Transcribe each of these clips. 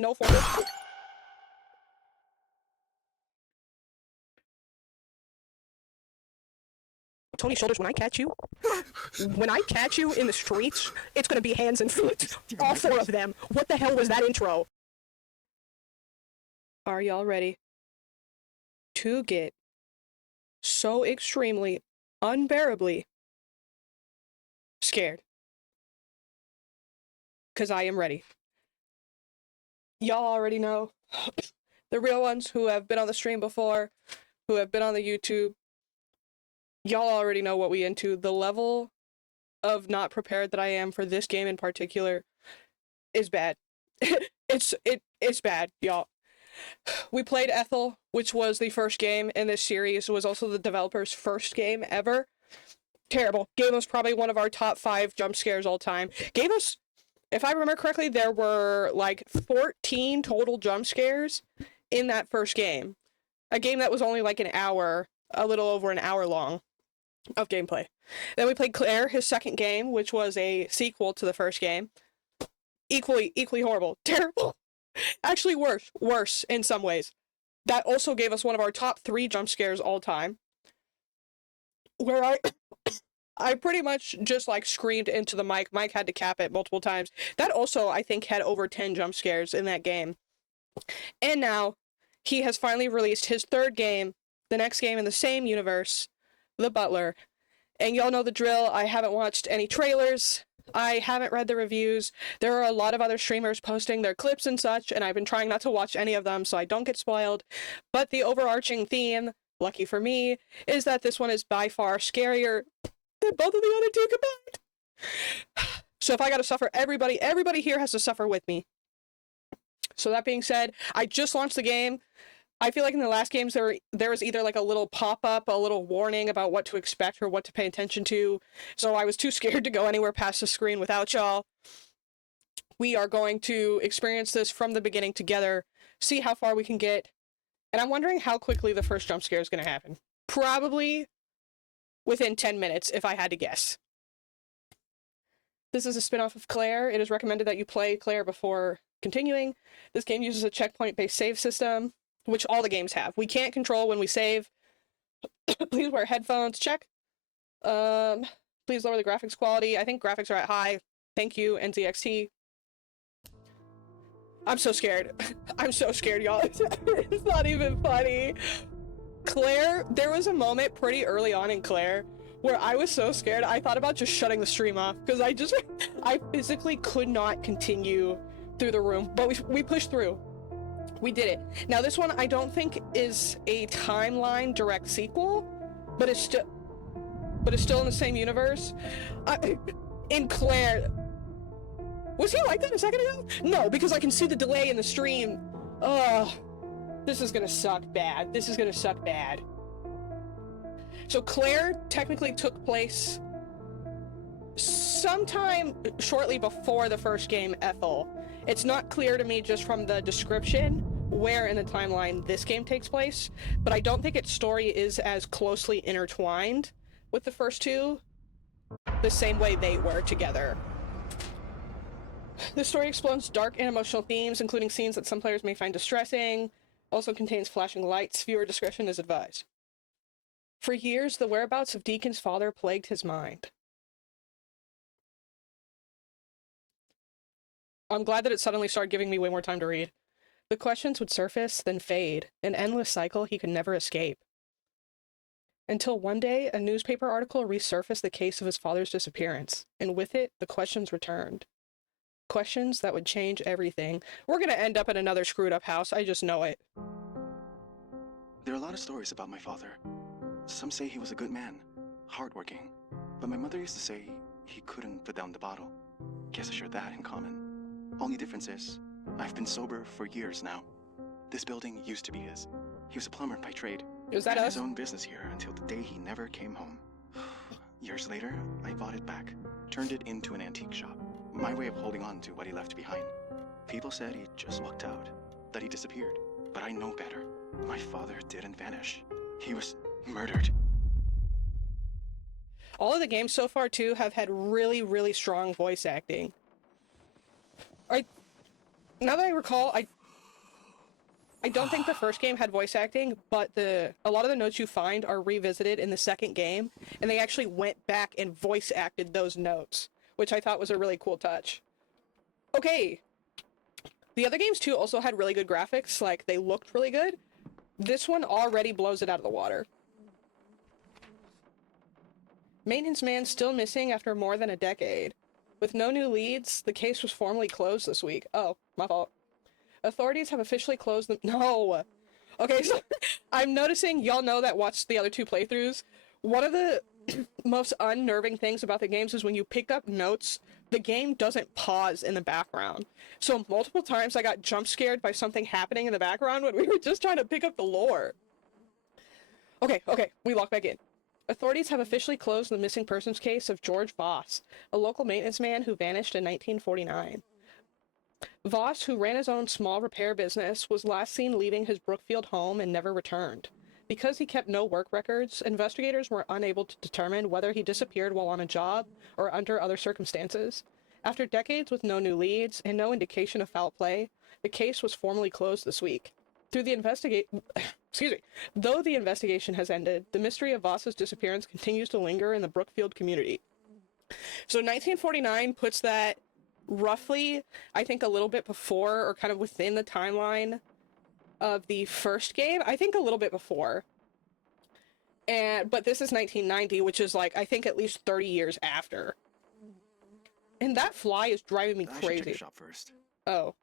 no form of... Tony's shoulders, when I catch you in the streets, it's gonna be hands and feet. All 4 of them. What the hell was that intro? Are y'all ready to get so extremely, unbearably scared? Because I am ready. Y'all already know. The real ones who have been on the stream before, who have been on the YouTube, y'all already know what we into. The level of not prepared that I am for this game in particular is bad. It's bad, y'all. We played Ethel, which was the first game in this series. It was also the developer's first game ever. Terrible. Gave us probably one of our top 5 jump scares all time. Gave us, if I remember correctly, there were like 14 total jump scares in that first game. A game that was only like an hour, a little over an hour long of gameplay. Then we played Claire, his second game, which was a sequel to the first game. Equally horrible. Terrible. Actually worse in some ways. That also gave us one of our top 3 jump scares all time. Where I pretty much just like screamed into the mic. Mike had to cap it multiple times. That also, I think, had over 10 jump scares in that game. And now, he has finally released his 3rd game, the next game in the same universe, The Butler. And y'all know the drill. I haven't watched any trailers. I haven't read the reviews. There are a lot of other streamers posting their clips and such, and I've been trying not to watch any of them so I don't get spoiled. But the overarching theme, lucky for me, is that this one is by far scarier than both of the other 2 combined. So if I gotta suffer, everybody here has to suffer with me. So that being said, I just launched the game. I feel like in the last games there was either like a little pop-up, a little warning about what to expect or what to pay attention to, so I was too scared to go anywhere past the screen without y'all. We are going to experience this from the beginning together, see how far we can get, and I'm wondering how quickly the first jump scare is going to happen. Probably within 10 minutes, if I had to guess. This is a spin-off of Claire. It is recommended that you play Claire before continuing. This game uses a checkpoint-based save system, which all the games have. We can't control when we save. Please wear headphones. Check. Please lower the graphics quality. I think graphics are at high. Thank you, NZXT. I'm so scared. I'm so scared, y'all. It's not even funny. Claire, there was a moment pretty early on in Claire where I was so scared I thought about just shutting the stream off because I physically could not continue through the room, but we pushed through. We did it. Now this one I don't think is a timeline direct sequel, but it's still in the same universe. In Claire, was he like that a second ago? No, because I can see the delay in the stream. Ugh, this is gonna suck bad. This is gonna suck bad. So Claire technically took place sometime shortly before the first game, Ethel. It's not clear to me just from the description where in the timeline this game takes place, but I don't think its story is as closely intertwined with the first 2 the same way they were together. The story explores dark and emotional themes, including scenes that some players may find distressing. Also contains flashing lights. Viewer discretion is advised. For years, the whereabouts of Deacon's father plagued his mind. I'm glad that it suddenly started giving me way more time to read. The questions would surface, then fade, an endless cycle he could never escape. Until one day, a newspaper article resurfaced the case of his father's disappearance, and with it, the questions returned. Questions that would change everything. We're gonna end up in another screwed up house, I just know it. There are a lot of stories about my father. Some say he was a good man, hardworking, but my mother used to say he couldn't put down the bottle. Guess I share that in common. Only difference is, I've been sober for years now. This building used to be his. He was a plumber by trade. Is that Ran us? his own business here until the day he never came home. Years later, I bought it back, turned it into an antique shop. My way of holding on to what he left behind. People said he just walked out, that he disappeared. But I know better. My father didn't vanish. He was murdered. All of the games so far, too, have had really, really strong voice acting. Now that I recall, I don't think the first game had voice acting, but a lot of the notes you find are revisited in the second game, and they actually went back and voice acted those notes, which I thought was a really cool touch. Okay. The other games too also had really good graphics, like they looked really good. This one already blows it out of the water. Maintenance man still missing after more than a decade. With no new leads, the case was formally closed this week. Oh, my fault. Authorities have officially closed the- No! Okay, so I'm noticing, y'all know that watched the other two playthroughs. One of the most unnerving things about the games is when you pick up notes, the game doesn't pause in the background. So multiple times I got jump scared by something happening in the background when we were just trying to pick up the lore. Okay, we lock back in. Authorities have officially closed the missing persons case of George Voss, a local maintenance man who vanished in 1949. Voss, who ran his own small repair business, was last seen leaving his Brookfield home and never returned. Because he kept no work records, investigators were unable to determine whether he disappeared while on a job or under other circumstances. After decades with no new leads and no indication of foul play, the case was formally closed this week. Though the investigation has ended, the mystery of Voss's disappearance continues to linger in the Brookfield community. So 1949 puts that roughly, I think, a little bit before or kind of within the timeline of the first game. I think a little bit before. But this is 1990, which is like, I think at least 30 years after. And that fly is driving me crazy. I should check a shop first. Oh.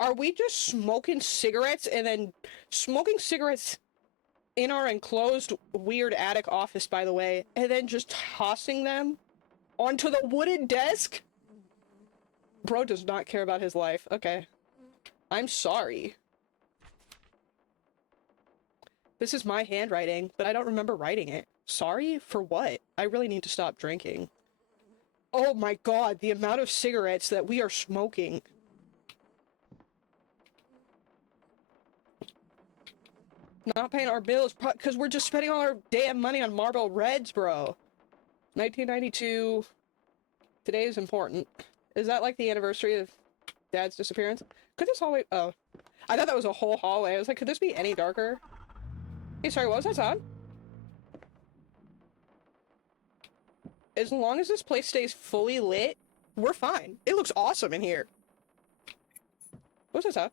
Are we just smoking cigarettes and then smoking cigarettes in our enclosed weird attic office, by the way, and then just tossing them onto the wooden desk? Bro does not care about his life. Okay. I'm sorry. This is my handwriting, but I don't remember writing it. Sorry? For what? I really need to stop drinking. Oh my god, the amount of cigarettes that we are smoking. Not paying our bills, because we're just spending all our damn money on Marlboro Reds, bro. 1992. Today is important. Is that like the anniversary of Dad's disappearance? Could this hallway... Oh. I thought that was a whole hallway. I was like, could this be any darker? Hey, sorry, what was that sound? As long as this place stays fully lit, we're fine. It looks awesome in here. What's that sound?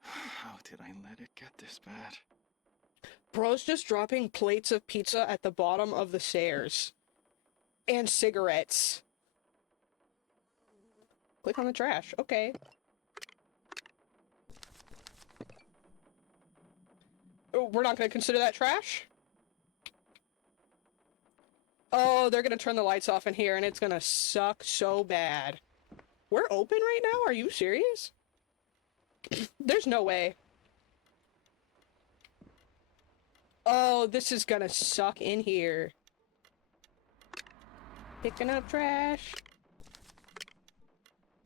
How did I let it get this bad? Bro's just dropping plates of pizza at the bottom of the stairs. And cigarettes. Click on the trash. Okay. Oh, we're not gonna consider that trash? Oh, they're gonna turn the lights off in here and it's gonna suck so bad. We're open right now? Are you serious? There's no way. Oh, this is gonna suck in here. Picking up trash.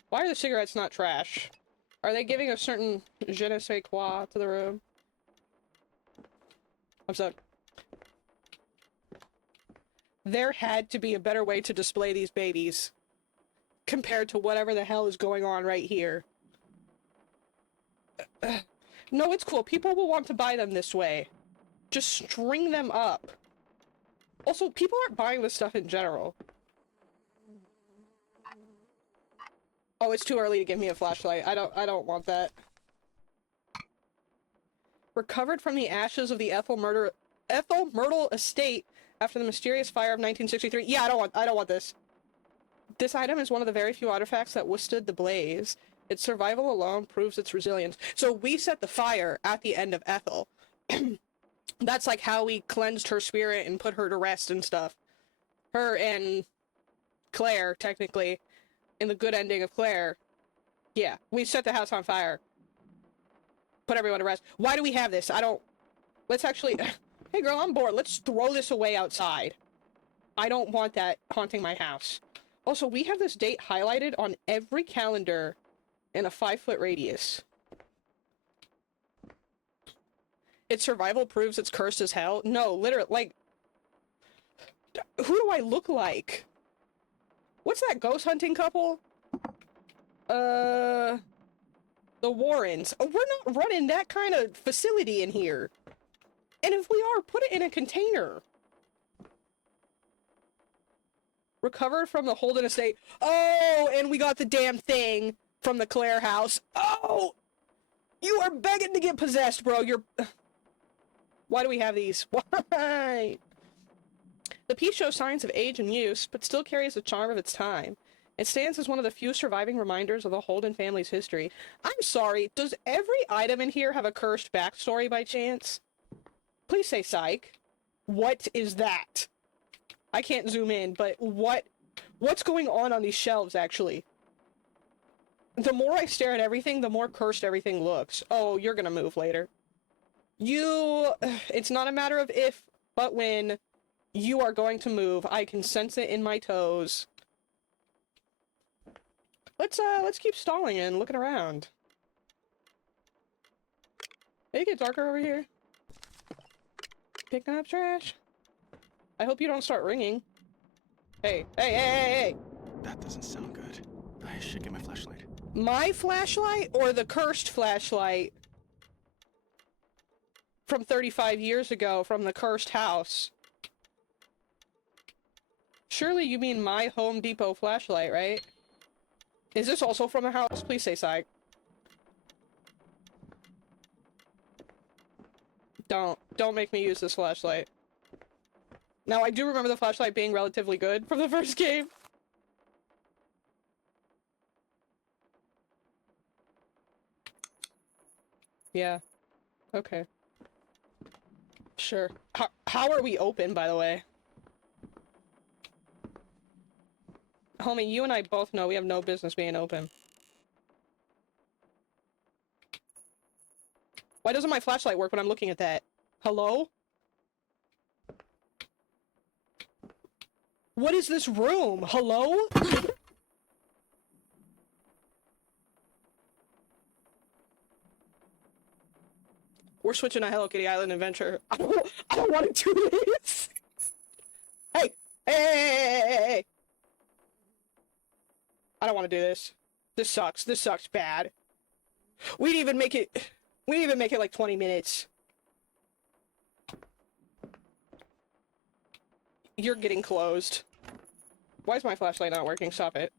Why are the cigarettes not trash? Are they giving a certain je ne sais quoi to the room? I'm sorry. There had to be a better way to display these babies compared to whatever the hell is going on right here. No, it's cool. People will want to buy them this way. Just string them up. Also, people aren't buying this stuff in general. Oh, it's too early to give me a flashlight. I don't want that. Recovered from the ashes of the Ethel Myrtle estate after the mysterious fire of 1963. Yeah, I don't want this. This item is one of the very few artifacts that withstood the blaze. Its survival alone proves its resilience. So we set the fire at the end of Ethel. That's like how we cleansed her spirit and put her to rest and stuff. Her and Claire, technically, in the good ending of Claire. Yeah, we set the house on fire. Put everyone to rest. Why do we have this? Let's actually... Hey girl, I'm bored. Let's throw this away outside. I don't want that haunting my house. Also, we have this date highlighted on every calendar in a 5-foot radius. Its survival proves it's cursed as hell. No, literally, like... Who do I look like? What's that ghost hunting couple? The Warrens. Oh, we're not running that kind of facility in here. And if we are, put it in a container. Recovered from the Holden estate. Oh, and we got the damn thing from the Claire house. Oh! You are begging to get possessed, bro. You're... Why do we have these? Why? The piece shows signs of age and use, but still carries the charm of its time. It stands as one of the few surviving reminders of the Holden family's history. I'm sorry, does every item in here have a cursed backstory by chance? Please say psych. What is that? I can't zoom in, but what's going on these shelves, actually? The more I stare at everything, the more cursed everything looks. Oh, you're gonna move later. It's not a matter of if, but when you are going to move. I can sense it in my toes. Let's keep stalling and looking around. Hey, it get darker over here. Picking up trash. I hope you don't start ringing. Hey, hey, hey, hey, hey! That doesn't sound good. I should get my flashlight. My flashlight or the cursed flashlight? From 35 years ago, from the cursed house. Surely you mean my Home Depot flashlight, right? Is this also from the house? Please say psych. Don't make me use this flashlight. Now, I do remember the flashlight being relatively good from the first game. Yeah. Okay. Sure. How are we open, by the way? Homie, you and I both know we have no business being open. Why doesn't my flashlight work when I'm looking at that? Hello? What is this room? Hello? We're switching to Hello Kitty Island Adventure. I don't want to do this. Hey! Hey, hey, hey, hey, hey! I don't want to do this. This sucks. This sucks bad. We didn't even make it like 20 minutes. You're getting closed. Why is my flashlight not working? Stop it.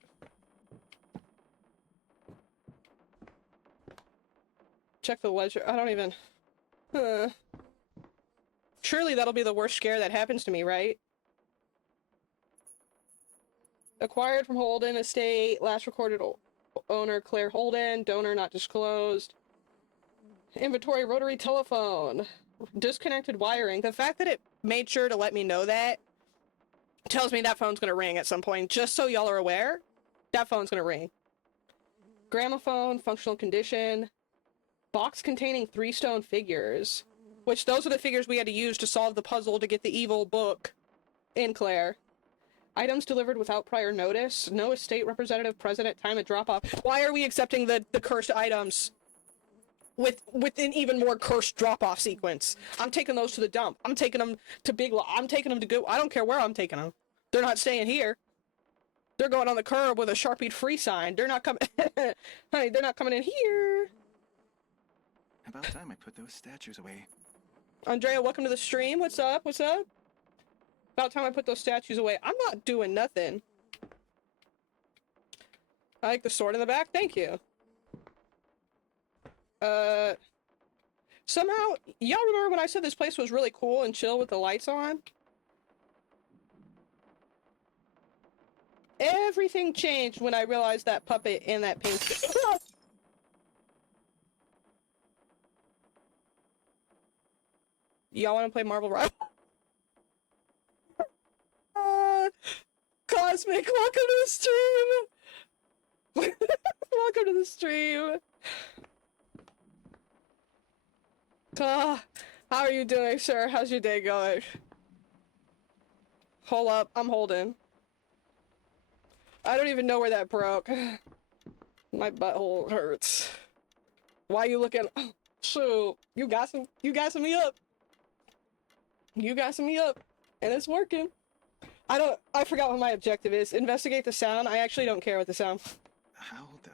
Check the ledger. I don't even... Surely that'll be the worst scare that happens to me, right? Acquired from Holden Estate. Last recorded owner Claire Holden. Donor not disclosed. Inventory rotary telephone. Disconnected wiring. The fact that it made sure to let me know that tells me that phone's gonna ring at some point. Just so y'all are aware, that phone's gonna ring. Gramophone, functional condition. Box containing 3 stone figures. Which, those are the figures we had to use to solve the puzzle to get the evil book in Claire. Items delivered without prior notice. No estate representative present at time of drop-off. Why are we accepting the cursed items with an even more cursed drop-off sequence? I'm taking those to the dump. I'm taking them to Big Law. I'm taking them to go. I don't care where I'm taking them. They're not staying here. They're going on the curb with a Sharpied free sign. They're not coming. Honey, they're not coming in here. About time I put those statues away. Andrea, welcome to the stream. What's up? What's up? About time I put those statues away. I'm not doing nothing. I like the sword in the back. Thank you. Somehow, y'all remember when I said this place was really cool and chill with the lights on? Everything changed when I realized that puppet and that paint stick. Y'all want to play Marvel Rivals? Cosmic, welcome to the stream! Welcome to the stream! How are you doing, sir? How's your day going? Hold up, I'm holding. I don't even know where that broke. My butthole hurts. Why are you looking? Shoot, you gassing me up. You gassing me up, and it's working. I forgot what my objective is. Investigate the sound. I actually don't care what the sound. How the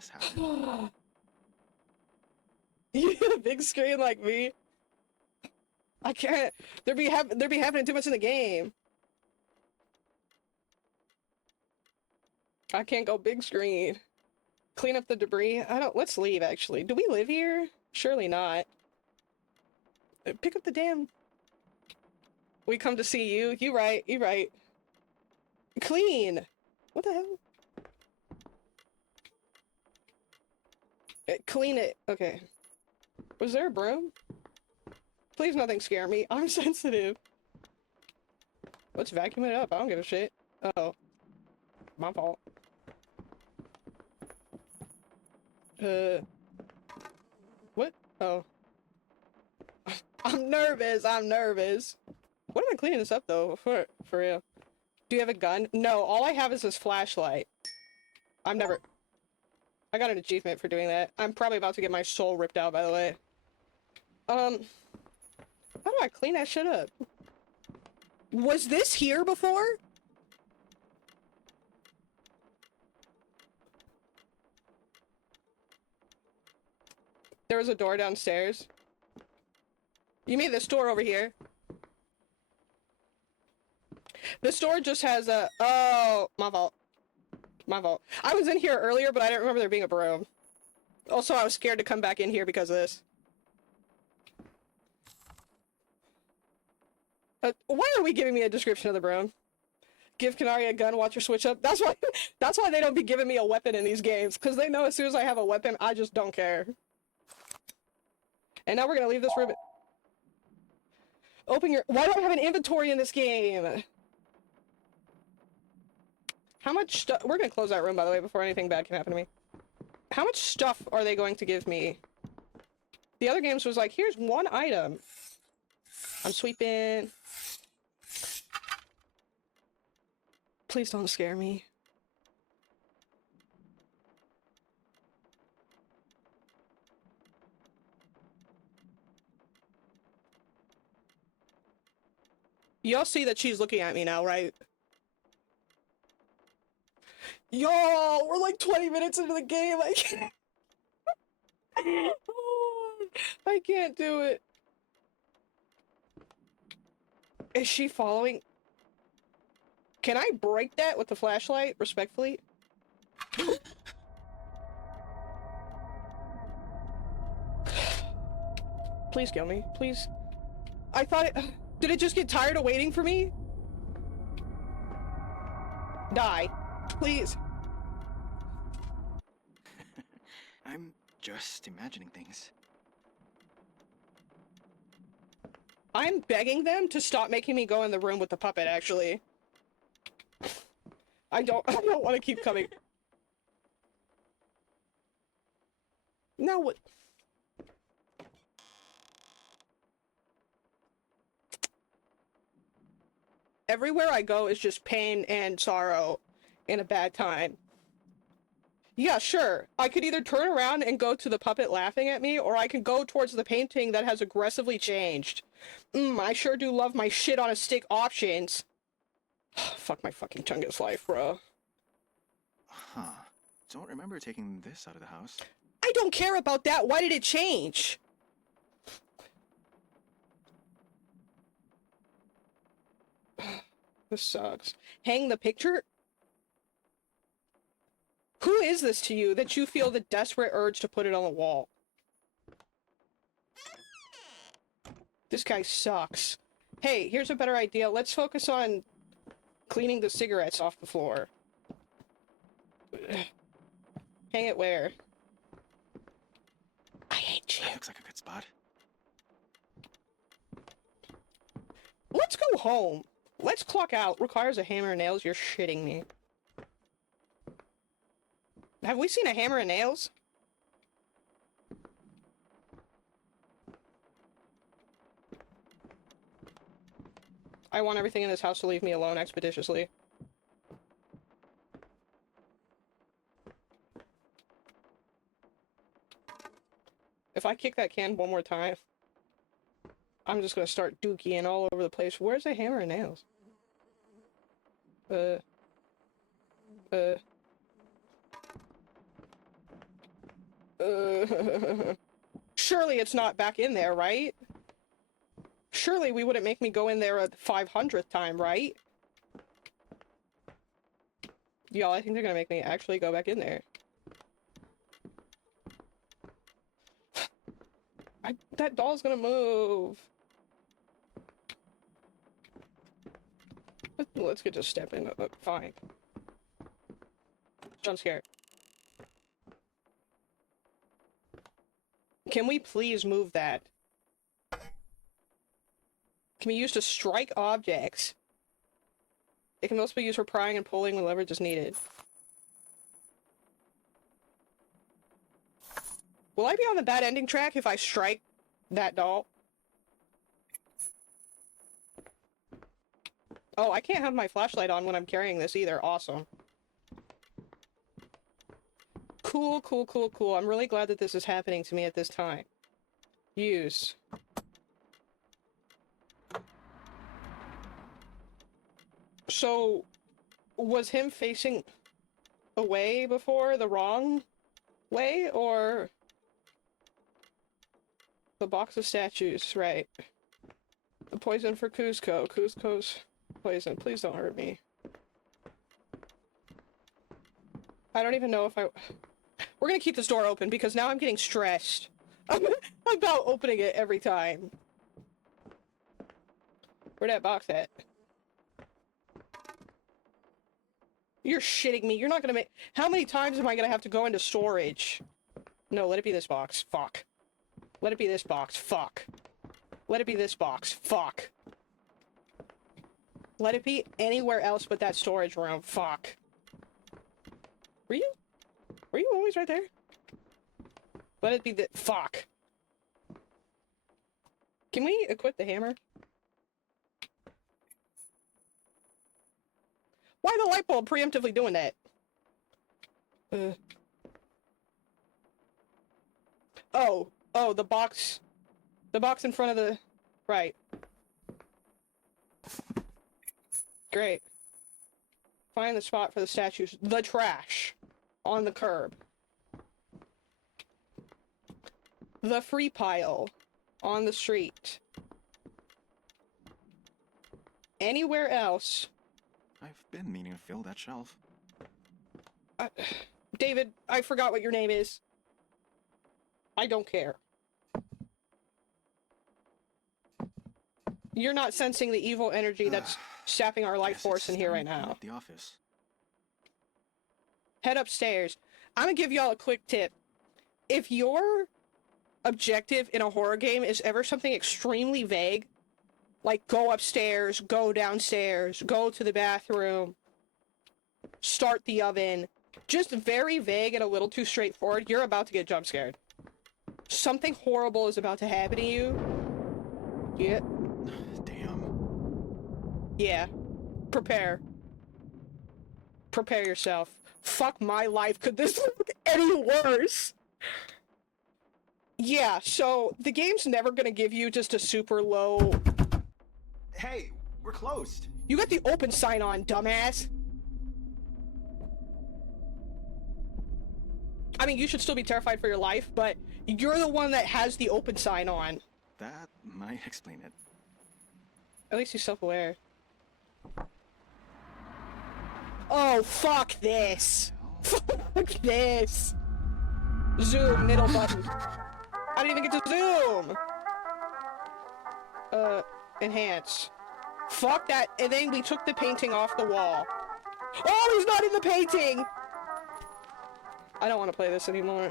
this happen? You get a big screen like me? I can't. There be happening too much in the game. I can't go big screen. Clean up the debris. Let's leave, actually. Do we live here? Surely not. Pick up the damn... We come to see you. You right. You right. Clean! What the hell? Clean it. Okay. Was there a broom? Please nothing scare me. I'm sensitive. Let's vacuum it up. I don't give a shit. Uh-oh. My fault. What? Oh. I'm nervous. I'm nervous. What am I cleaning this up, though? For real. Do you have a gun? No, all I have is this flashlight. I got an achievement for doing that. I'm probably about to get my soul ripped out, by the way. How do I clean that shit up? Was this here before? There was a door downstairs. You mean this door over here? This door just has a... Oh, my fault. My fault. I was in here earlier, but I didn't remember there being a broom. Also, I was scared to come back in here because of this. Why are we giving me a description of the broom? Give Canary a gun, watch her switch up. That's why they don't be giving me a weapon in these games, because they know as soon as I have a weapon, I just don't care. And now we're gonna leave this room. Open your... Why do I have an inventory in this game? How much stuff... We're gonna close that room, by the way, before anything bad can happen to me. How much stuff are they going to give me? The other games was like, here's one item. I'm sweeping. Please don't scare me. Y'all see that she's looking at me now, right? Y'all, we're like 20 minutes into the game. I can't. I can't do it. Is she following? Can I break that with the flashlight, respectfully? Please kill me, please. I thought it... Did it just get tired of waiting for me? Die. Please. I'm just imagining things. I'm begging them to stop making me go in the room with the puppet, actually. I don't want to keep coming. Now what? Everywhere I go is just pain and sorrow in a bad time. Yeah, sure. I could either turn around and go to the puppet laughing at me, or I could go towards the painting that has aggressively changed. I sure do love my shit on a stick options. Fuck my fucking Chungus life, bro. Huh. Don't remember taking this out of the house. I don't care about that. Why did it change? This sucks. Hang the picture? Who is this to you that you feel the desperate urge to put it on the wall? This guy sucks. Hey, here's a better idea. Let's focus on cleaning the cigarettes off the floor. Hang it where? I hate you. That looks like a good spot. Let's go home. Let's clock out. Requires a hammer and nails. You're shitting me. Have we seen a hammer and nails? I want everything in this house to leave me alone expeditiously. If I kick that can one more time, I'm just gonna start dookieing all over the place. Where's the hammer and nails? Surely it's not back in there, right? Surely we wouldn't make me go in there a 500th time, right? Y'all, I think they're gonna make me actually go back in there. That doll's gonna move. Let's get just step in. Fine. Jump scare. Can we please move that? Can be used to strike objects. It can also be used for prying and pulling when leverage is needed. Will I be on the bad ending track if I strike that doll? Oh, I can't have my flashlight on when I'm carrying this either. Awesome. Cool, cool, cool, cool. I'm really glad that this is happening to me at this time. Use. So, was him facing away before the wrong way, or the box of statues? Right. The poison for Cusco. Cusco's poison. Please don't hurt me. I don't even know if I... We're gonna keep this door open because now I'm getting stressed about opening it every time. Where'd that box at? You're shitting me. You're not gonna make... How many times am I gonna have to go into storage? No, let it be this box. Fuck. Let it be this box. Fuck. Let it be this box. Fuck. Let it be anywhere else but that storage room. Fuck. Were you always right there? Let it be the... Fuck. Can we equip the hammer? Why the light bulb preemptively doing that? Oh, the box. The box in front of the... Right. Great. Find the spot for the statues. The trash. On the curb. The free pile. On the street. Anywhere else. I've been meaning to fill that shelf. David, I forgot what your name is. I don't care. You're not sensing the evil energy that's sapping our life force in here right now. The office. Head upstairs. I'm gonna give y'all a quick tip. If your objective in a horror game is ever something extremely vague, like go upstairs, go downstairs, go to the bathroom, start the oven, just very vague and a little too straightforward, you're about to get jump scared. Something horrible is about to happen to you. Yeah. Damn. Yeah. Prepare. Prepare yourself. Fuck my life, could this look any worse? Yeah, so the game's never gonna give you just a super low... Hey, we're closed. You got the open sign on, dumbass. I mean, you should still be terrified for your life, but you're the one that has the open sign on. That might explain it. At least he's self-aware. Oh, fuck this. Fuck this. Zoom, middle button. I didn't even get to zoom. Enhance. Fuck that. And then we took the painting off the wall. Oh, he's not in the painting. I don't want to play this anymore.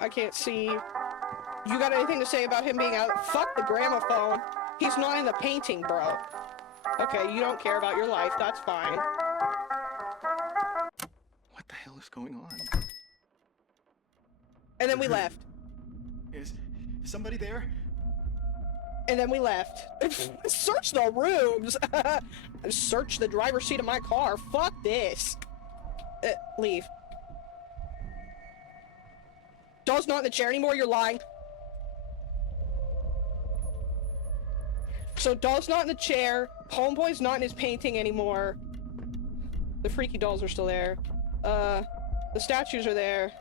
I can't see. You got anything to say about him being out? Fuck the gramophone. He's not in the painting, bro. Okay, you don't care about your life. That's fine. What the hell is going on? And then we left. Is somebody there? And then we left. Search the rooms! Search the driver's seat of my car. Fuck this. Leave. Doll's not in the chair anymore, you're lying. So Doll's not in the chair, Homeboy's not in his painting anymore. The freaky dolls are still there. The statues are there.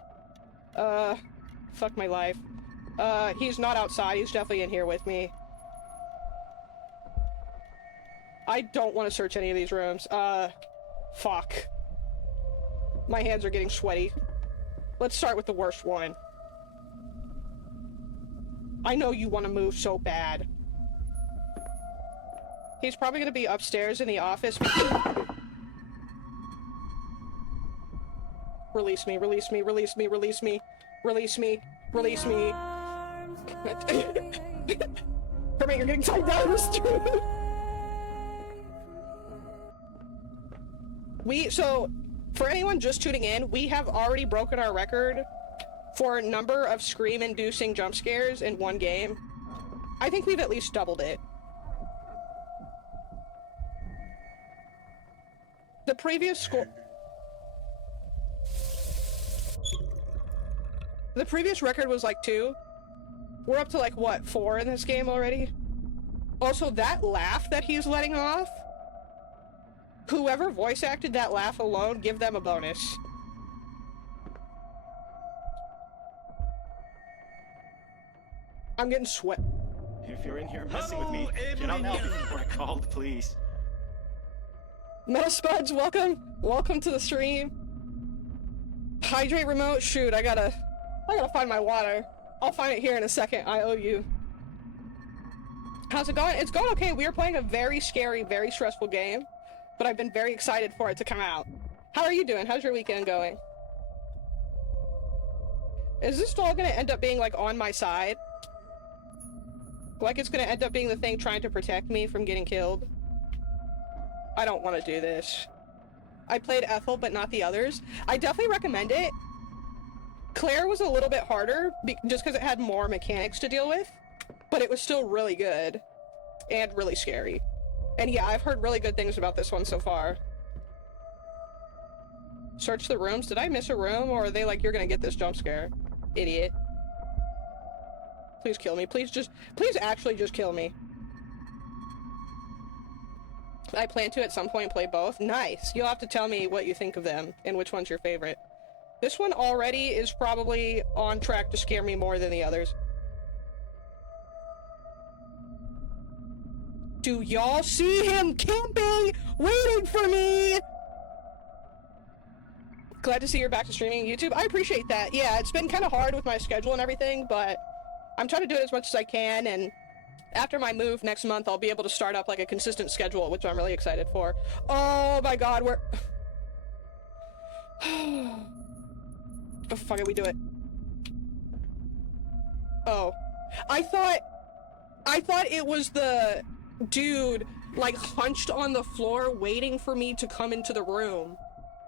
Fuck my life. He's not outside, he's definitely in here with me. I don't want to search any of these rooms. Fuck. My hands are getting sweaty. Let's start with the worst one. I know you want to move so bad. He's probably gonna be upstairs in the office. Release me, release me, release me, release me, release me, release me. Hermit, you're getting tied down in the street. So, for anyone just tuning in, we have already broken our record for a number of scream-inducing jump scares in one game. I think we've at least doubled it. The previous score... The previous record was like 2. We're up to like, what, 4 in this game already? Also, that laugh that he's letting off, whoever voice acted that laugh alone, give them a bonus. I'm getting sweat. If you're in here messing with me, get out now before I called, please. Metal Spuds, welcome. Welcome to the stream. Hydrate remote. Shoot, I gotta find my water. I'll find it here in a second. I owe you. How's it going? It's going okay. We are playing a very scary, very stressful game, but I've been very excited for it to come out. How are you doing? How's your weekend going? Is this all gonna end up being like on my side? Like it's gonna end up being the thing trying to protect me from getting killed? I don't want to do this. I played Ethel, but not the others. I definitely recommend it. Claire was a little bit harder, just because it had more mechanics to deal with, but it was still really good, and really scary. And yeah, I've heard really good things about this one so far. Search the rooms. Did I miss a room, or are they like, you're gonna get this jump scare? Idiot. Please kill me. Please actually just kill me. I plan to at some point play both. Nice. You'll have to tell me what you think of them, and which one's your favorite. This one already is probably on track to scare me more than the others. Do y'all see him camping, waiting for me? Glad to see you're back to streaming YouTube. I appreciate that. Yeah, it's been kind of hard with my schedule and everything, but I'm trying to do it as much as I can, and after my move next month, I'll be able to start up like a consistent schedule, which I'm really excited for. Oh my god, we're... Oh, fuck it, we do it. Oh. I thought it was the dude, like, hunched on the floor waiting for me to come into the room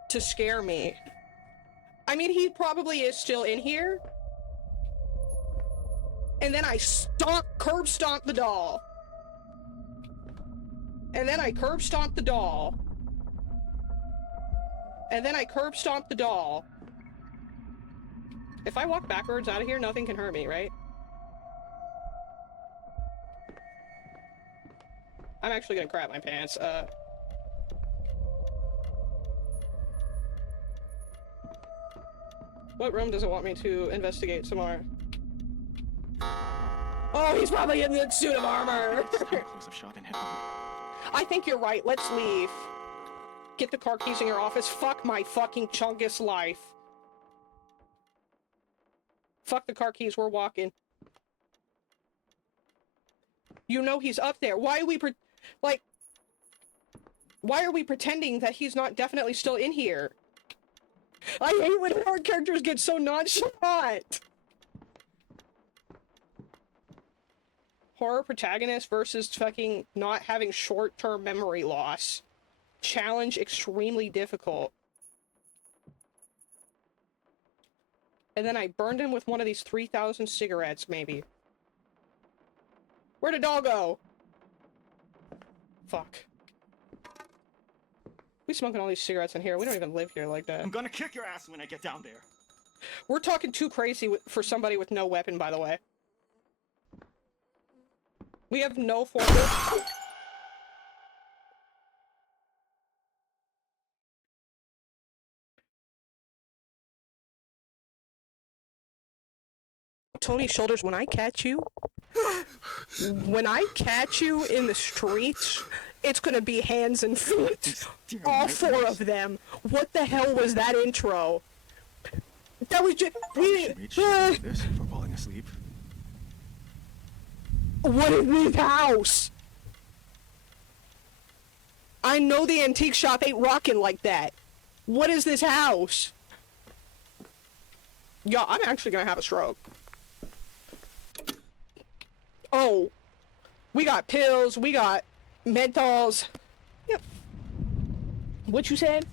to scare me. I mean, he probably is still in here. And then I curb stomp the doll. And then I curb stomp the doll. And then I curb stomp the doll. If I walk backwards out of here, nothing can hurt me, right? I'm actually gonna crap my pants. What room does it want me to investigate some more? Oh, he's probably in the suit of armor! I think you're right, let's leave. Get the car keys in your office. Fuck my fucking chungus life. Fuck the car keys, we're walking. You know he's up there. Why are we why are we pretending that he's not definitely still in here? I hate when horror characters get so nonchalant! Horror protagonist versus fucking not having short-term memory loss. Challenge extremely difficult. And then I burned him with one of these 3,000 cigarettes, maybe. Where'd the doll go? Fuck. We smoking all these cigarettes in here. We don't even live here like that. I'm gonna kick your ass when I get down there. We're talking too crazy for somebody with no weapon, by the way. We have no form. Tony's shoulders, when I catch you in the streets, it's gonna be hands and feet. All four of them. What the hell was that intro? That was just... this for falling asleep. What is this house? I know the antique shop ain't rocking like that. What is this house? Yo, I'm actually gonna have a stroke. Oh, we got pills, we got menthols. Yep. What you said?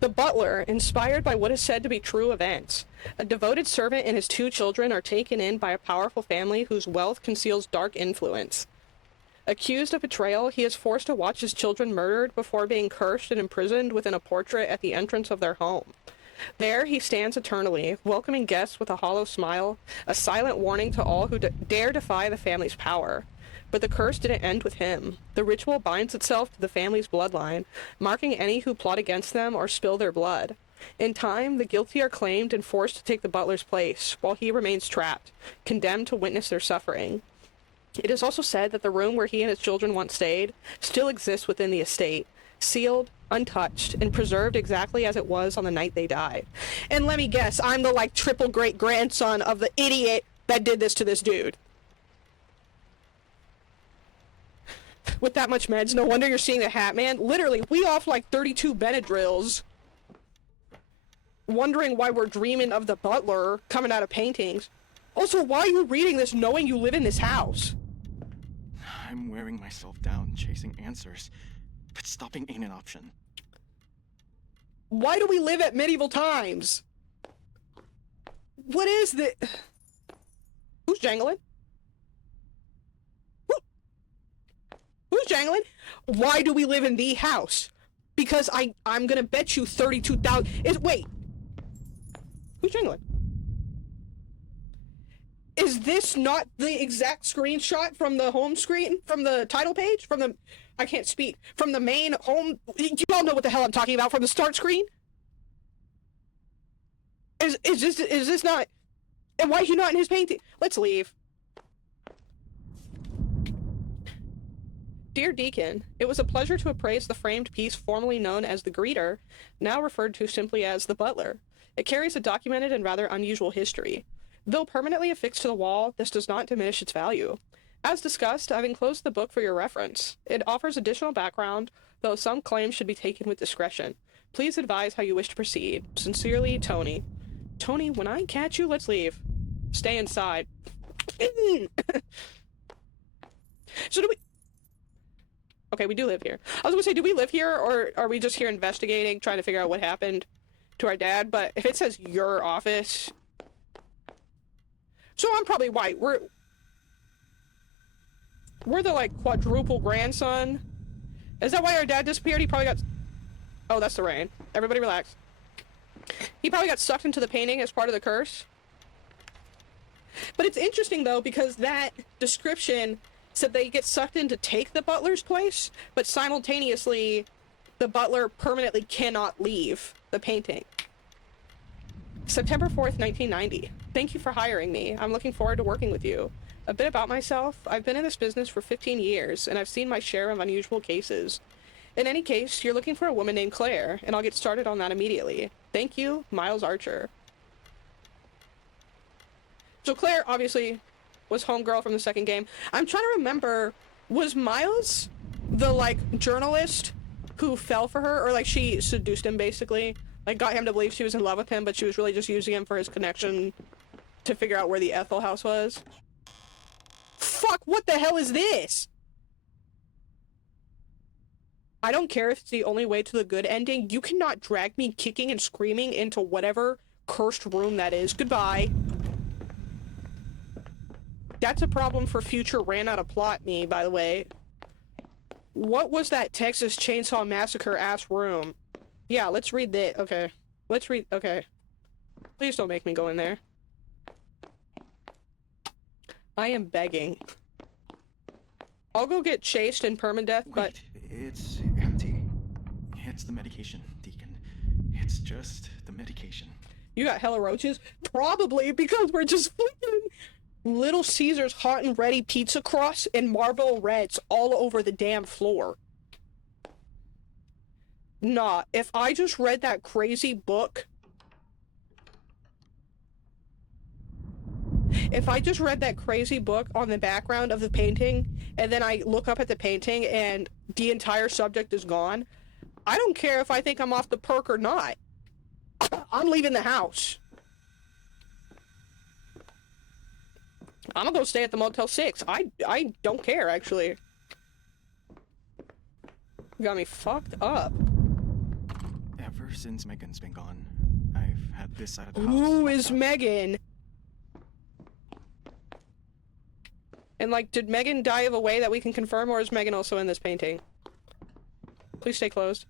The butler, inspired by what is said to be true events. A devoted servant and his 2 children are taken in by a powerful family whose wealth conceals dark influence. Accused of betrayal, he is forced to watch his children murdered before being cursed and imprisoned within a portrait at the entrance of their home. There he stands eternally, welcoming guests with a hollow smile, a silent warning to all who dare defy the family's power. But the curse didn't end with him. The ritual binds itself to the family's bloodline, marking any who plot against them or spill their blood. In time, the guilty are claimed and forced to take the butler's place, while he remains trapped, condemned to witness their suffering. It is also said that the room where he and his children once stayed still exists within the estate, sealed, untouched, and preserved exactly as it was on the night they died. And let me guess, I'm the, like, triple great-grandson of the idiot that did this to this dude. With that much meds, no wonder you're seeing the hat, man. Literally, we off like 32 Benadryls. Wondering why we're dreaming of the butler coming out of paintings. Also, why are you reading this knowing you live in this house? I'm wearing myself down chasing answers, but stopping ain't an option. Why do we live at medieval times? What is this? Who's jangling? Who's jangling? Why do we live in the house? Because I'm gonna bet you 32,000 wait. Who's jangling? Is this not the exact screenshot from the home screen? From the title page? From the... I can't speak. From the main home... You all know what the hell I'm talking about. From the start screen? Is this not... And why is he not in his painting? Let's leave. Dear Deacon, it was a pleasure to appraise the framed piece formerly known as the Greeter, now referred to simply as the Butler. It carries a documented and rather unusual history. Though permanently affixed to the wall, this does not diminish its value. As discussed, I've enclosed the book for your reference. It offers additional background, though some claims should be taken with discretion. Please advise how you wish to proceed. Sincerely, Tony. Tony, when I catch you, let's leave. Stay inside. So do we... Okay, we do live here. I was gonna say, do we live here, or are we just here investigating, trying to figure out what happened to our dad? But if it says your office... So I'm probably white. We're the, like, quadruple grandson. Is that why our dad disappeared? He probably got... Oh, that's the rain. Everybody relax. He probably got sucked into the painting as part of the curse. But it's interesting, though, because that description said they get sucked in to take the butler's place, but simultaneously, the butler permanently cannot leave the painting. September 4th, 1990. Thank you for hiring me. I'm looking forward to working with you. A bit about myself. I've been in this business for 15 years, and I've seen my share of unusual cases. In any case, you're looking for a woman named Claire, and I'll get started on that immediately. Thank you, Miles Archer. So Claire, obviously, was homegirl from the second game. I'm trying to remember, was Miles the, like, journalist who fell for her? Or, like, she seduced him, basically? Like, got him to believe she was in love with him, but she was really just using him for his connection to figure out where the Ethel house was? Fuck, what the hell is this? I don't care if it's the only way to the good ending. You cannot drag me kicking and screaming into whatever cursed room that is. Goodbye. That's a problem for future ran out of plot me, by the way. What was that Texas Chainsaw Massacre ass room? Yeah, let's read that. Okay. Let's read. Okay. Please don't make me go in there. I am begging. I'll go get chased in permadeath, but... It's empty. It's the medication, Deacon. It's just the medication. You got hella roaches? Probably, because we're just freaking Little Caesar's hot and ready pizza crust and Marlboro Reds all over the damn floor. Nah, if I just read that crazy book... If I just read that crazy book on the background of the painting, and then I look up at the painting and the entire subject is gone, I don't care if I think I'm off the perk or not. I'm leaving the house. I'm gonna go stay at the Motel 6. I don't care, actually. You got me fucked up. Ever since Megan's been gone, I've had this side of the house. Who is locked up. Megan? And, like, did Megan die of a way that we can confirm, or is Megan also in this painting? Please stay closed.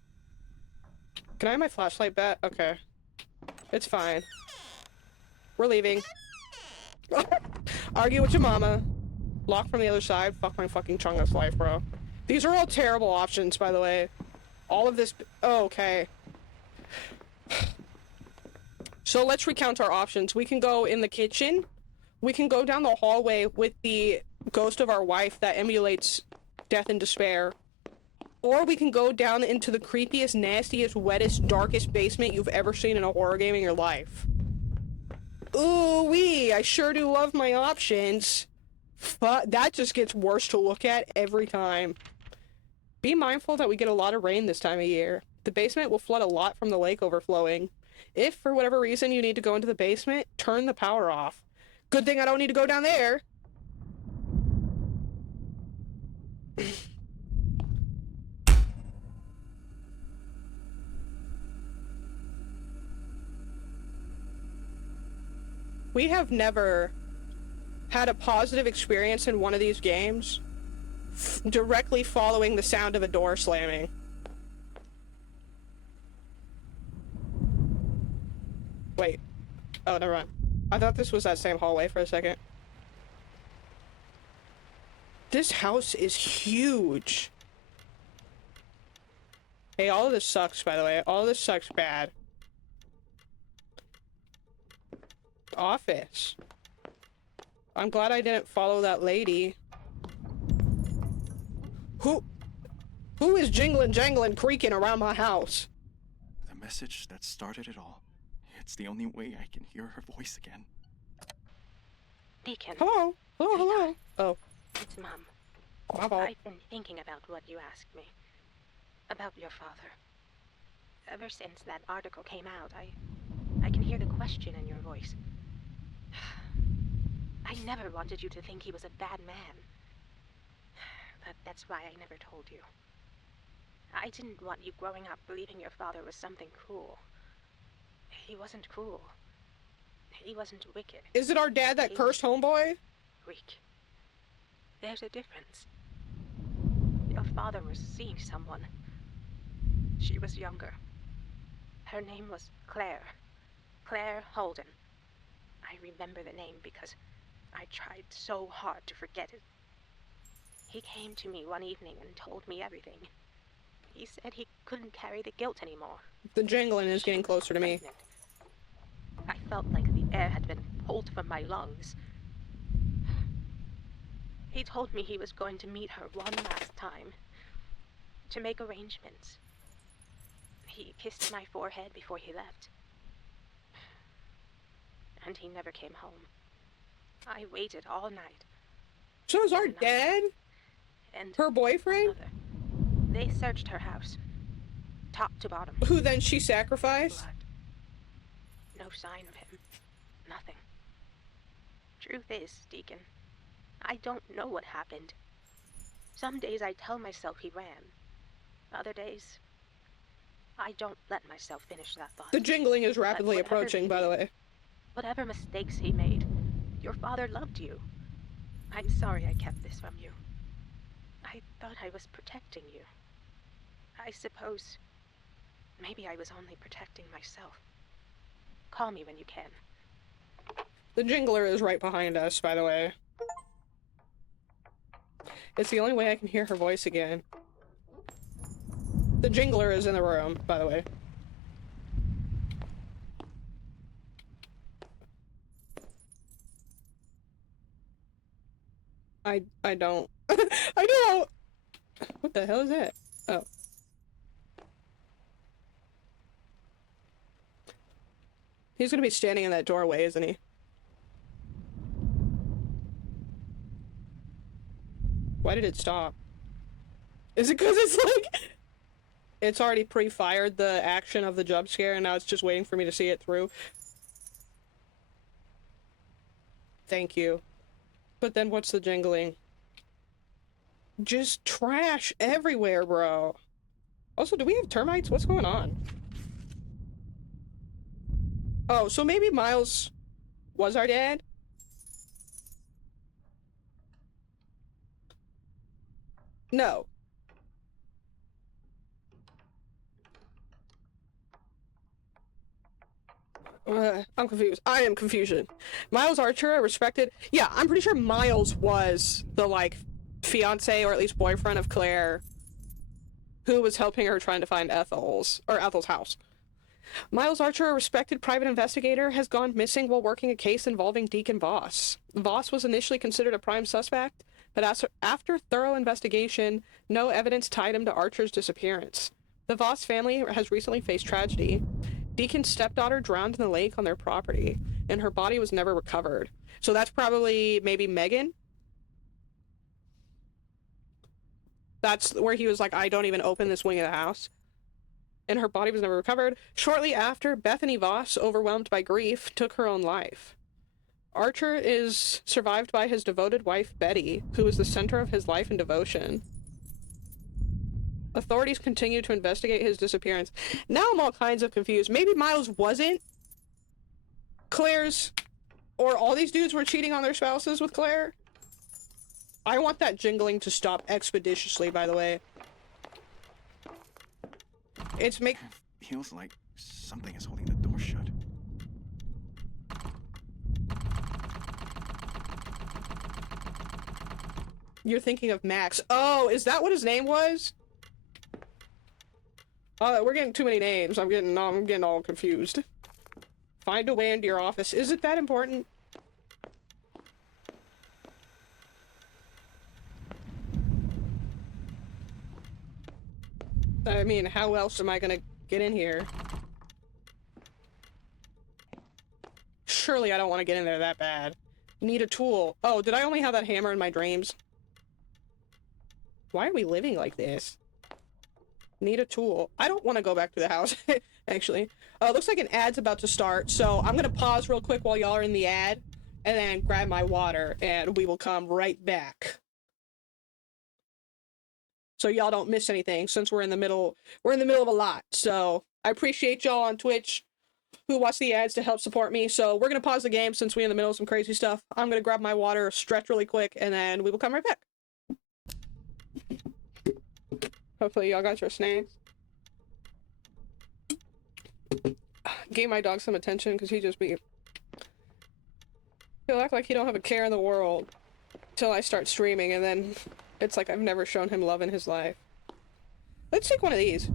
Can I have my flashlight back? Okay. It's fine. We're leaving. Argue with your mama. Lock from the other side. Fuck my fucking chungus life, bro. These are all terrible options, by the way. All of this... Oh, okay. So let's recount our options. We can go in the kitchen. We can go down the hallway with the ghost of our wife that emulates death and despair. Or we can go down into the creepiest, nastiest, wettest, darkest basement you've ever seen in a horror game in your life. Ooh-wee, I sure do love my options. That just gets worse to look at every time. Be mindful that we get a lot of rain this time of year. The basement will flood a lot from the lake overflowing. If, for whatever reason, you need to go into the basement, turn the power off. Good thing I don't need to go down there. We have never had a positive experience in one of these games directly following the sound of a door slamming. Wait. Oh, never mind. I thought this was that same hallway for a second. This house is huge. Hey, all of this sucks, by the way. All of this sucks bad. Office. I'm glad I didn't follow that lady. Who is jingling, jangling, creaking around my house? The message that started it all. It's the only way I can hear her voice again. Deacon. Hello? Hello, hello. Oh. It's Mom. My fault. I've been thinking about what you asked me. About your father. Ever since that article came out, I can hear the question in your voice. I never wanted you to think he was a bad man. But that's why I never told you. I didn't want you growing up believing your father was something cruel. He wasn't cruel. He wasn't wicked. Is it our dad that cursed homeboy? Weak. There's a difference. Your father was seeing someone. She was younger. Her name was Claire. Claire Holden. I remember the name because I tried so hard to forget it. He came to me one evening and told me everything. He said he couldn't carry the guilt anymore. The jingling is getting closer to me. Pregnant. I felt like the air had been pulled from my lungs. He told me he was going to meet her one last time, to make arrangements. He kissed my forehead before he left. And he never came home. I waited all night. So is our dad? And Her boyfriend? another. They searched her house, top to bottom. Who then she sacrificed? Blood. No sign of him. Nothing. Truth is, Deacon, I don't know what happened. Some days I tell myself he ran. Other days, I don't let myself finish that thought. The jingling is rapidly whatever approaching, he by the did, way. Whatever mistakes he made, your father loved you. I'm sorry I kept this from you. I thought I was protecting you. I suppose maybe I was only protecting myself. Call me when you can. The jingler is right behind us, by the way. It's the only way I can hear her voice again. The jingler is in the room, by the way. I don't. I don't! What the hell is that? Oh. He's gonna be standing in that doorway, isn't he? Why did it stop? Is it because it's like... It's already pre-fired the action of the jump scare, and now it's just waiting for me to see it through. Thank you. But then what's the jingling? Just trash everywhere, bro. Also, do we have termites? What's going on? Oh, so maybe Miles was our dad? No. I'm confused. I am confusion. Miles Archer, a respected... Yeah, I'm pretty sure Miles was the, like, fiance or at least boyfriend of Claire, who was helping her trying to find Ethel's house. Miles Archer, a respected private investigator, has gone missing while working a case involving Deacon Voss. Voss was initially considered a prime suspect, but after thorough investigation, no evidence tied him to Archer's disappearance. The Voss family has recently faced tragedy. Deacon's stepdaughter drowned in the lake on their property, and her body was never recovered. So that's probably maybe Megan? That's where he was like, I don't even open this wing of the house. And her body was never recovered. Shortly after, Bethany Voss, overwhelmed by grief, took her own life. Archer is survived by his devoted wife, Betty, who is the center of his life and devotion. Authorities continue to investigate his disappearance. Now I'm all kinds of confused. Maybe Miles wasn't Claire's... Or all these dudes were cheating on their spouses with Claire? I want that jingling to stop expeditiously, by the way. It's make... Feels like something is holding the door shut. You're thinking of Max. Oh, is that what his name was? We're getting too many names. I'm getting all confused. Find a way into your office. Is it that important? I mean, how else am I gonna get in here? Surely I don't want to get in there that bad. Need a tool. Oh, did I only have that hammer in my dreams? Why are we living like this? Need a tool. I don't want to go back to the house, actually. Looks like an ad's about to start, so I'm gonna pause real quick while y'all are in the ad, and then grab my water, and we will come right back. So y'all don't miss anything, since we're in the middle of a lot. So I appreciate y'all on Twitch who watch the ads to help support me. So we're gonna pause the game since we're in the middle of some crazy stuff. I'm gonna grab my water, stretch really quick, and then we will come right back. Hopefully y'all got your snacks. Gave my dog some attention because he'll act like he don't have a care in the world till I start streaming, and then it's like I've never shown him love in his life. Let's take one of these.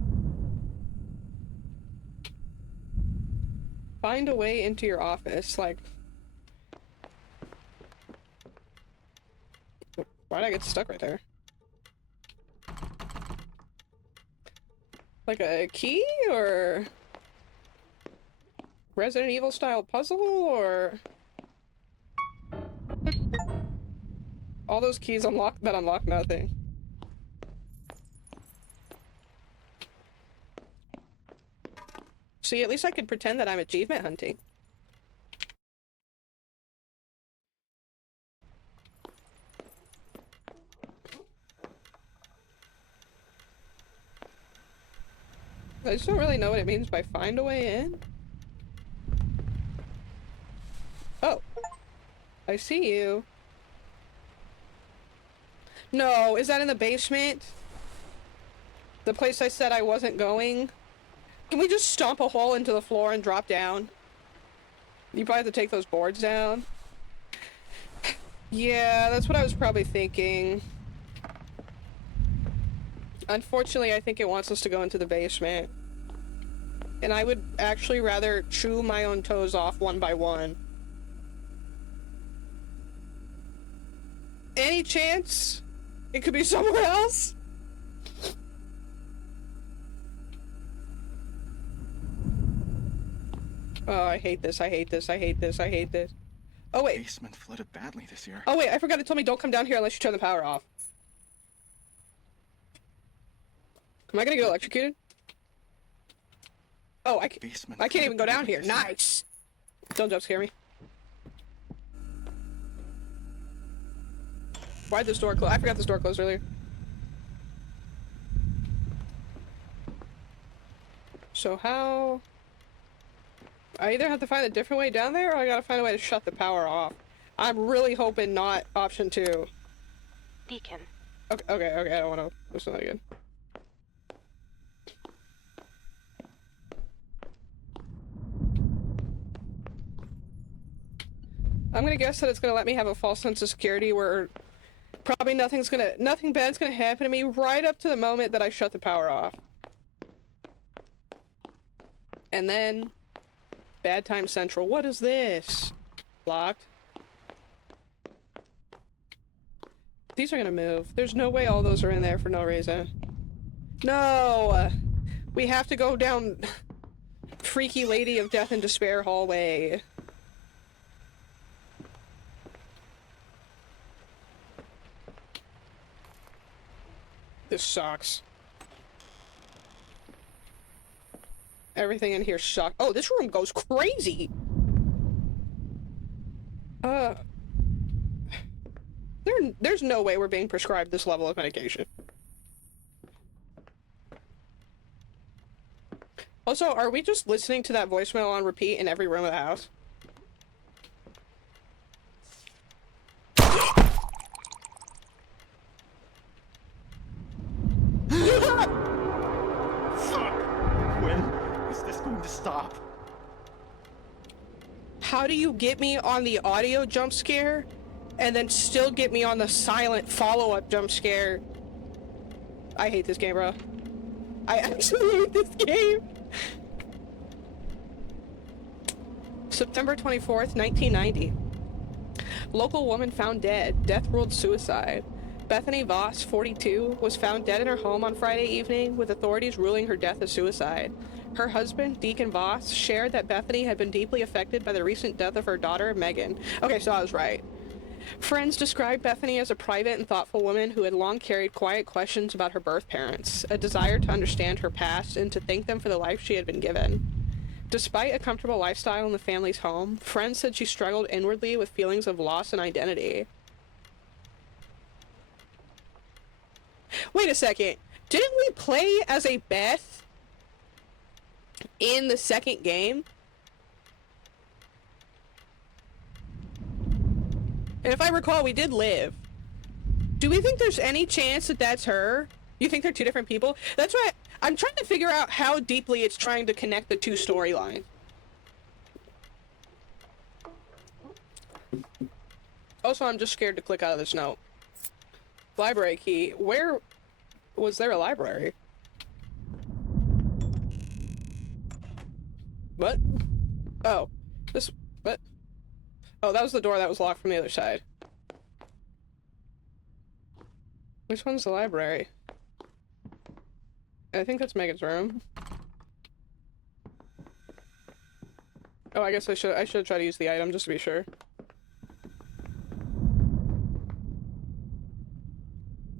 Find a way into your office, like... Why'd I get stuck right there? Like a key, or... Resident Evil style puzzle, or... All those keys unlock nothing. See, at least I could pretend that I'm achievement hunting. I just don't really know what it means by find a way in. Oh. I see you. No, is that in the basement? The place I said I wasn't going? Can we just stomp a hole into the floor and drop down? You probably have to take those boards down. Yeah, that's what I was probably thinking. Unfortunately, I think it wants us to go into the basement. And I would actually rather chew my own toes off one by one. Anyway. any chance it could be somewhere else? Oh, I hate this, I hate this, I hate this, I hate this. Oh wait. Basement flooded badly this year. Oh wait, I forgot to tell me don't come down here unless you turn the power off. Am I gonna get electrocuted? Oh, I can't even go down here. Nice! Don't jump scare me. Why'd this door close? I forgot this door closed earlier. So how... I either have to find a different way down there, or I gotta find a way to shut the power off. I'm really hoping not option 2. Deacon. Okay, I don't want to listen to that again. I'm gonna guess that it's gonna let me have a false sense of security where probably nothing bad's gonna happen to me right up to the moment that I shut the power off. And then, bad time central. What is this? Locked. These are gonna move. There's no way all those are in there for no reason. No! We have to go down Freaky Lady of Death and Despair hallway. This sucks. Everything in here sucks. Oh, this room goes crazy! There's no way we're being prescribed this level of medication. Also, are we just listening to that voicemail on repeat in every room of the house? Fuck! When is this going to stop? How do you get me on the audio jump scare and then still get me on the silent follow-up jump scare? I hate this game, bro. I actually hate this game. September 24th, 1990. Local woman found dead. Death ruled suicide. Bethany Voss, 42, was found dead in her home on Friday evening, with authorities ruling her death a suicide. Her husband, Deacon Voss, shared that Bethany had been deeply affected by the recent death of her daughter, Megan. Okay, so I was right. Friends described Bethany as a private and thoughtful woman who had long carried quiet questions about her birth parents, a desire to understand her past and to thank them for the life she had been given. Despite a comfortable lifestyle in the family's home, friends said she struggled inwardly with feelings of loss and identity. Wait a second. Didn't we play as a Beth in the second game? And if I recall, we did live. Do we think there's any chance that that's her? You think they're two different people? That's why I'm trying to figure out how deeply it's trying to connect the two storylines. Also, I'm just scared to click out of this note. Library key. Where was there a library? What? Oh. This... What? Oh, that was the door that was locked from the other side. Which one's the library? I think that's Megan's room. Oh, I guess I should try to use the item just to be sure.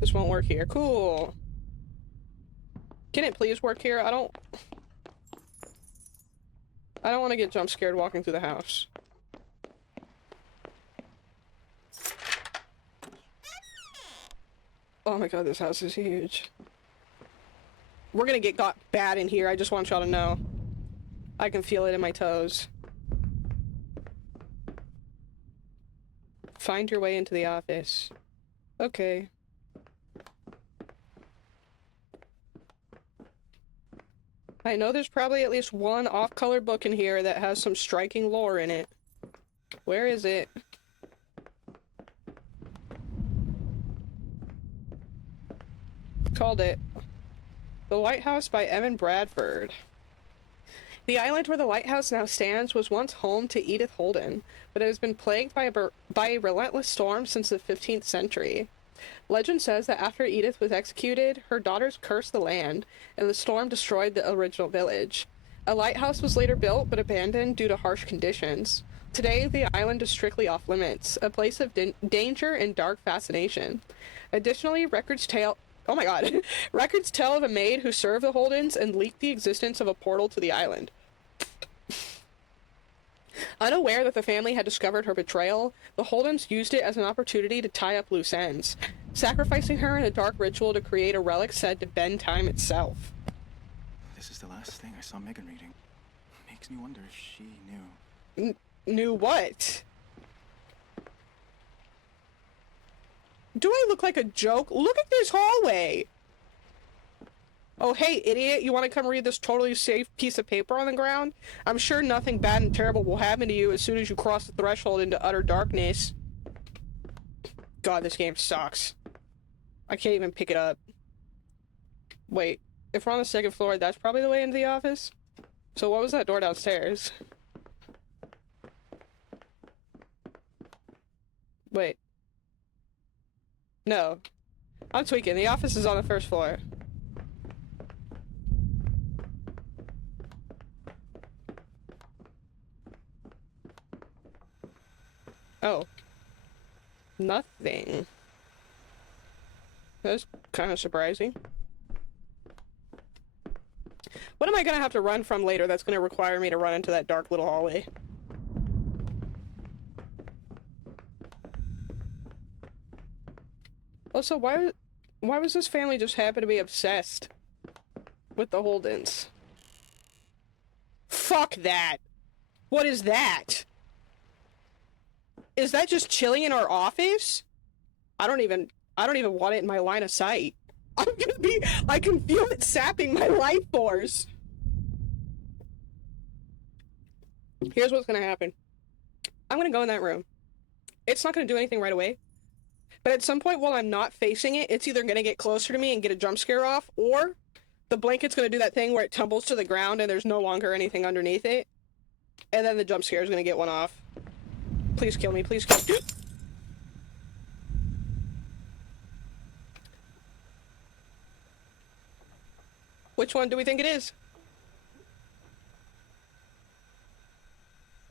This won't work here. Cool. Can it please work here? I don't want to get jump scared walking through the house. Oh my god, this house is huge. We're gonna get got bad in here, I just want y'all to know. I can feel it in my toes. Find your way into the office. Okay. I know there's probably at least one off-color book in here that has some striking lore in it. Where is it? Called it. The Lighthouse by Evan Bradford. The island where the lighthouse now stands was once home to Edith Holden, but it has been plagued by a relentless storm since the 15th century. Legend says that after Edith was executed, her daughters cursed the land, and the storm destroyed the original village. A lighthouse was later built but abandoned due to harsh conditions. Today, the island is strictly off limits, a place of danger and dark fascination. Additionally, records tell records tell of a maid who served the Holdens and leaked the existence of a portal to the island. Unaware that the family had discovered her betrayal, the Holdens used it as an opportunity to tie up loose ends, sacrificing her in a dark ritual to create a relic said to bend time itself. This is the last thing I saw Megan reading. Makes me wonder if she knew. Knew what? Do I look like a joke? Look at this hallway! Oh, hey, idiot, you want to come read this totally safe piece of paper on the ground? I'm sure nothing bad and terrible will happen to you as soon as you cross the threshold into utter darkness. God, this game sucks. I can't even pick it up. Wait, if we're on the second floor, that's probably the way into the office? So what was that door downstairs? Wait. No. I'm tweaking. The office is on the first floor. Oh. Nothing. That's kind of surprising. What am I gonna have to run from later that's gonna require me to run into that dark little hallway? Also, why was this family just happen to be obsessed with the Holdens? Fuck that! What is that? Is that just chilling in our office? I don't even want it in my line of sight. I can feel it sapping my life force. Here's what's gonna happen. I'm gonna go in that room. It's not gonna do anything right away. But at some point while I'm not facing it, it's either gonna get closer to me and get a jump scare off, or the blanket's gonna do that thing where it tumbles to the ground and there's no longer anything underneath it. And then the jump scare is gonna get one off. Please kill me, please kill me. Which one do we think it is?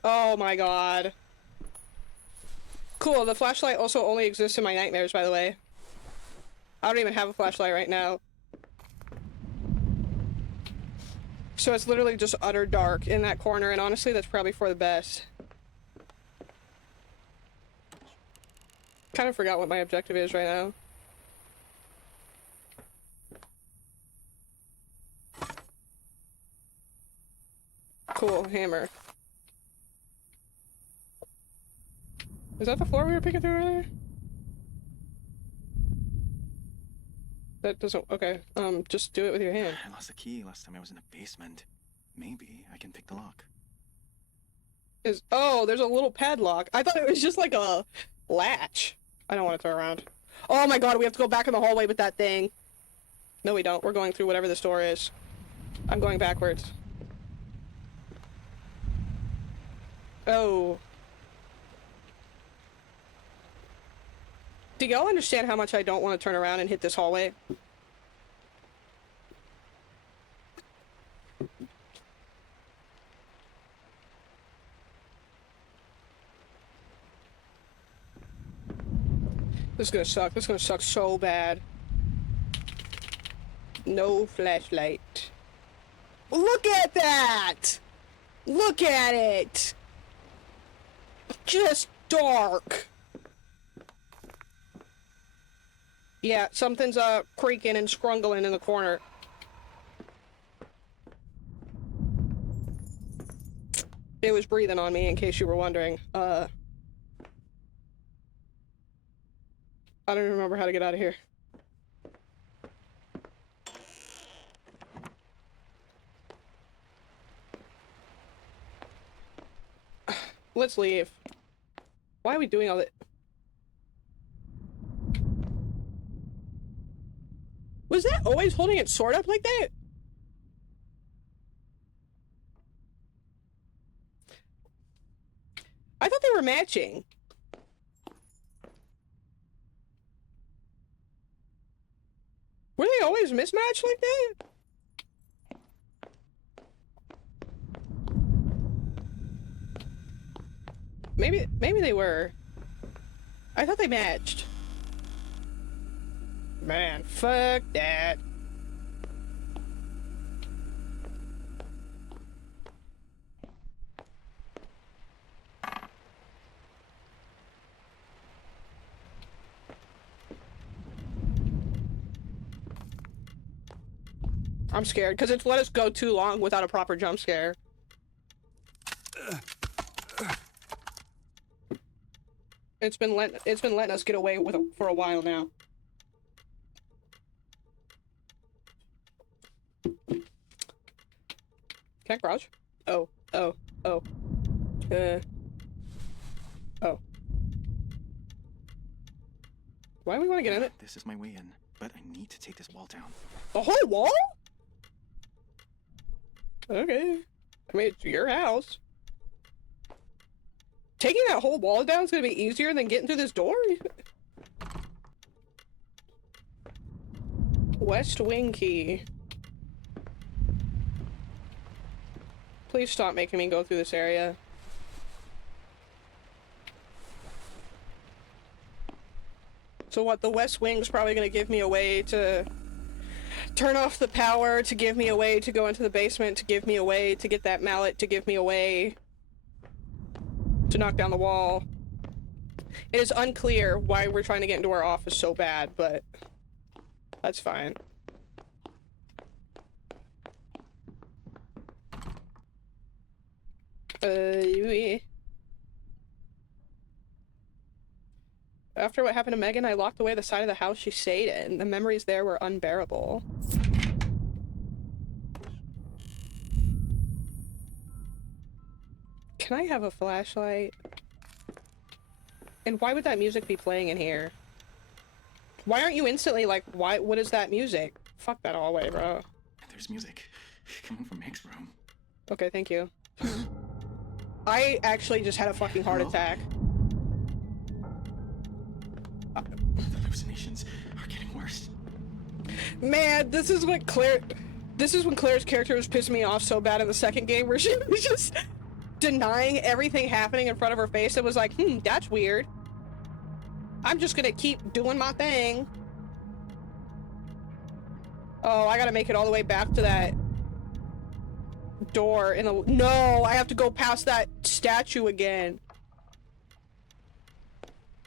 Oh my god. Cool, the flashlight also only exists in my nightmares, by the way. I don't even have a flashlight right now. So it's literally just utter dark in that corner, and honestly, that's probably for the best. Kind of forgot what my objective is right now. Cool, hammer. Is that the floor we were picking through earlier? That doesn't- okay. Just do it with your hand. I lost the key last time I was in the basement. Maybe I can pick the lock. Oh, there's a little padlock. I thought it was just like a latch. I don't want to turn around. Oh my god, we have to go back in the hallway with that thing. No, we don't. We're going through whatever this door is. I'm going backwards. Oh. Do y'all understand how much I don't want to turn around and hit this hallway? This is gonna suck. This is gonna suck so bad. No flashlight. Look at that! Look at it! Just dark. Yeah, something's creaking and scrungling in the corner. It was breathing on me, in case you were wondering. I don't even remember how to get out of here. Let's leave. Why are we doing all that? Was that always holding its sword up like that? I thought they were matching. Were they always mismatched like that? Maybe they were. I thought they matched. Man, fuck that. I'm scared because it's let us go too long without a proper jump scare. It's been letting us get away with it for a while now. Can I crouch? Oh. Oh. Oh. Oh. Why do we want to get in it? This is my way in, but I need to take this wall down. The whole wall? Okay. I mean, it's your house. Taking that whole wall down is gonna be easier than getting through this door? West Wing key. Please stop making me go through this area. So what, the West Wing's probably gonna give me a way to turn off the power, to give me a way to go into the basement, to give me a way to get that mallet, to give me a way to knock down the wall. It is unclear why we're trying to get into our office so bad, but that's fine. After what happened to Megan, I locked away the side of the house she stayed in. The memories there were unbearable. Can I have a flashlight? And why would that music be playing in here? Why aren't you instantly like, what is that music? Fuck that hallway, bro. There's music coming from Meg's room. Okay, thank you. I actually just had a fucking heart attack. The hallucinations are getting worse. Man, this is when Claire's character was pissing me off so bad in the second game, where she was just denying everything happening in front of her face. It was like, that's weird. I'm just gonna keep doing my thing. Oh, I gotta make it all the way back to that door in the— No, I have to go past that statue again.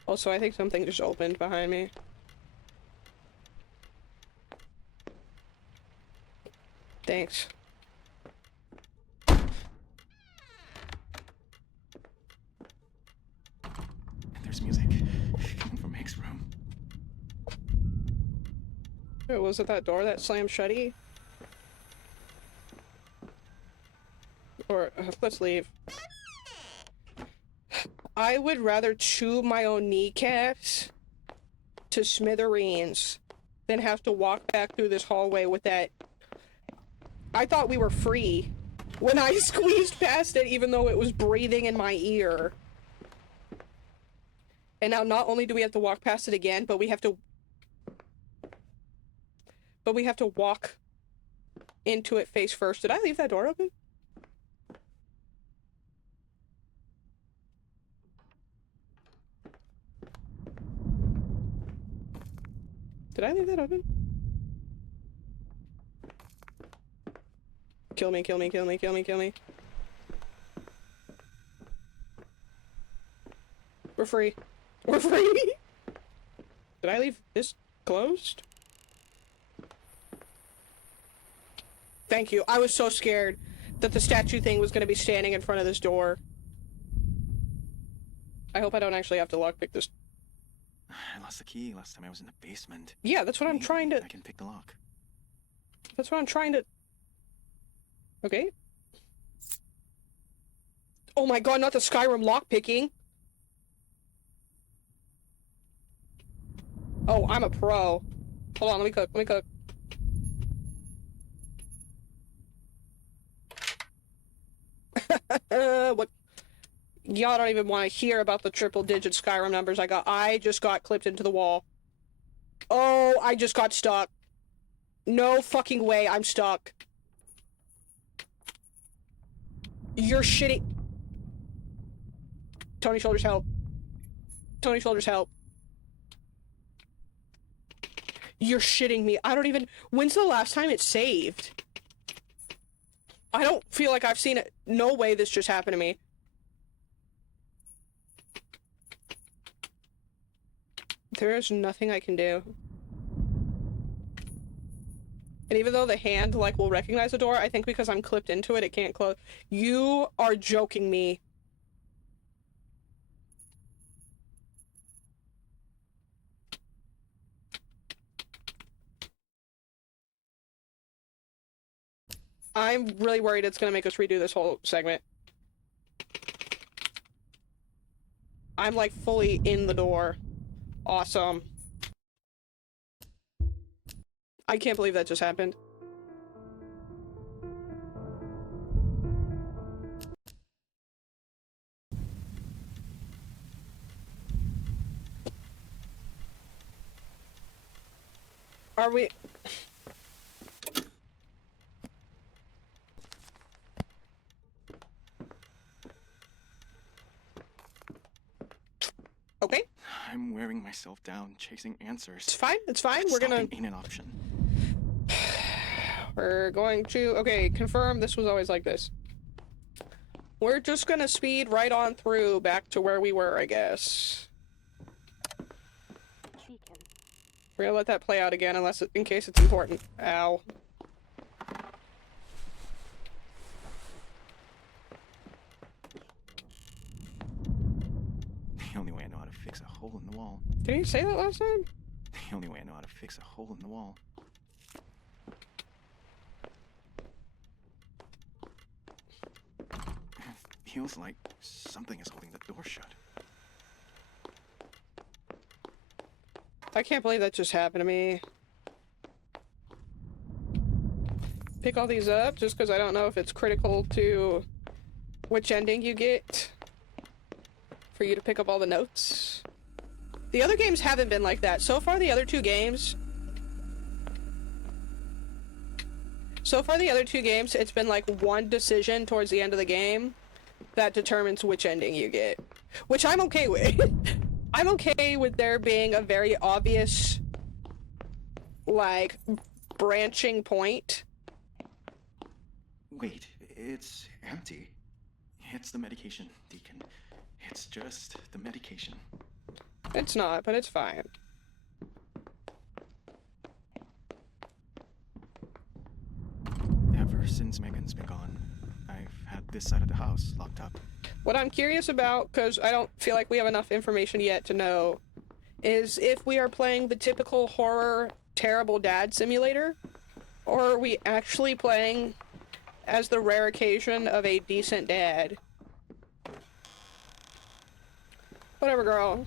Also, I think something just opened behind me. Thanks. And there's music coming from Meg's room. Oh, was it that door that slammed shutty? Or, let's leave. I would rather chew my own kneecaps to smithereens than have to walk back through this hallway with that— I thought we were free when I squeezed past it, even though it was breathing in my ear. And now not only do we have to walk past it again, but we have to walk into it face first. Did I leave that door open? Did I leave that open? Kill me, kill me, kill me, kill me, kill me. We're free. We're free! Did I leave this closed? Thank you. I was so scared that the statue thing was gonna be standing in front of this door. I hope I don't actually have to lockpick this. I lost the key last time I was in the basement. Yeah, that's what I'm trying to— I can pick the lock. That's what I'm trying to— Okay. Oh my god, not the Skyrim lockpicking! Oh, I'm a pro. Hold on, let me cook, let me cook. What? Y'all don't even want to hear about the triple-digit Skyrim numbers I got. I just got clipped into the wall. Oh, I just got stuck. No fucking way, I'm stuck. You're shitty. Tony Shoulders, help. Tony Shoulders, help. You're shitting me. I don't even... When's the last time it saved? I don't feel like I've seen it. No way this just happened to me. There is nothing I can do. And even though the hand, like, will recognize the door, I think because I'm clipped into it, it can't close. You are joking me. I'm really worried it's gonna make us redo this whole segment. I'm, like, fully in the door. Awesome. I can't believe that just happened. Are we... Okay. I'm wearing myself down, chasing answers. It's fine. It's fine. We're gonna... Stopping ain't an option. We're going to... Okay, confirm this was always like this. We're just gonna speed right on through back to where we were, I guess. We're gonna let that play out again, unless in case it's important. Ow. The only way I know how to fix a hole in the wall. Didn't you say that last time? The only way I know how to fix a hole in the wall. It feels like something is holding the door shut. I can't believe that just happened to me. Pick all these up just because I don't know if it's critical to which ending you get for you to pick up all the notes. The other games haven't been like that. So far, the other two games, it's been like one decision towards the end of the game that determines which ending you get. Which I'm okay with. I'm okay with there being a very obvious, like, branching point. Wait, it's empty. It's the medication, Deacon. It's just the medication. It's not, but it's fine. Ever since Megan's been gone, I've had this side of the house locked up. What I'm curious about, because I don't feel like we have enough information yet to know, is if we are playing the typical horror terrible dad simulator, or are we actually playing as the rare occasion of a decent dad? Whatever, girl.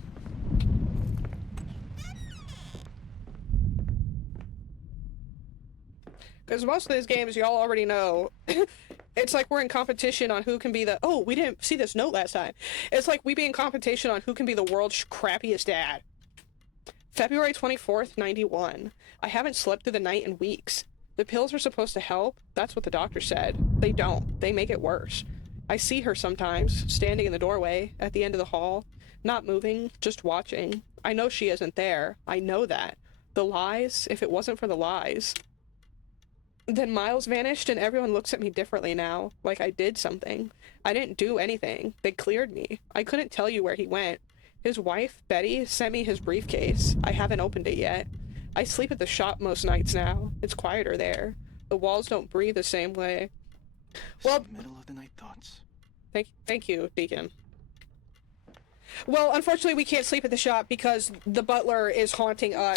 Because most of these games, y'all already know, it's like we're in competition on who can be the... Oh, we didn't see this note last time. It's like we be in competition on who can be the world's crappiest dad. February 24th, 91. I haven't slept through the night in weeks. The pills are supposed to help. That's what the doctor said. They don't. They make it worse. I see her sometimes, standing in the doorway, at the end of the hall. Not moving, just watching. I know she isn't there. I know that. The lies, if it wasn't for the lies... Then Miles vanished and everyone looks at me differently now, like I did something. I didn't do anything. They cleared me. I couldn't tell you where he went. His wife, Betty, sent me his briefcase. I haven't opened it yet. I sleep at the shop most nights now. It's quieter there. The walls don't breathe the same way. Well, middle of the night thoughts. Thank you, Deacon. Well, unfortunately we can't sleep at the shop because the butler is haunting us.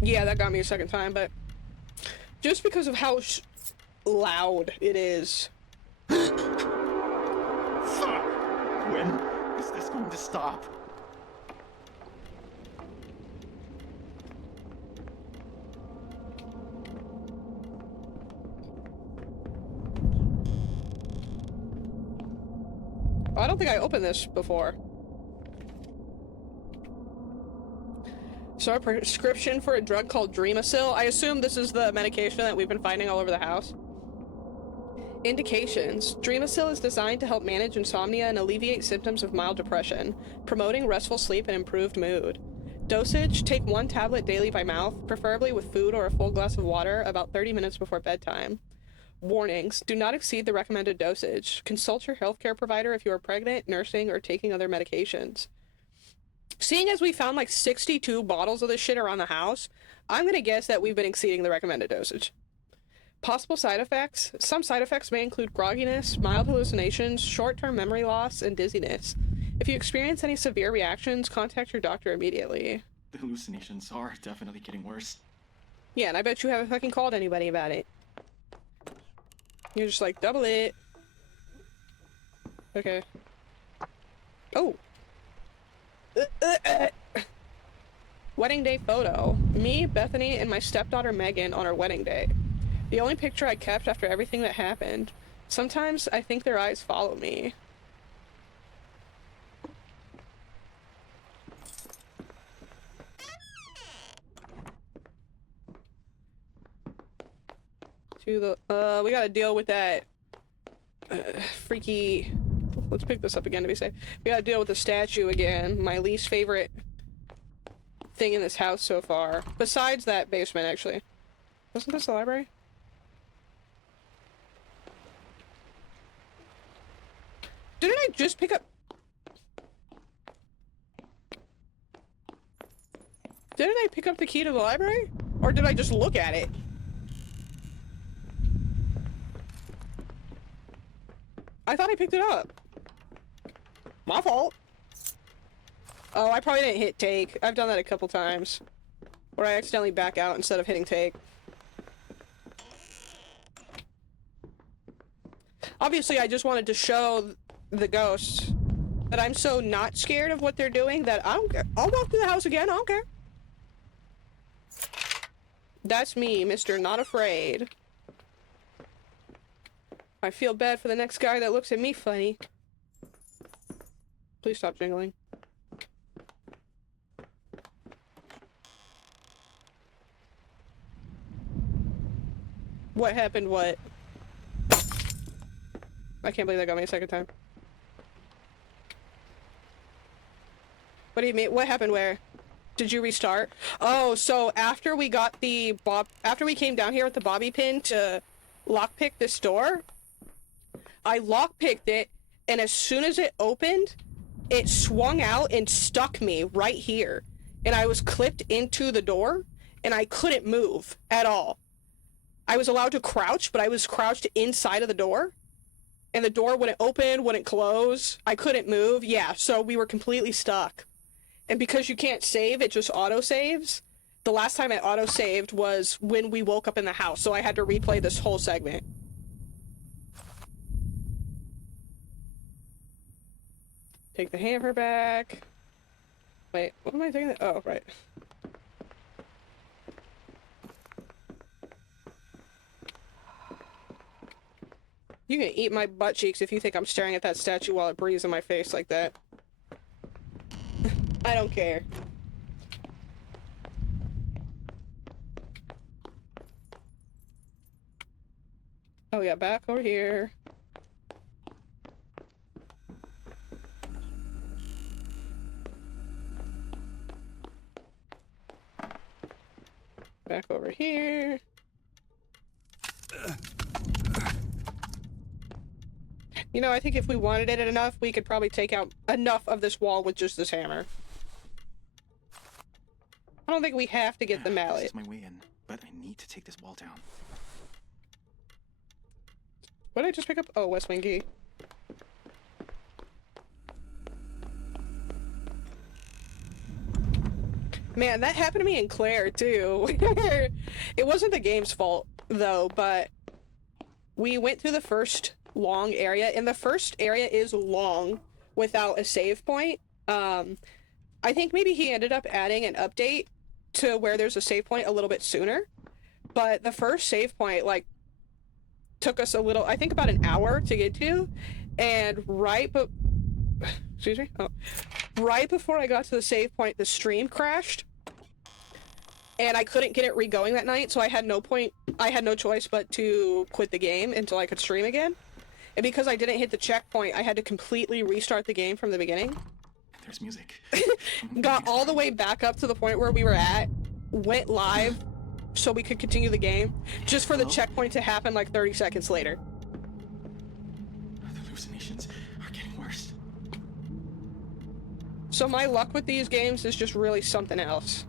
Yeah, that got me a second time, but just because of how loud it is. Fuck! When is this going to stop? I don't think I opened this before. So a prescription for a drug called Dreamacil. I assume this is the medication that we've been finding all over the house. Indications. Dreamacil is designed to help manage insomnia and alleviate symptoms of mild depression, promoting restful sleep and improved mood. Dosage. Take 1 tablet daily by mouth, preferably with food or a full glass of water about 30 minutes before bedtime. Warnings. Do not exceed the recommended dosage. Consult your healthcare provider if you are pregnant, nursing, or taking other medications. Seeing as we found like 62 bottles of this shit around the house, I'm gonna guess that we've been exceeding the recommended dosage. Possible side effects. Some side effects may include grogginess, mild hallucinations, short-term memory loss, and dizziness. If you experience any severe reactions, contact your doctor immediately. The hallucinations are definitely getting worse. Yeah, and I bet you haven't fucking called anybody about it. You're just like, double it. Okay. Oh! Wedding day photo. Me, Bethany, and my stepdaughter Megan on our wedding day. The only picture I kept after everything that happened. Sometimes I think their eyes follow me. To the, we gotta deal with that freaky... Let's pick this up again to be safe. We gotta deal with the statue again. My least favorite thing in this house so far. Besides that basement, actually. Wasn't this the library? Didn't I just pick up... Didn't I pick up the key to the library? Or did I just look at it? I thought I picked it up. My fault. Oh, I probably didn't hit take. I've done that a couple times. Where I accidentally back out instead of hitting take. Obviously, I just wanted to show the ghosts that I'm so not scared of what they're doing that I don't care. I'll walk through the house again, I don't care. That's me, Mr. Not Afraid. I feel bad for the next guy that looks at me funny. Please stop jingling. What happened? What? I can't believe that got me a second time. What do you mean? What happened where? Did you restart? Oh, so after we got the after we came down here with the bobby pin to lockpick this door, I lockpicked it, and as soon as it opened, it swung out and stuck me right here. And I was clipped into the door, and I couldn't move at all. I was allowed to crouch, but I was crouched inside of the door. And the door wouldn't open, wouldn't close. I couldn't move. Yeah, so we were completely stuck. And because you can't save, it just auto-saves. The last time it auto-saved was when we woke up in the house, so I had to replay this whole segment. Take the hammer back. Wait, what am I taking? Oh, right. You can eat my butt cheeks if you think I'm staring at that statue while it breathes in my face like that. I don't care. Oh yeah, back over here. Back over here. You know, I think if we wanted it enough, we could probably take out enough of this wall with just this hammer. I don't think we have to get the mallet. This is my way in, but I need to take this wall down. What did I just pick up? Oh, West Wing key. Man, that happened to me in Claire, too. It wasn't the game's fault, though, but we went through the first long area, and the first area is long without a save point. I think maybe he ended up adding an update to where there's a save point a little bit sooner, but the first save point, like, took us a little, I think about an hour to get to, and right Excuse me? Oh. Right before I got to the save point, the stream crashed. And I couldn't get it re-going that night, so I had no choice but to quit the game until I could stream again. And because I didn't hit the checkpoint, I had to completely restart the game from the beginning. There's music. Got all the way back up to the point where we were at, went live so we could continue the game, just for the checkpoint to happen like 30 seconds later. The hallucinations are getting worse. So my luck with these games is just really something else.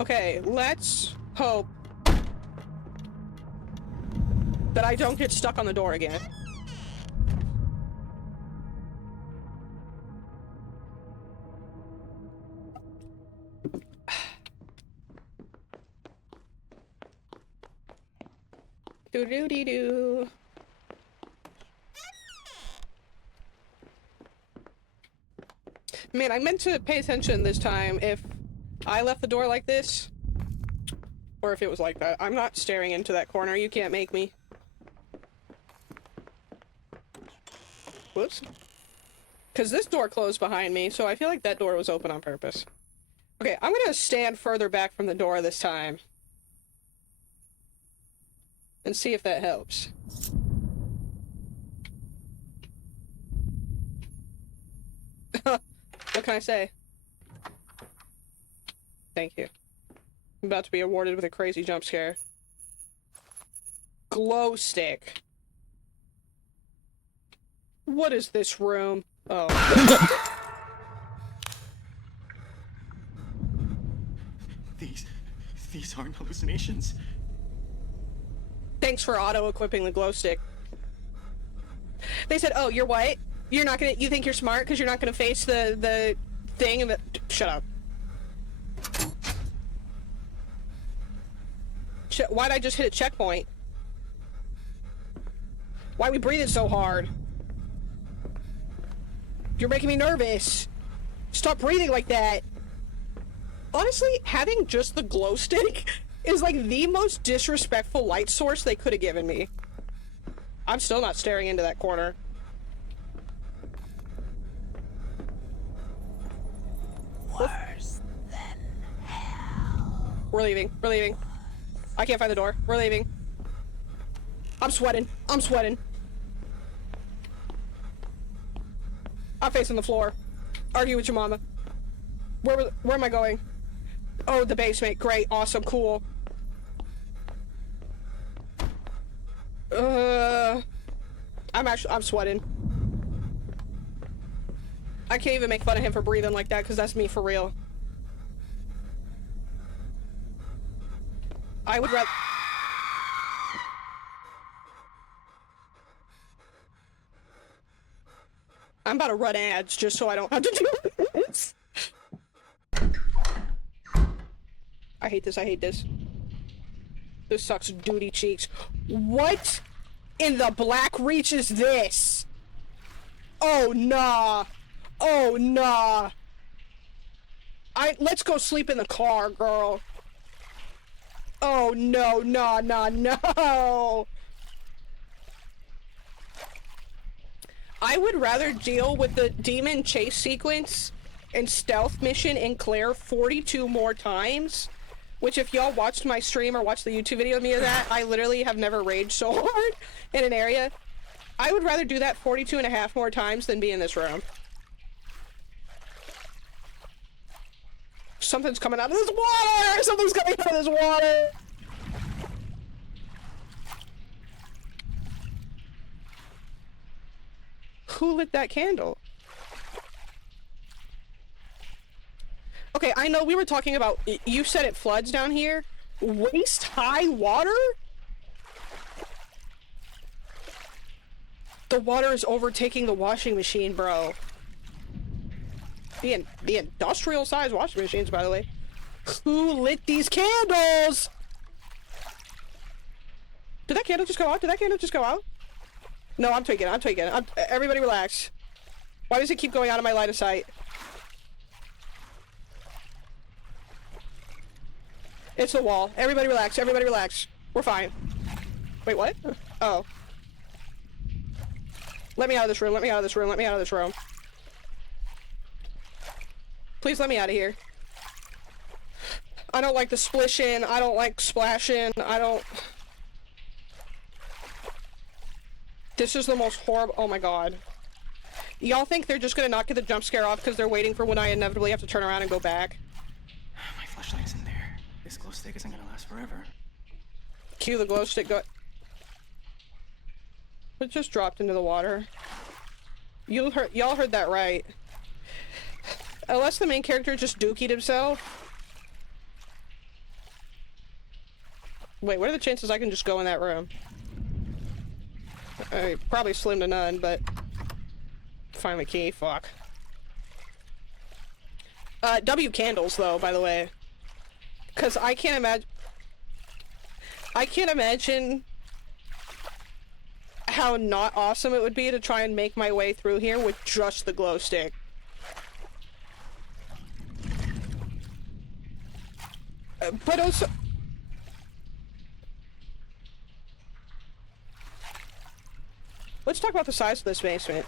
Okay, let's hope that I don't get stuck on the door again. Do-do-dee-doo. Man, I meant to pay attention this time if I left the door like this, or if it was like that. I'm not staring into that corner. You can't make me. Whoops. Because this door closed behind me, so I feel like that door was open on purpose. Okay, I'm gonna stand further back from the door this time. And see if that helps. What can I say? Thank you. I'm about to be awarded with a crazy jump scare. Glow stick. What is this room? Oh. These aren't hallucinations. Thanks for auto-equipping the glow stick. They said, oh, you're what? You're not gonna- you think you're smart because you're not gonna face the thing and the- Shut up. Why'd I just hit a checkpoint? Why are we breathing so hard? You're making me nervous. Stop breathing like that. Honestly, having just the glow stick is like the most disrespectful light source they could have given me. I'm still not staring into that corner. Worse than hell. We're leaving. We're leaving. I can't find the door. We're leaving. I'm sweating. I'm sweating. I'm facing the floor. Argue with your mama. Where am I going? Oh, the basement. Great. Awesome. Cool. I'm sweating. I can't even make fun of him for breathing like that because that's me for real. I would rather... I'm about to run ads just so I don't have to do this. I hate this, I hate this. This sucks duty cheeks. What in the black reach is this? Oh, nah. Oh, nah. Let's go sleep in the car, girl. Oh, no, nah, nah, no. I would rather deal with the demon chase sequence and stealth mission in Claire 42 more times, which if y'all watched my stream or watched the YouTube video of me of that, I literally have never raged so hard in an area. I would rather do that 42 and a half more times than be in this room. Something's coming out of this water! Something's coming out of this water! Who lit that candle? Okay, I know we were talking about, you said it floods down here. Waist-high water? The water is overtaking the washing machine, bro. The industrial-sized washing machines, by the way. Who lit these candles? Did that candle just go out? Did that candle just go out? No, I'm tweaking. I'm tweaking. Everybody relax. Why does it keep going out of my line of sight? It's the wall. Everybody relax. Everybody relax. We're fine. Wait, what? Oh. Let me out of this room, let me out of this room, let me out of this room. Please let me out of here. I don't like the splishing, I don't like splashing, I don't... This is the most horrible- oh my god. Y'all think they're just gonna not get the jump scare off because they're waiting for when I inevitably have to turn around and go back? My flashlight isn't there. This glow stick isn't gonna last forever. Cue the glow stick go- It just dropped into the water. Y'all heard that right. Unless the main character just dookied himself. Wait, what are the chances I can just go in that room? Probably slim to none, but... Find the key, fuck. W candles, though, by the way. Because I can't imagine... I can't imagine... how not awesome it would be to try and make my way through here with just the glow stick. But also... Let's talk about the size of this basement.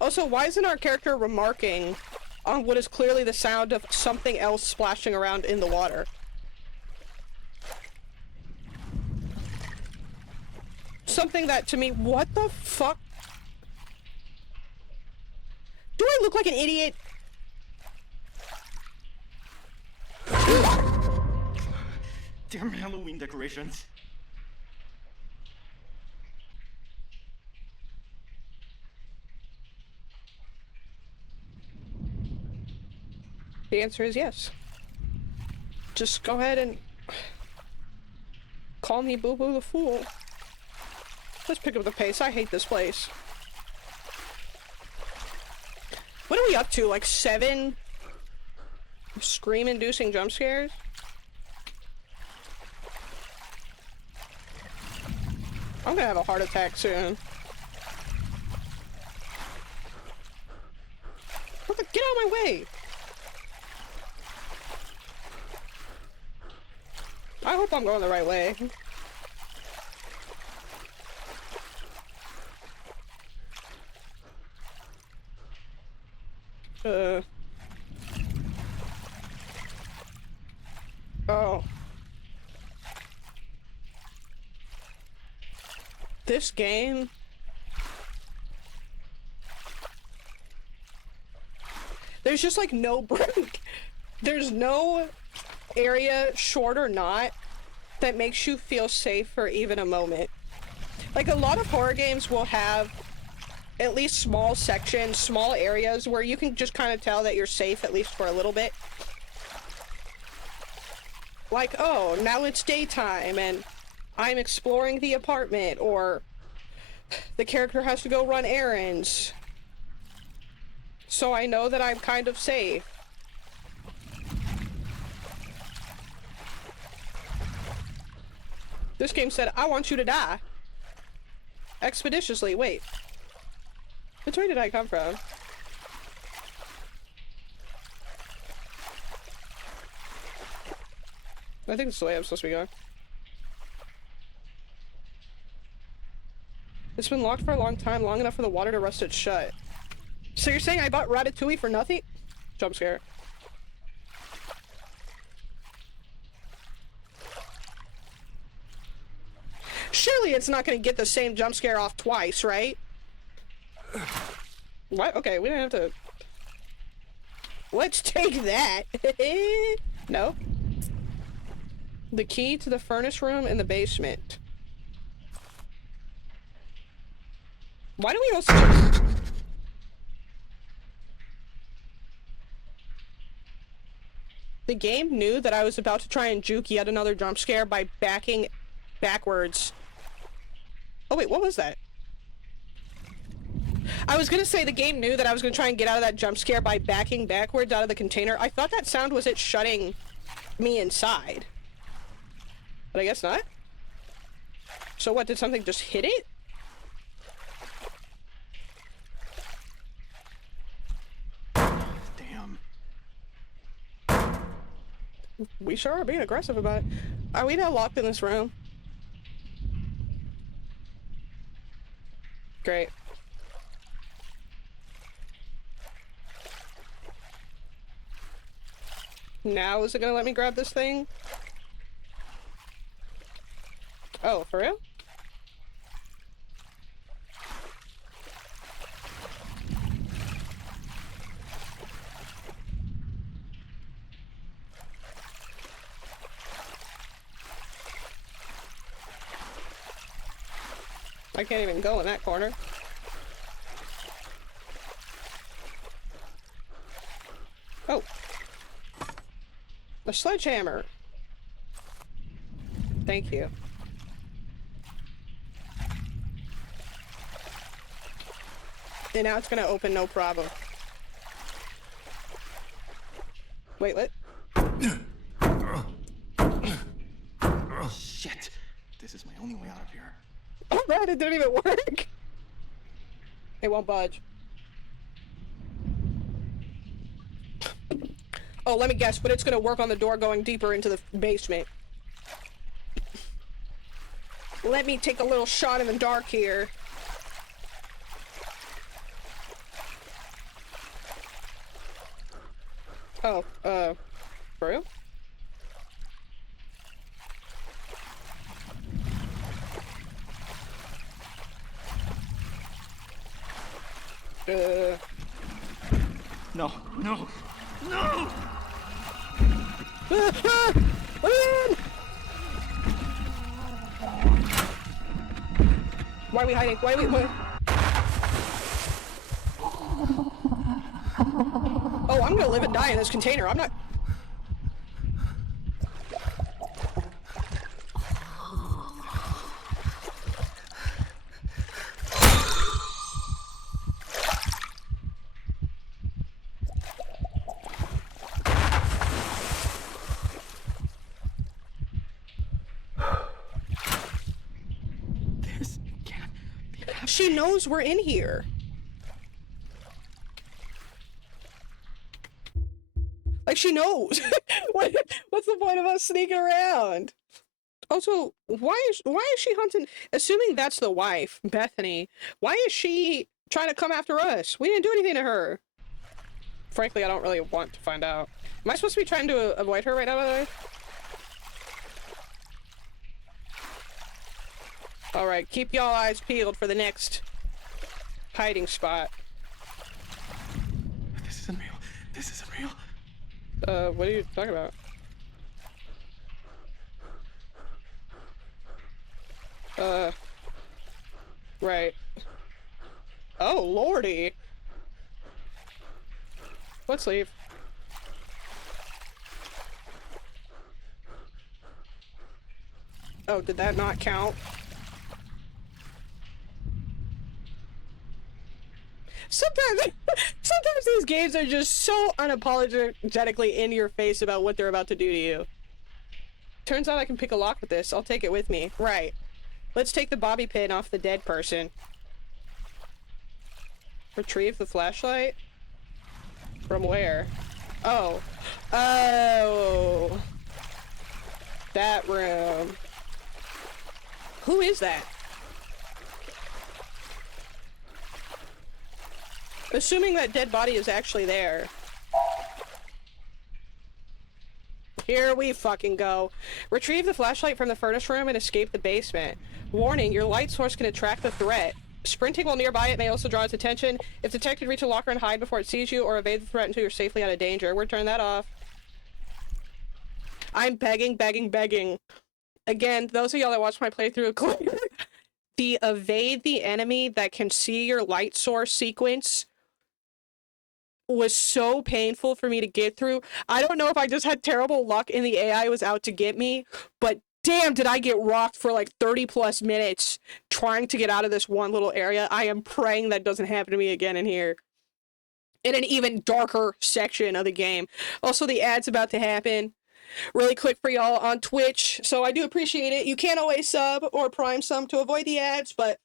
Also, why isn't our character remarking on what is clearly the sound of something else splashing around in the water? Something that, to me, what the fuck? Do I look like an idiot? Damn Halloween decorations. The answer is yes. Just go ahead and call me Boo Boo the Fool. Let's pick up the pace. I hate this place. What are we up to? Like 7 scream-inducing jump scares? I'm gonna have a heart attack soon. What the? Get out of my way! I hope I'm going the right way. Oh. This game... There's just like no break. There's no area, short or not, that makes you feel safe for even a moment. Like, a lot of horror games will have at least small sections, small areas where you can just kind of tell that you're safe, at least for a little bit. Like, oh, now it's daytime and I'm exploring the apartment, or the character has to go run errands. So I know that I'm kind of safe. This game said, I want you to die. Expeditiously. Wait. Which way did I come from? I think this is the way I'm supposed to be going. It's been locked for a long time, long enough for the water to rust it shut. So you're saying I bought Ratatouille for nothing? Jump scare. Surely it's not gonna get the same jump scare off twice, right? What? Okay, we didn't have to... Let's take that! No. The key to the furnace room in the basement. Why do we also... The game knew that I was about to try and juke yet another jump scare by backing backwards. Oh wait, what was that? I was gonna say the game knew that I was gonna try and get out of that jump scare by backing backwards out of the container. I thought that sound was it shutting me inside. But I guess not. So what, did something just hit it? Damn. We sure are being aggressive about it. Are we now locked in this room? Great. Now is it gonna let me grab this thing? Oh, for real? I can't even go in that corner. Oh. A sledgehammer. Thank you. And now it's gonna open, no problem. Wait, what? Shit! This is my only way out of here. Oh man, it didn't even work! It won't budge. Oh, let me guess, but it's gonna work on the door going deeper into the basement. Let me take a little shot in the dark here. Oh, for real? No, no, no! Why are we hiding? Why are we? Oh, I'm gonna live and die in this container. I'm not. This can't be happening. She knows we're in here. Like, she knows. What's the point of us sneaking around? Also, why is she hunting? Assuming that's the wife, Bethany. Why is she trying to come after us? We didn't do anything to her. Frankly, I don't really want to find out. Am I supposed to be trying to avoid her right now, by the way? Alright, keep y'all eyes peeled for the next hiding spot. This isn't real. This isn't real. What are you talking about? Right. Oh, lordy. Let's leave. Oh, did that not count? Sometimes these games are just so unapologetically in your face about what they're about to do to you. Turns out I can pick a lock with this. I'll take it with me. Right. Let's take the bobby pin off the dead person. Retrieve the flashlight? From where? Oh. Oh. That room. Who is that? Assuming that dead body is actually there. Here we fucking go. Retrieve the flashlight from the furnace room and escape the basement. Warning, your light source can attract the threat. Sprinting while nearby it may also draw its attention. If detected, reach a locker and hide before it sees you, or evade the threat until you're safely out of danger. We're turning that off. I'm begging, begging, begging. Again, those of y'all that watch my playthrough, clear the evade the enemy that can see your light source sequence was so painful for me to get through. I don't know if I just had terrible luck and the AI was out to get me, but damn did I get rocked for like 30 plus minutes trying to get out of this one little area. I am praying that doesn't happen to me again in here. In an even darker section of the game. Also, the ad's about to happen really quick for y'all on Twitch, so I do appreciate it. You can't always sub or prime some to avoid the ads, but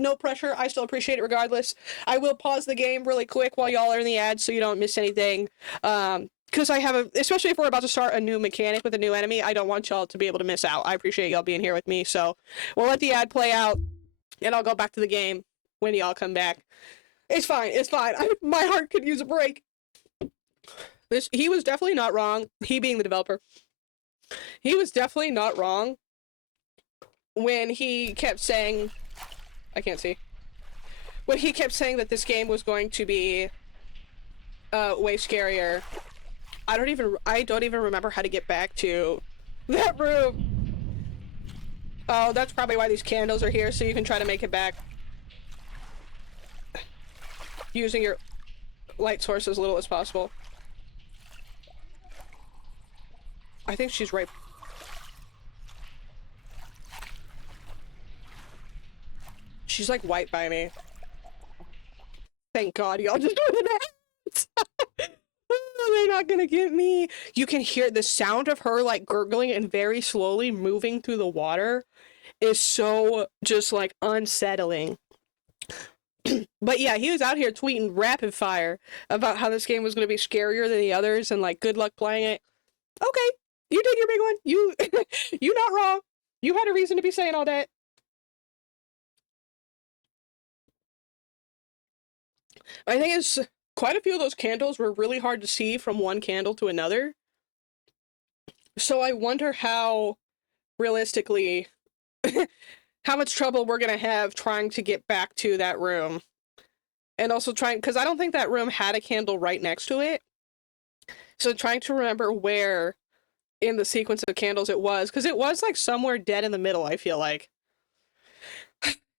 no pressure. I still appreciate it regardless. I will pause the game really quick while y'all are in the ads so you don't miss anything. Because I have especially if we're about to start a new mechanic with a new enemy, I don't want y'all to be able to miss out. I appreciate y'all being here with me, so we'll let the ad play out, and I'll go back to the game. when y'all come back. It's fine. It's fine. My heart could use a break. He was definitely not wrong. He being the developer. He was definitely not wrong when he kept saying, I can't see. When he kept saying that this game was going to be way scarier. I don't even remember how to get back to that room. Oh, that's probably why these candles are here, so you can try to make it back. Using your light source as little as possible. I think she's right. She's like white by me. Thank God y'all just went in. They're not gonna get me. You can hear the sound of her like gurgling and very slowly moving through the water is so just like unsettling. But yeah, he was out here tweeting rapid fire about how this game was gonna be scarier than the others and like good luck playing it. Okay, you did your big one. You not wrong. You had a reason to be saying all that. I think it's quite a few of those candles were really hard to see from one candle to another. So I wonder how realistically how much trouble we're gonna have trying to get back to that room. And also trying, because I don't think that room had a candle right next to it. So trying to remember where in the sequence of candles it was, because it was like somewhere dead in the middle, I feel like.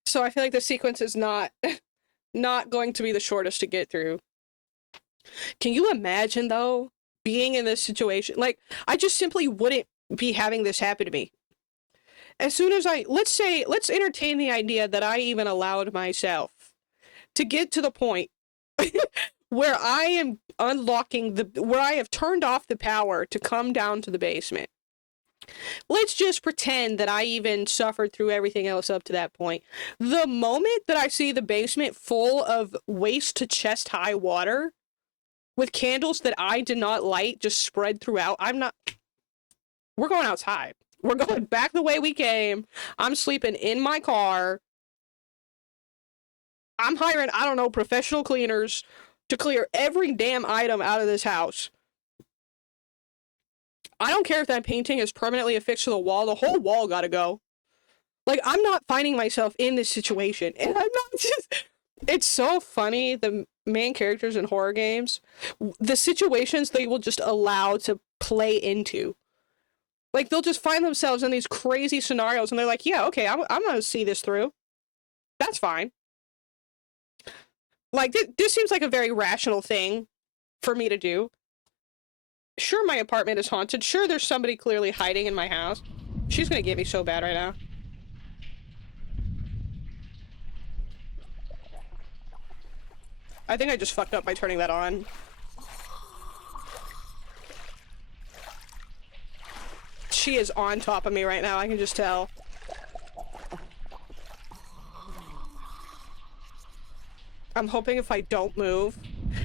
So I feel like the sequence is not going to be the shortest to get through. Can you imagine though being in this situation? Like, I just simply wouldn't be having this happen to me. As soon as let's entertain the idea that I even allowed myself to get to the point where I am where I have turned off the power to come down to the basement. Let's just pretend that I even suffered through everything else up to that point. The moment that I see the basement full of waist to chest high water with candles that I did not light just spread throughout, we're going outside. We're going back the way we came. I'm sleeping in my car. I'm hiring, I don't know, professional cleaners to clear every damn item out of this house. I don't care if that painting is permanently affixed to the wall. The whole wall gotta go. Like, I'm not finding myself in this situation. And I'm not just... It's so funny, the main characters in horror games, the situations they will just allow to play into. Like, they'll just find themselves in these crazy scenarios, and they're like, yeah, okay, I'm gonna see this through. That's fine. Like, this seems like a very rational thing for me to do. Sure, my apartment is haunted. Sure, there's somebody clearly hiding in my house. She's gonna get me so bad right now. I think I just fucked up by turning that on. She is on top of me right now, I can just tell. I'm hoping if I don't move.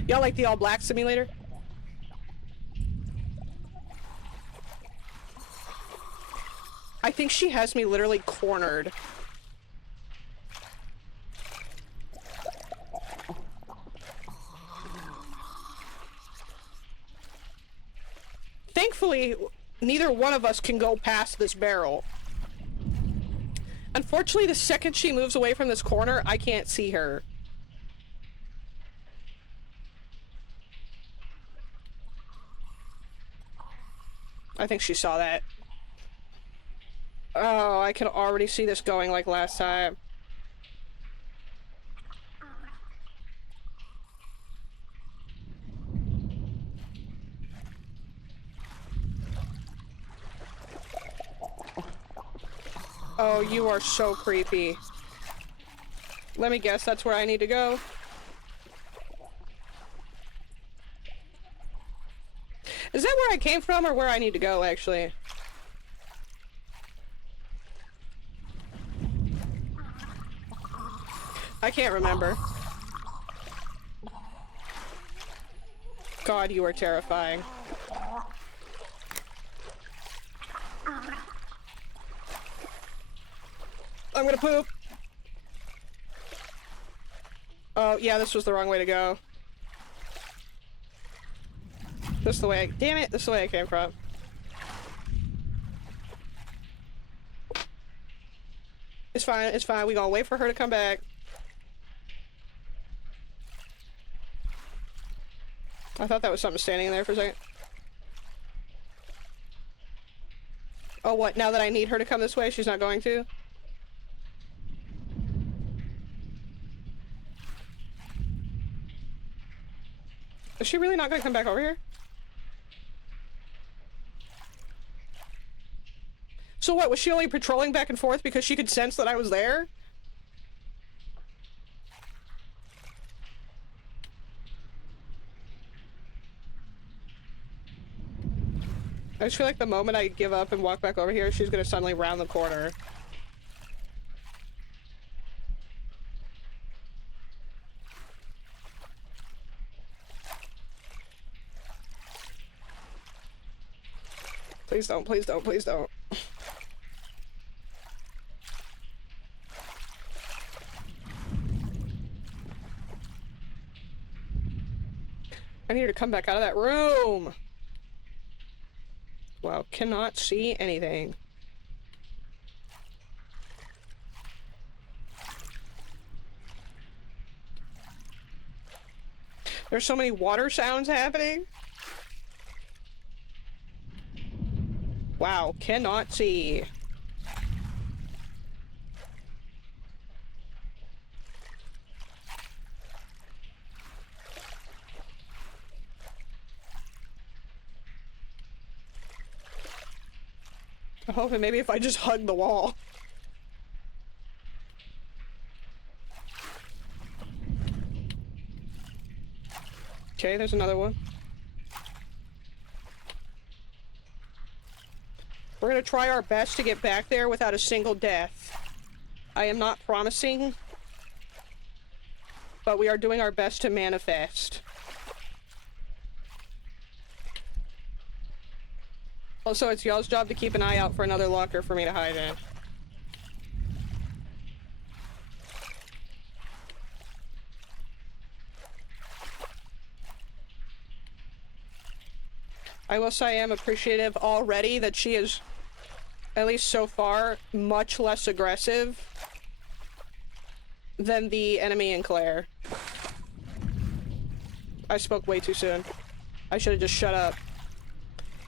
Y'all like the all black simulator? I think she has me literally cornered. Thankfully, neither one of us can go past this barrel. Unfortunately, the second she moves away from this corner, I can't see her. I think she saw that. Oh, I can already see this going like last time. Oh, you are so creepy. Let me guess, that's where I need to go. Is that where I came from or where I need to go, actually? I can't remember. God, you are terrifying. I'm gonna poop. Oh, yeah, this was the wrong way to go. This is the way I- damn it, this is the way I came from. It's fine, it's fine. We gonna wait for her to come back. I thought that was something standing there for a second. Oh, what? Now that I need her to come this way, she's not going to? Is she really not gonna come back over here? So what, was she only patrolling back and forth because she could sense that I was there? I just feel like the moment I give up and walk back over here, she's gonna suddenly round the corner. Please don't, please don't, please don't. I need her to come back out of that room! Wow, cannot see anything. There's so many water sounds happening. Wow, cannot see. I'm hoping maybe if I just hug the wall. Okay, there's another one. We're gonna try our best to get back there without a single death. I am not promising, but we are doing our best to manifest. Also, it's y'all's job to keep an eye out for another locker for me to hide in. I will say I am appreciative already that she is, at least so far, much less aggressive than the enemy in Claire. I spoke way too soon. I should have just shut up.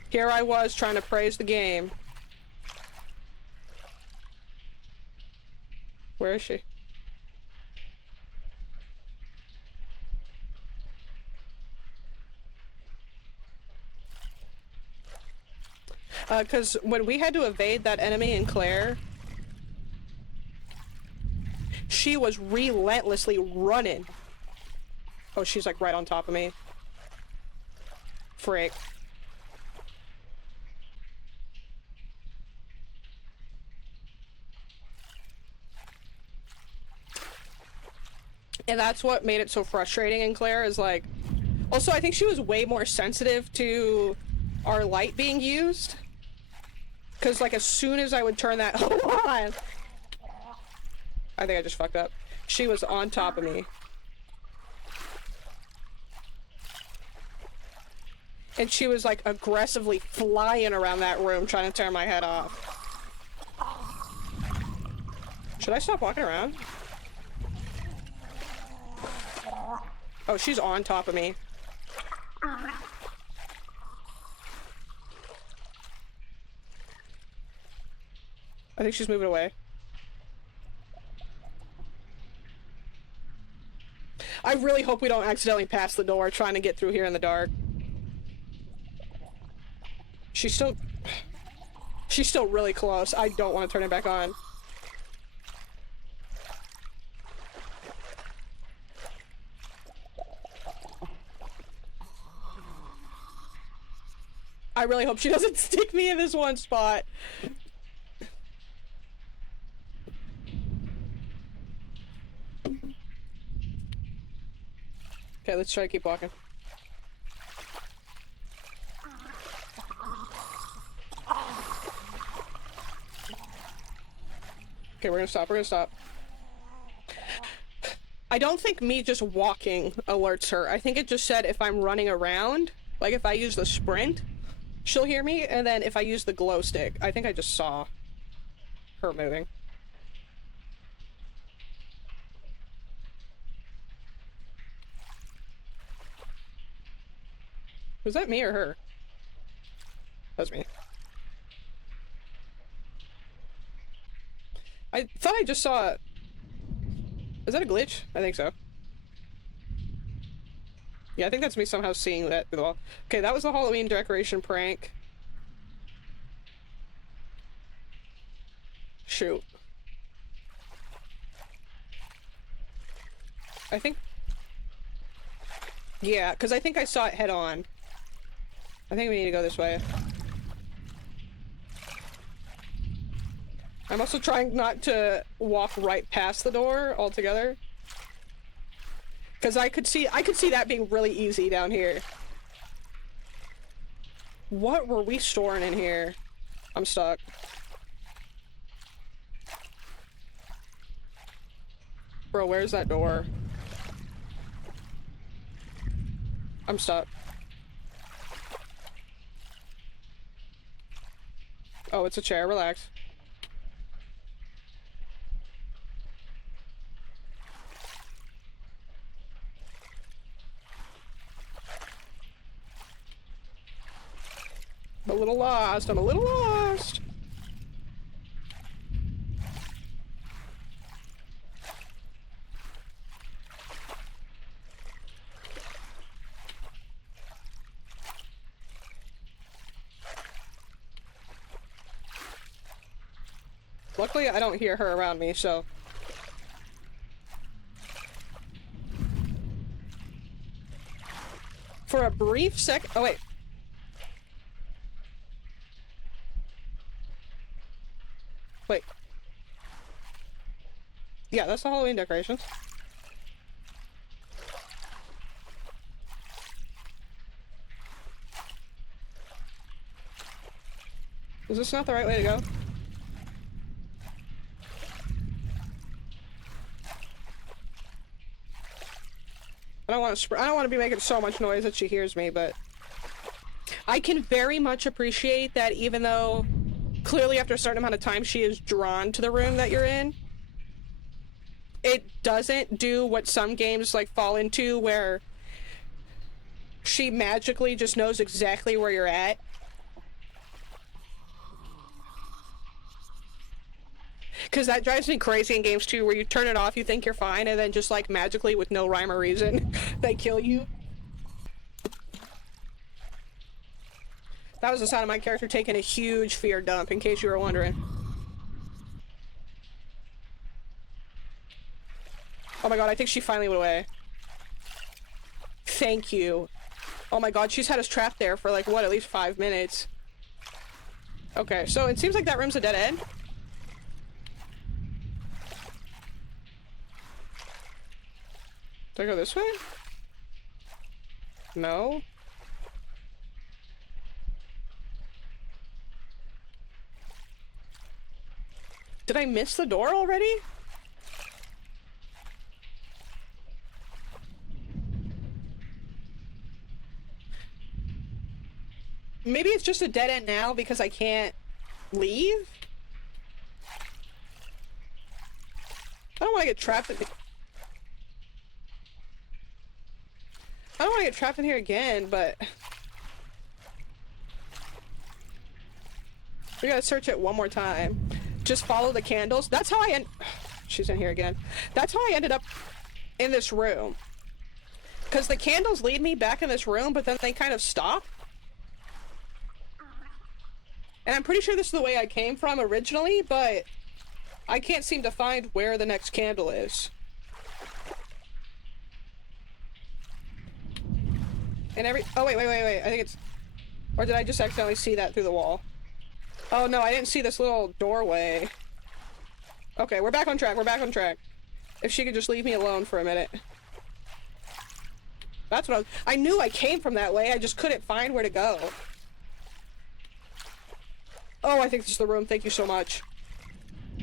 Here I was trying to praise the game. Where is she? Because when we had to evade that enemy in Claire, she was relentlessly running. Oh, she's like right on top of me. Frick. And that's what made it so frustrating in Claire, is like... Also, I think she was way more sensitive to our light being used. Because, like, as soon as I would turn that on... I think I just fucked up. She was on top of me. And she was, like, aggressively flying around that room trying to tear my head off. Should I stop walking around? Oh, she's on top of me. I think she's moving away. I really hope we don't accidentally pass the door trying to get through here in the dark. She's still really close. I don't want to turn it back on. I really hope she doesn't stick me in this one spot. Okay, let's try to keep walking. Okay, we're gonna stop, we're gonna stop. I don't think me just walking alerts her. I think it just said if I'm running around, like if I use the sprint, she'll hear me, and then if I use the glow stick, I think I just saw her moving. Was that me or her? That was me. I thought I just saw... Is that a glitch? I think so. Yeah, I think that's me somehow seeing that through the wall. Okay, that was the Halloween decoration prank. Shoot. I think... Yeah, because I think I saw it head on. I think we need to go this way. I'm also trying not to walk right past the door altogether. Because I could see that being really easy down here. What were we storing in here? I'm stuck. Bro, where's that door? I'm stuck. Oh, it's a chair. Relax. I'm a little lost. I'm a little lost. Luckily, I don't hear her around me, so... For a brief sec- oh wait. Wait. Yeah, that's the Halloween decorations. Is this not the right way to go? I don't want to be making so much noise that she hears me, but I can very much appreciate that even though clearly after a certain amount of time she is drawn to the room that you're in, it doesn't do what some games like fall into where she magically just knows exactly where you're at. Because that drives me crazy in games too, where you turn it off, you think you're fine, and then just like magically with no rhyme or reason, they kill you. That was the sound of my character taking a huge fear dump, in case you were wondering. Oh my god, I think she finally went away. Thank you. Oh my god, she's had us trapped there for like, what, at least 5 minutes. Okay, so it seems like that room's a dead end. Do I go this way? No. Did I miss the door already? Maybe it's just a dead end now because I can't leave? I don't want to get trapped in... I don't want to get trapped in here again, but... We gotta search it one more time. Just follow the candles. That's how I end... She's in here again. That's how I ended up in this room. Because the candles lead me back in this room, but then they kind of stop. And I'm pretty sure this is the way I came from originally, but I can't seem to find where the next candle is. And oh, wait. I think it's... Or did I just accidentally see that through the wall? Oh, no, I didn't see this little doorway. Okay, we're back on track. We're back on track. If she could just leave me alone for a minute. That's what I knew I came from that way. I just couldn't find where to go. Oh, I think this is the room. Thank you so much. What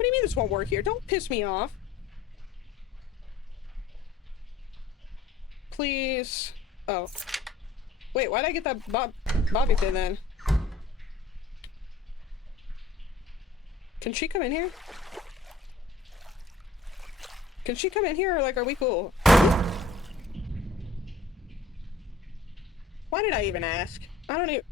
do you mean just won't work here. Don't piss me off. Please. Oh. Wait, why'd I get that bobby pin then? Can she come in here? Can she come in here, or like, are we cool? Why did I even ask? I don't even...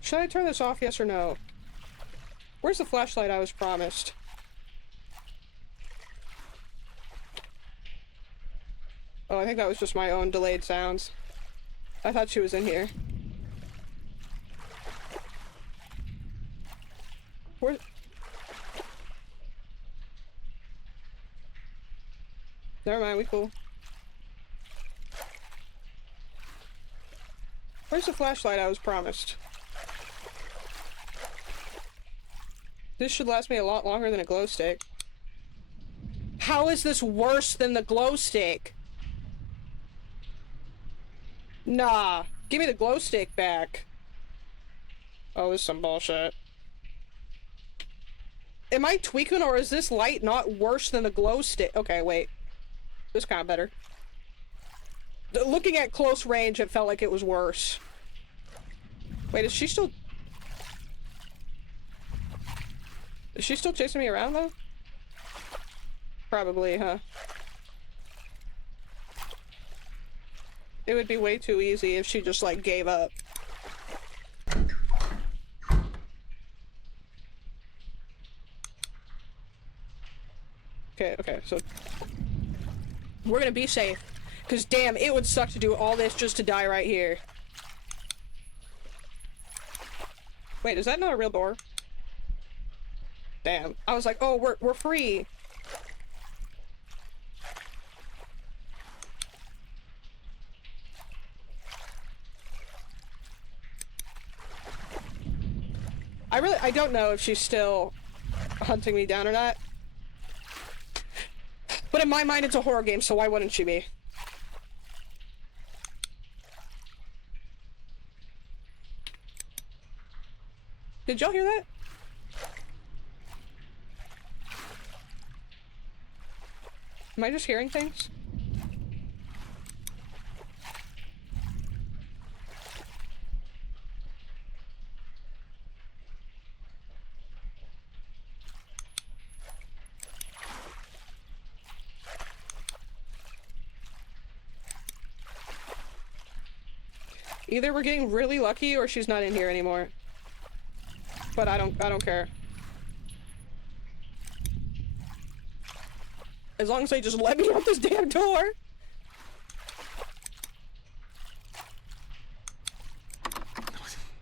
Should I turn this off, yes or no? Where's the flashlight I was promised? Oh, I think that was just my own delayed sounds. I thought she was in here. Where... Never mind, we cool. Where's the flashlight I was promised? This should last me a lot longer than a glow stick. How is this worse than the glow stick? Nah, give me the glow stick back. Oh, this is some bullshit. Am I tweaking, or is this light not worse than the glow stick? Okay, wait. This is kind of better. Looking at close range, it felt like it was worse. Wait, is she still... Is she still chasing me around, though? Probably, huh? It would be way too easy if she just, like, gave up. Okay, so... We're gonna be safe. Because, damn, it would suck to do all this just to die right here. Wait, is that not a real door? Damn. I was like, oh, we're free. I don't know if she's still hunting me down or not. But in my mind, it's a horror game, so why wouldn't she be? Did y'all hear that? Am I just hearing things? Either we're getting really lucky or she's not in here anymore. But I don't care. As long as they just let me out this damn door.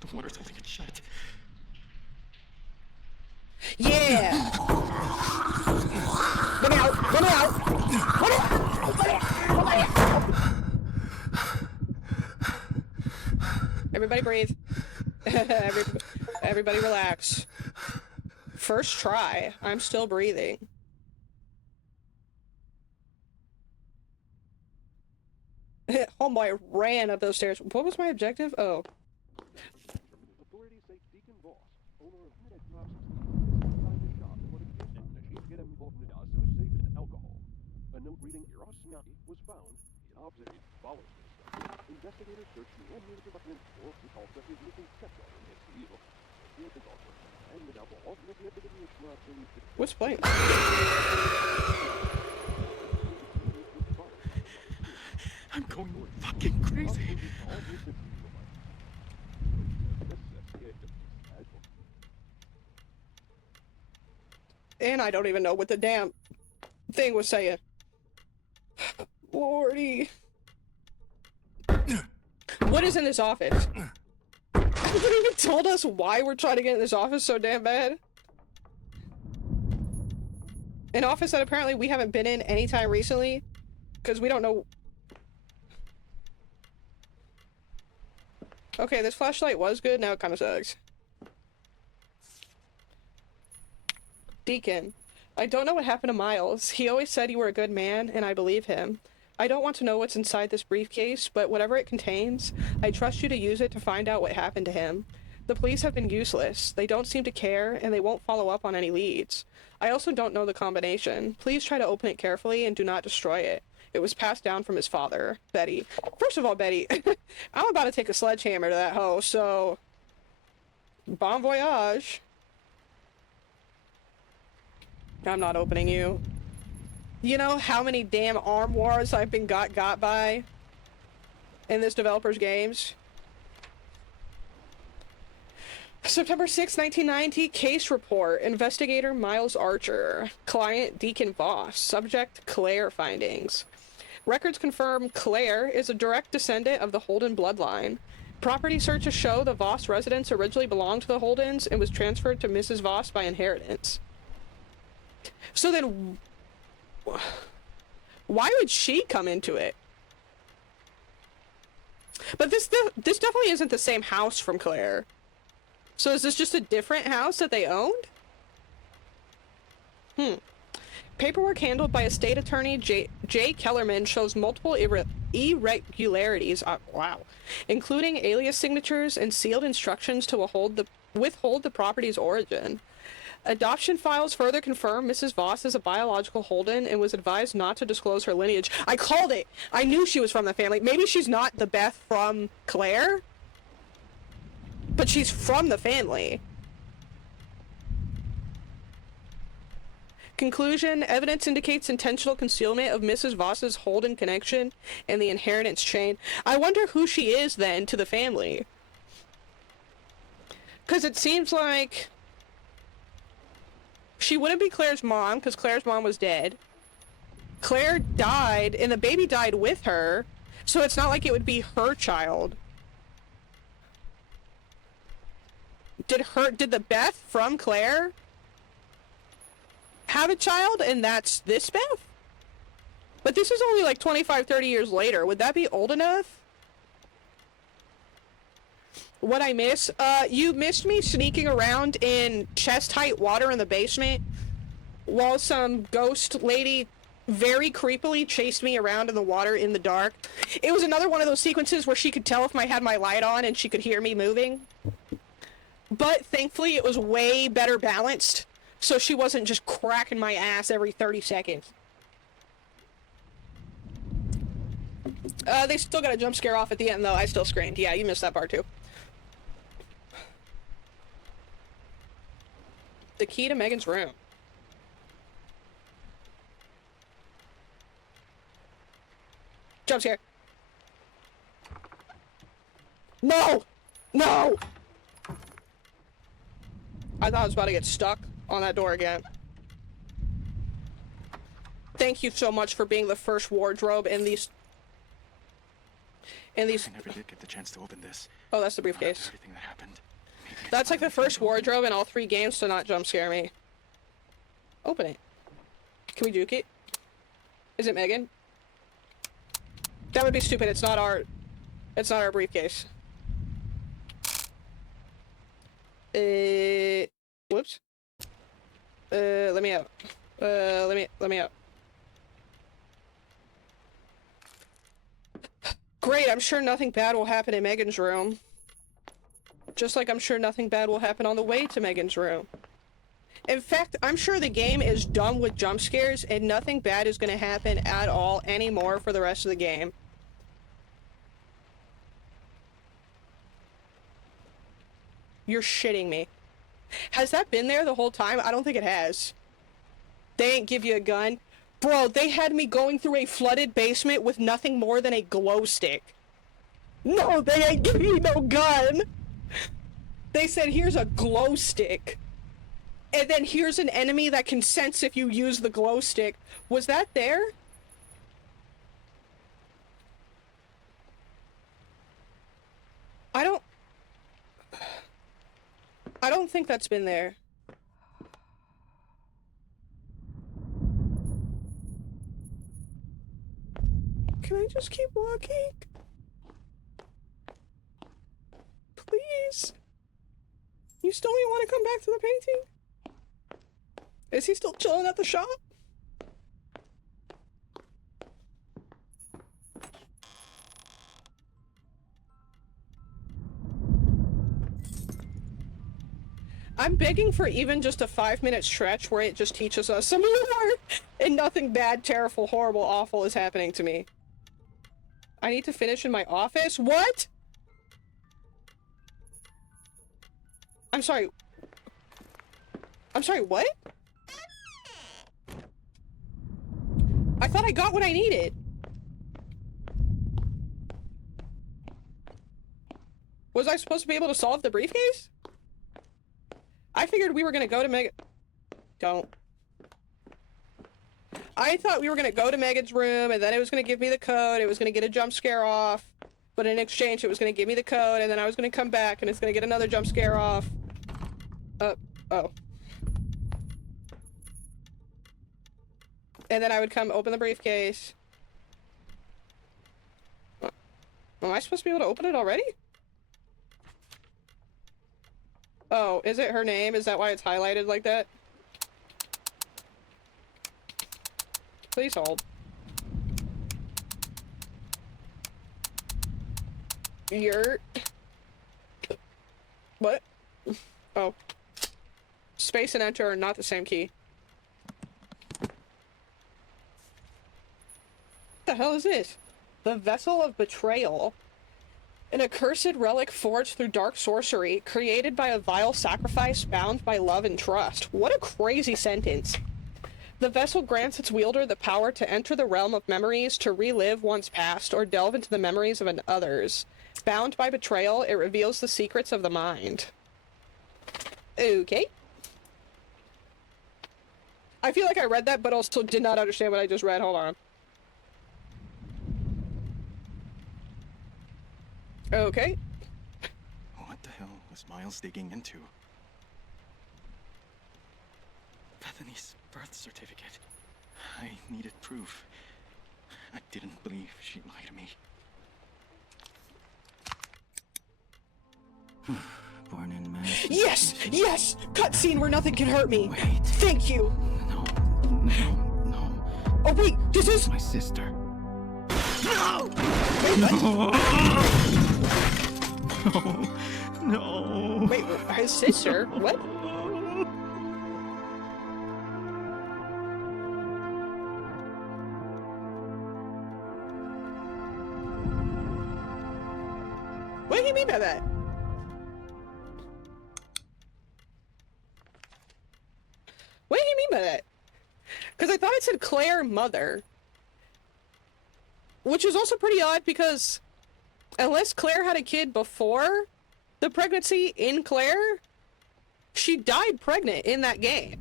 The water's holding it shut. Yeah! Let me out! Let me out! Let me out! Let me out! Let me out! Everybody breathe. Everybody relax. First try. I'm still breathing. Homeboy ran up those stairs. What was my objective? Oh. Authorities say Deacon Ross, owner of Midnight Crops, is shop in what appears to be a get involved in was saved in alcohol. A note reading Ross Snotty was found. The opposite follows this. Investigators searched the unnamed apartment for the call that his missing stepdaughter is evil. He is also and the alcohol What's playing? I'm going fucking crazy. And I don't even know what the damn thing was saying. Lordy. What is in this office? You even told us why we're trying to get in this office so damn bad. An office that apparently we haven't been in anytime recently. Because we don't know... Okay, this flashlight was good, now it kind of sucks. Deacon. I don't know what happened to Miles. He always said you were a good man, and I believe him. I don't want to know what's inside this briefcase, but whatever it contains, I trust you to use it to find out what happened to him. The police have been useless. They don't seem to care, and they won't follow up on any leads. I also don't know the combination. Please try to open it carefully and do not destroy it. It was passed down from his father, Betty. First of all, Betty, I'm about to take a sledgehammer to that hoe, so... Bon voyage. I'm not opening you. You know how many damn arm wars I've been got by in this developer's games? September 6, 1990, case report. Investigator Miles Archer. Client Deacon Voss. Subject Claire findings. Records confirm Claire is a direct descendant of the Holden bloodline. Property searches show the Voss residence originally belonged to the Holdens and was transferred to Mrs. Voss by inheritance. So then, why would she come into it? But this definitely isn't the same house from Claire. So is this just a different house that they owned? Paperwork handled by estate attorney J. Kellerman shows multiple irregularities, wow, including alias signatures and sealed instructions to withhold the property's origin. Adoption files further confirm Mrs. Voss is a biological Holden and was advised not to disclose her lineage. I called it! I knew she was from the family. Maybe she's not the Beth from Claire? But she's from the family. Conclusion, evidence indicates intentional concealment of Mrs. Voss's Holden connection and the inheritance chain. I wonder who she is then to the family. Because it seems like she wouldn't be Claire's mom, because Claire's mom was dead. Claire died, and the baby died with her, so it's not like it would be her child. Did the Beth from Claire have a child, and that's this Beth? But this is only like 25, 30 years later. Would that be old enough? What I miss? You missed me sneaking around in chest-height water in the basement while some ghost lady very creepily chased me around in the water in the dark. It was another one of those sequences where she could tell if I had my light on and she could hear me moving. But thankfully it was way better balanced, so she wasn't just cracking my ass every 30 seconds. They still got a jump scare off at the end though. I still screamed. Yeah, you missed that part too. The key to Megan's room. Jump scare. No! No! I thought I was about to get stuck on that door again. Thank you so much for being the first wardrobe in these... I never did get the chance to open this. Oh, that's the briefcase. Everything that happened. That's like the first wardrobe in all 3 games to not jump scare me. Open it. Can we juke it? Is it Megan? That would be stupid. It's not our briefcase. Whoops. Let me out. Let me out. Great, I'm sure nothing bad will happen in Megan's room. Just like I'm sure nothing bad will happen on the way to Megan's room. In fact, I'm sure the game is done with jump scares and nothing bad is going to happen at all anymore for the rest of the game. You're shitting me. Has that been there the whole time? I don't think it has. They ain't give you a gun. Bro, they had me going through a flooded basement with nothing more than a glow stick. No, they ain't give you no gun. They said, here's a glow stick. And then here's an enemy that can sense if you use the glow stick. Was that there? I don't think that's been there. Can I just keep walking? Please? You still don't want to come back to the painting? Is he still chilling at the shop? I'm begging for even just a 5-minute stretch where it just teaches us some more and nothing bad, terrible, horrible, awful is happening to me. I need to finish in my office? What? I'm sorry. I'm sorry, what? I thought I got what I needed. Was I supposed to be able to solve the briefcase? I figured we were gonna go to Don't. I thought we were gonna go to Megan's room, and then it was gonna give me the code, it was gonna get a jump scare off, but in exchange it was gonna give me the code, and then I was gonna come back, and it's gonna get another jump scare off. Oh. And then I would come open the briefcase. Am I supposed to be able to open it already? Oh, is it her name? Is that why it's highlighted like that? Please hold. Yurt. What? Oh. Space and enter are not the same key. What the hell is this? The Vessel of Betrayal. An accursed relic forged through dark sorcery, created by a vile sacrifice bound by love and trust. What a crazy sentence. The vessel grants its wielder the power to enter the realm of memories, to relive one's past, or delve into the memories of others. Bound by betrayal, it reveals the secrets of the mind. Okay. I feel like I read that, but also did not understand what I just read. Hold on. Okay. What the hell was Miles digging into? Bethany's birth certificate. I needed proof. I didn't believe she'd lie to me. Born in Madison. Yes! Yes! Cutscene where nothing can hurt me! Wait. Thank you! No. Oh wait, this is... My sister. No! Wait, what? No. Wait, his sister? What? What do you mean by that? What do you mean by that? Because I thought it said Claire mother. Which is also pretty odd because unless Claire had a kid before the pregnancy in Claire, she died pregnant in that game.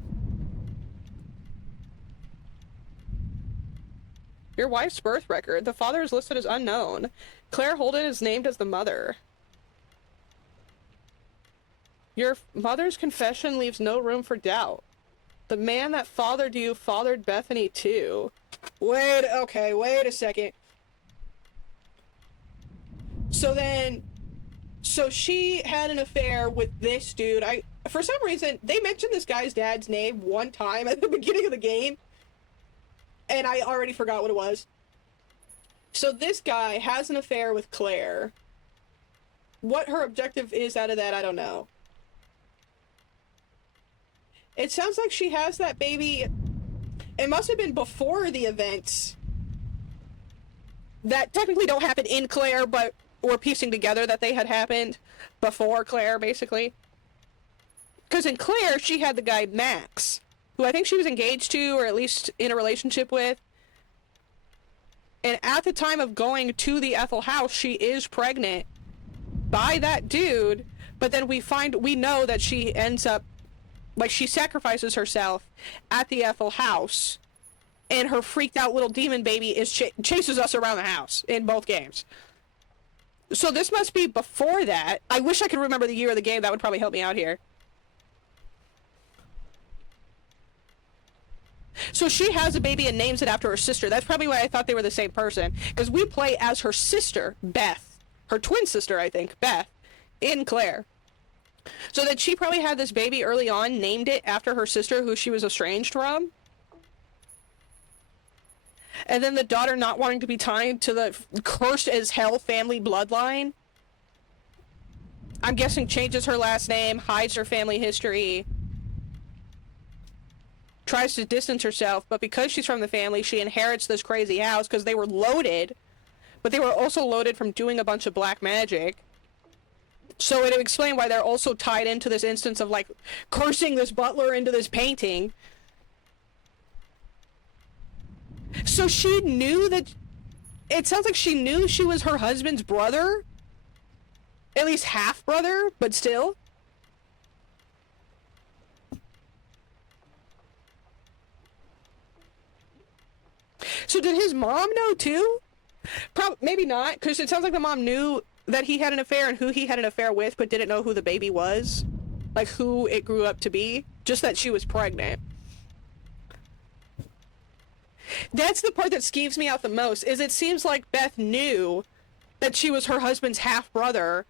Your wife's birth record. The father is listed as unknown. Claire Holden is named as the mother. Your mother's confession leaves no room for doubt. The man that fathered you fathered Bethany too. Wait a second. So she had an affair with this dude. For some reason, they mentioned this guy's dad's name one time at the beginning of the game, and I already forgot what it was. So this guy has an affair with Claire. What her objective is out of that, I don't know. It sounds like she has that baby. It must have been before the events that technically don't happen in Claire, but we're piecing together that they had happened before Claire, basically. Because in Claire, she had the guy Max, who I think she was engaged to, or at least in a relationship with. And at the time of going to the Ethel house, she is pregnant by that dude, but then we know that she ends up, like, she sacrifices herself at the Ethel house, and her freaked out little demon baby chases us around the house in both games. So this must be before that. I wish I could remember the year of the game. That would probably help me out here. So she has a baby and names it after her sister. That's probably why I thought they were the same person. Because we play as her sister, Beth. Her twin sister, I think, Beth, in Claire. So that she probably had this baby early on, named it after her sister, who she was estranged from. And then the daughter not wanting to be tied to the cursed as hell family bloodline. I'm guessing changes her last name, hides her family history, tries to distance herself, but because she's from the family, she inherits this crazy house because they were loaded, but they were also loaded from doing a bunch of black magic. So it would explain why they're also tied into this instance of, like, cursing this butler into this painting. So she knew that... It sounds like she knew she was her husband's brother? At least half-brother, but still? So did his mom know, too? Maybe not, because it sounds like the mom knew that he had an affair and who he had an affair with, but didn't know who the baby was. Like, who it grew up to be. Just that she was pregnant. That's the part that skeeves me out the most, is it seems like Beth knew that she was her husband's half-brother,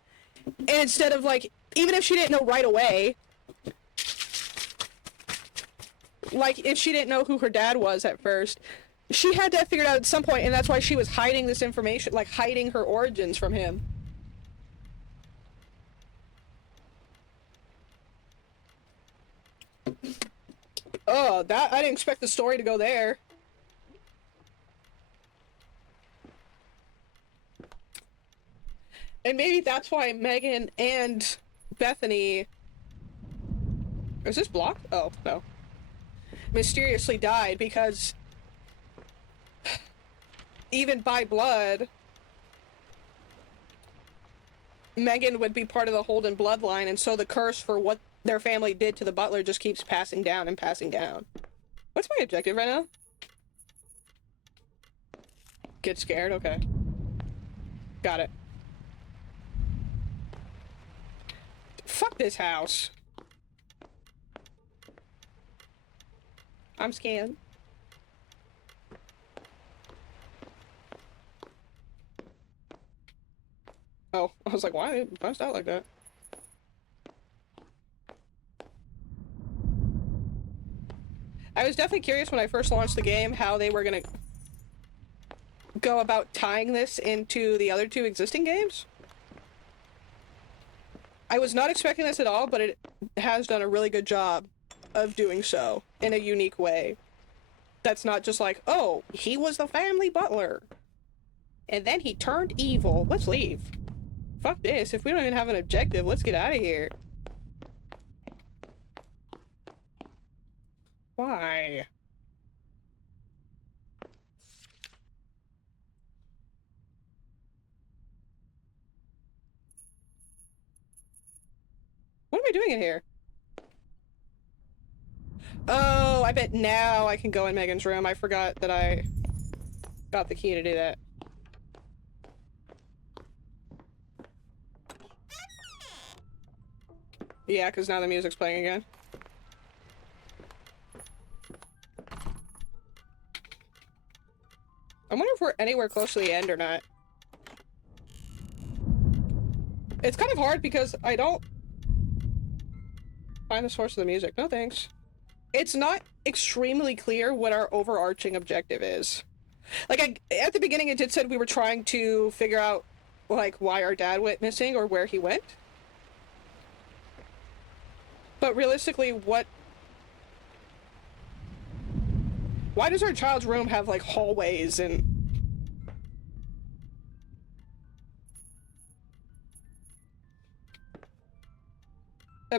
and instead of, like, even if she didn't know right away, like, if she didn't know who her dad was at first, she had that figured out at some point, and that's why she was hiding this information, like, hiding her origins from him. Oh, that, I didn't expect the story to go there. And maybe that's why Megan and Bethany... Is this blocked? Oh, no. Mysteriously died, because... even by blood... Megan would be part of the Holden bloodline, and so the curse for what their family did to the butler just keeps passing down and passing down. What's my objective right now? Get scared? Okay. Got it. Fuck this house. I'm scared. Oh, I was like, why did it bust out like that? I was definitely curious when I first launched the game how they were gonna go about tying this into the other two existing games. I was not expecting this at all, but it has done a really good job of doing so in a unique way. That's not just like, oh, he was the family butler, and then he turned evil. Let's leave. Fuck this. If we don't even have an objective, let's get out of here. Why? What am I doing in here? Oh, I bet now I can go in Megan's room. I forgot that I got the key to do that. Yeah, because now the music's playing again. I wonder if we're anywhere close to the end or not. It's kind of hard because I don't find the source of the music. No thanks. It's not extremely clear what our overarching objective is. Like, at the beginning it did said we were trying to figure out, like, why our dad went missing or where he went. But realistically, why does our child's room have, like, hallways and...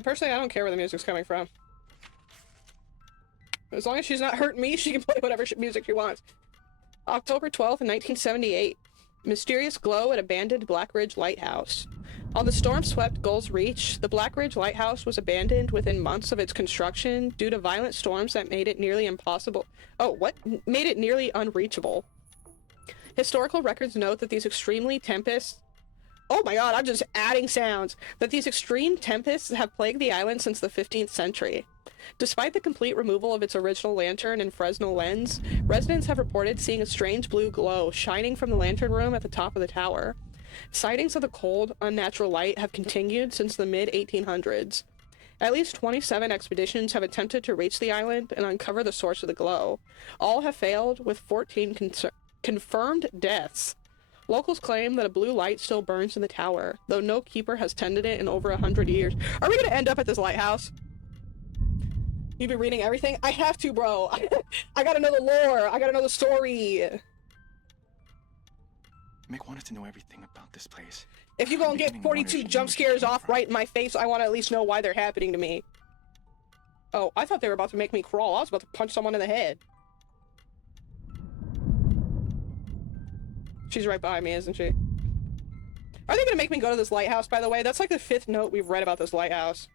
personally, I don't care where the music's coming from. As long as she's not hurting me, she can play whatever music she wants. October 12th, 1978. Mysterious glow at abandoned Black Ridge Lighthouse. On the storm-swept Gulls Reach, the Black Ridge Lighthouse was abandoned within months of its construction due to violent storms that made it nearly impossible... Oh, what? Made it nearly unreachable. Historical records note that these extremely tempests... Oh my god, I'm just adding sounds! That these extreme tempests have plagued the island since the 15th century. Despite the complete removal of its original lantern and Fresnel lens, residents have reported seeing a strange blue glow shining from the lantern room at the top of the tower. Sightings of the cold, unnatural light have continued since the mid-1800s. At least 27 expeditions have attempted to reach the island and uncover the source of the glow. All have failed, with 14 confirmed deaths. Locals claim that a blue light still burns in the tower, though no keeper has tended it in over 100 years. Are we gonna end up at this lighthouse? You've been reading everything? I have to, bro. I gotta know the lore. I gotta know the story. Mick wanted to know everything about this place. If you go and get Beginning wonder 42 if she jump knew where she scares came off from. right in my face, I want to at least know why they're happening to me. Oh, I thought they were about to make me crawl. I was about to punch someone in the head. She's right behind me, isn't she? Are they gonna make me go to this lighthouse, by the way? That's like the 5th note we've read about this lighthouse.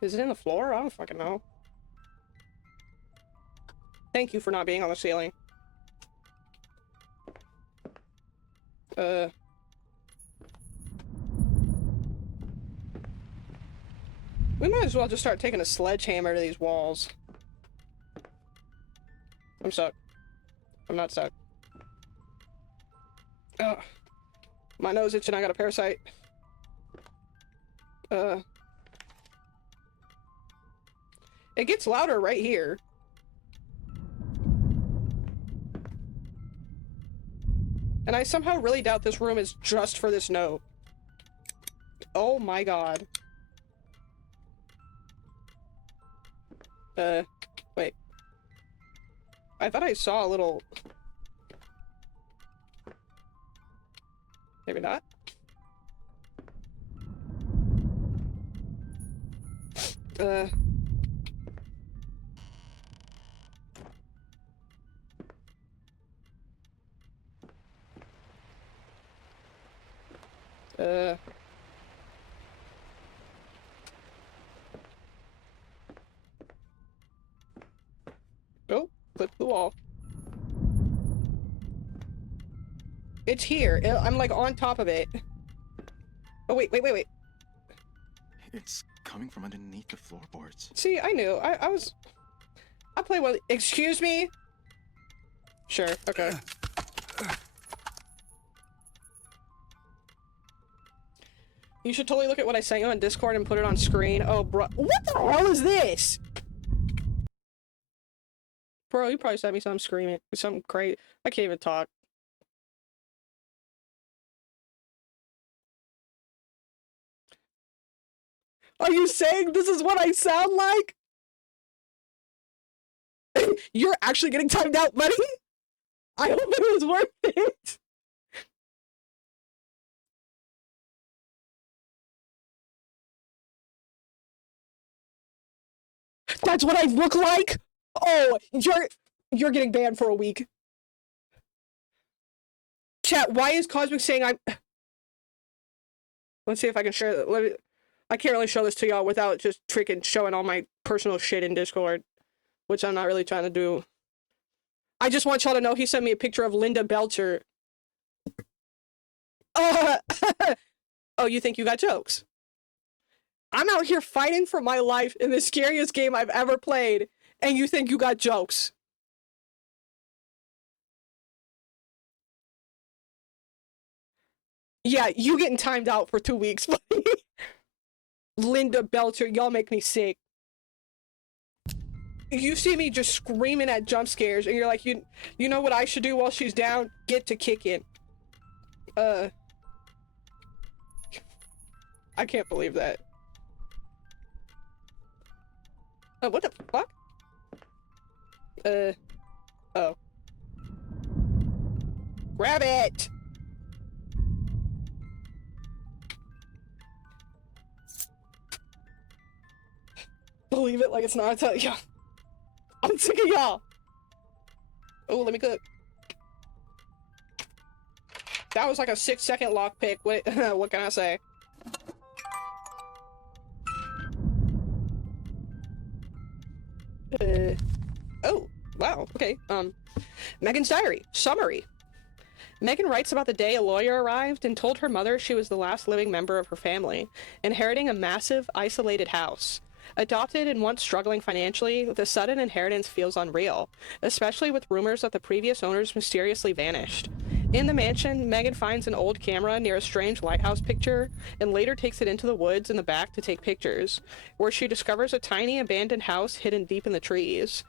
Is it in the floor? I don't fucking know. Thank you for not being on the ceiling. We might as well just start taking a sledgehammer to these walls. I'm stuck. I'm not stuck. Ugh. My nose itching, I got a parasite. It gets louder right here. And I somehow really doubt this room is just for this note. Oh my god. Wait. I thought I saw a little... Maybe not? Oh, clip the wall. It's here. I'm like on top of it. Oh, wait. It's coming from underneath the floorboards. See, I knew. I play well. Excuse me? Sure, okay. You should totally look at what I sent you on Discord and put it on screen. Oh, bro. What the hell is this? Bro, you probably sent me something screaming. Something crazy. I can't even talk. Are you saying this is what I sound like? You're actually getting timed out, buddy? I hope it was worth it. That's what I look like? Oh, you're getting banned for a week. Chat, why is Cosmic saying I'm... Let's see if I can share... I can't really show this to y'all without just freaking showing all my personal shit in Discord, which I'm not really trying to do. I just want y'all to know he sent me a picture of Linda Belcher. Oh, you think you got jokes? I'm out here fighting for my life in the scariest game I've ever played, and you think you got jokes? Yeah, you getting timed out for 2 weeks, buddy. Linda Belcher, y'all make me sick. You see me just screaming at jump scares, and you're like, you know what I should do while she's down? Get to kicking. I can't believe that. What the fuck? Oh. Grab it! Believe it like it's not. Yeah. I'm sick of y'all. Oh, let me cook. That was like a 6-second lockpick. What? What can I say? Oh, wow. Okay. Megan's diary. Summary. Megan writes about the day a lawyer arrived and told her mother she was the last living member of her family, inheriting a massive, isolated house. Adopted and once struggling financially, the sudden inheritance feels unreal, especially with rumors that the previous owners mysteriously vanished. In the mansion, Megan finds an old camera near a strange lighthouse picture, and later takes it into the woods in the back to take pictures, where she discovers a tiny abandoned house hidden deep in the trees.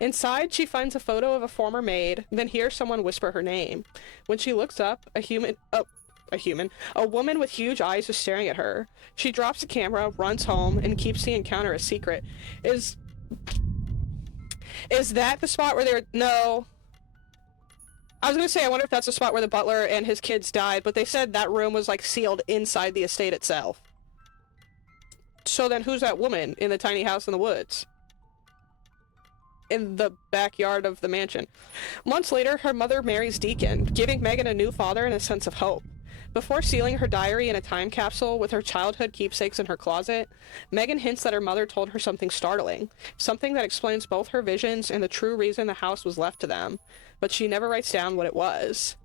Inside, she finds a photo of a former maid, then hears someone whisper her name. When she looks up, a woman with huge eyes is staring at her. She drops the camera, runs home, and keeps the encounter a secret. Is that the spot where no. I was gonna say, I wonder if that's the spot where the butler and his kids died, but they said that room was, like, sealed inside the estate itself. So then who's that woman in the tiny house in the woods? In the backyard of the mansion. Months later, her mother marries Deacon, giving Megan a new father and a sense of hope. Before sealing her diary in a time capsule with her childhood keepsakes in her closet, Megan hints that her mother told her something startling, something that explains both her visions and the true reason the house was left to them, but she never writes down what it was.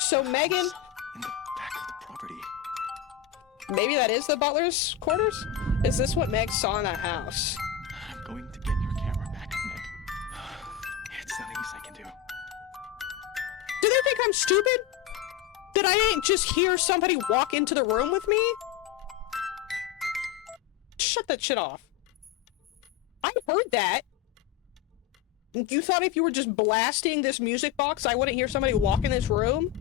So Megan... In the back of the property. Maybe that is the butler's quarters? Is this what Meg saw in that house? I'm going to get your camera back, Nick. It's the least I can do. Do they think I'm stupid? That I didn't just hear somebody walk into the room with me? Shut that shit off. I heard that. You thought if you were just blasting this music box, I wouldn't hear somebody walk in this room?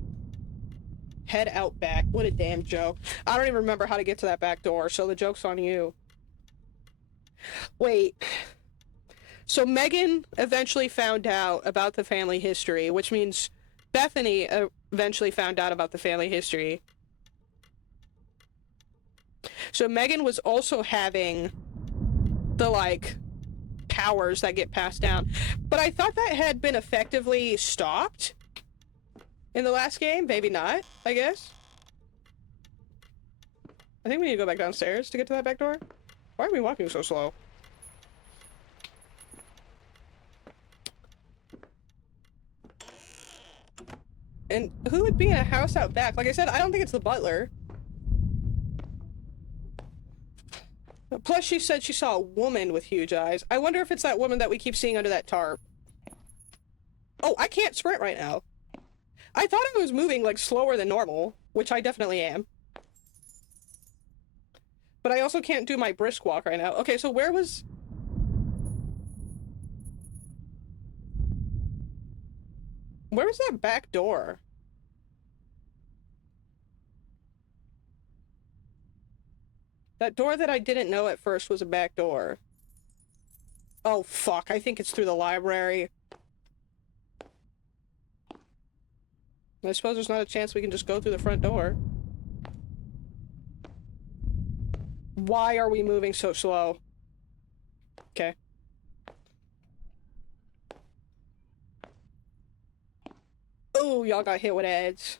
Head out back. What a damn joke. I don't even remember how to get to that back door, so the joke's on you. Wait. So Megan eventually found out about the family history, which means Bethany eventually found out about the family history. So Megan was also having the, like, powers that get passed down. But I thought that had been effectively stopped in the last game. Maybe not, I guess. I think we need to go back downstairs to get to that back door. Why are we walking so slow? And who would be in a house out back? Like I said, I don't think it's the butler. Plus, she said she saw a woman with huge eyes. I wonder if it's that woman that we keep seeing under that tarp. Oh, I can't sprint right now. I thought I was moving, like, slower than normal, which I definitely am. But I also can't do my brisk walk right now. Okay, so where was... Where was that back door? That door that I didn't know at first was a back door. Oh, fuck. I think it's through the library. I suppose there's not a chance we can just go through the front door. Why are we moving so slow? Okay. Oh, y'all got hit with ads.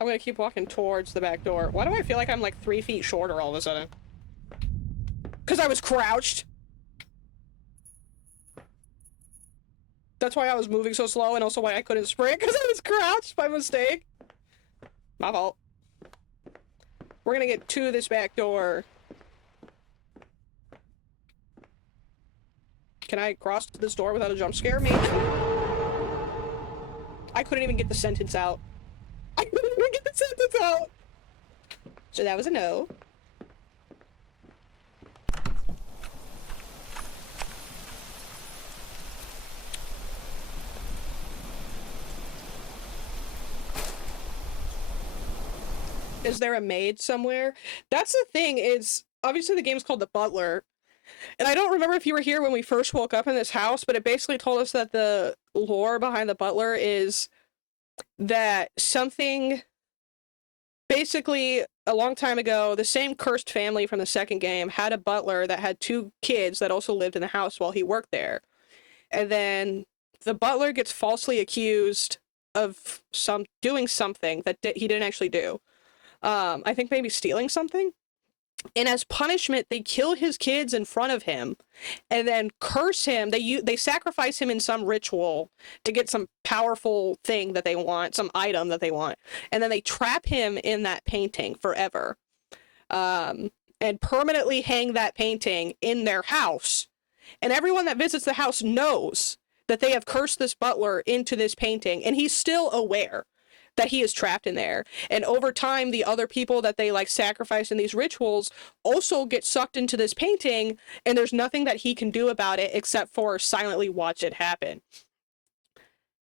I'm gonna keep walking towards the back door. Why do I feel like I'm like 3 feet shorter all of a sudden? Because I was crouched. That's why I was moving so slow, and also why I couldn't sprint, because I was crouched by mistake. My fault. We're gonna get to this back door. Can I cross this door without a jump scare? Maybe? I couldn't even get the sentence out. I couldn't even get the sentence out! So that was a no. Is there a maid somewhere? That's the thing, is obviously the game's called the Butler. And I don't remember if you were here when we first woke up in this house, but it basically told us that the lore behind the Butler is that something... Basically, a long time ago, the same cursed family from the second game had a butler that had 2 kids that also lived in the house while he worked there. And then the butler gets falsely accused of doing something that he didn't actually do. I think maybe stealing something. And as punishment, they kill his kids in front of him and then curse him. They sacrifice him in some ritual to get some powerful thing that they want, some item that they want. And then they trap him in that painting forever. And permanently hang that painting in their house. And everyone that visits the house knows that they have cursed this butler into this painting, and he's still aware. that he is trapped in there. And over time, the other people that they like sacrifice in these rituals also get sucked into this painting, and there's nothing that he can do about it except for silently watch it happen.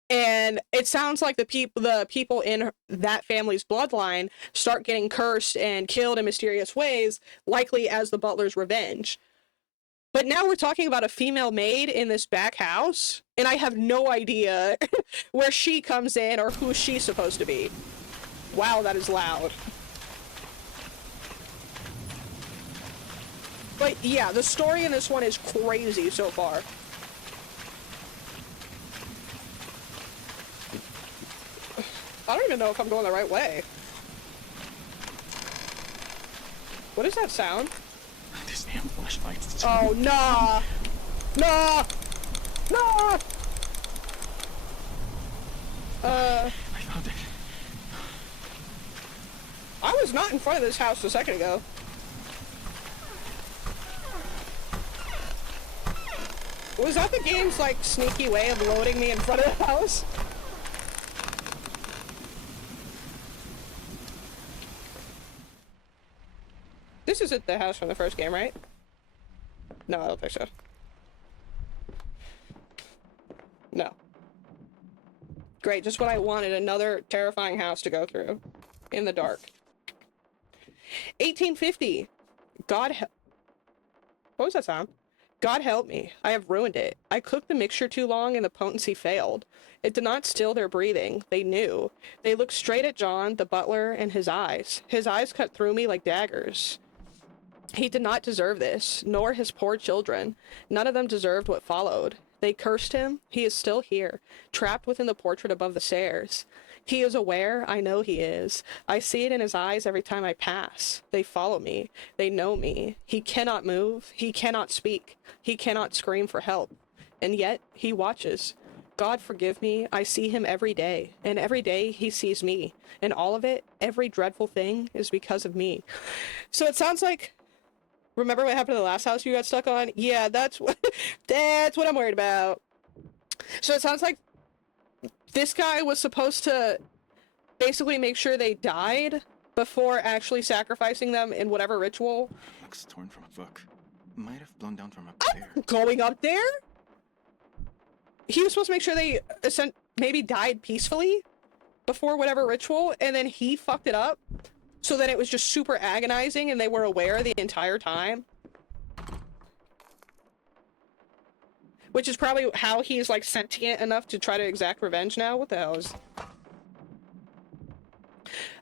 And it sounds like the people in that family's bloodline start getting cursed and killed in mysterious ways, likely as the Butler's revenge. But now we're talking about a female maid in this back house, and I have no idea where she comes in or who she's supposed to be. Wow, that is loud. But yeah, the story in this one is crazy so far. I don't even know if I'm going the right way. What is that sound? This damn flashlight. Oh, nah! Nah! Nah! I found it. I was not in front of this house a second ago. Was that the game's, like, sneaky way of loading me in front of the house? This isn't the house from the first game, right? No, I don't think so. No. Great, just what I wanted, another terrifying house to go through. In the dark. 1850. What was that sound? God help me. I have ruined it. I cooked the mixture too long and the potency failed. It did not still their breathing. They knew. They looked straight at John, the butler, and his eyes. His eyes cut through me like daggers. He did not deserve this, nor his poor children. None of them deserved what followed. They cursed him. He is still here, trapped within the portrait above the stairs. He is aware. I know he is. I see it in his eyes every time I pass. They follow me. They know me. He cannot move. He cannot speak. He cannot scream for help. And yet, he watches. God forgive me. I see him every day. And every day, he sees me. And all of it, every dreadful thing, is because of me. So it sounds like... Remember what happened to the last house you got stuck on? Yeah, that's what I'm worried about. So it sounds like this guy was supposed to basically make sure they died before actually sacrificing them in whatever ritual. Looks torn from a book. Might have blown down from up there. Going up there? He was supposed to make sure they maybe died peacefully before whatever ritual, and then he fucked it up. So then it was just super agonizing and they were aware the entire time. Which is probably how he's like sentient enough to try to exact revenge now. What the hell is...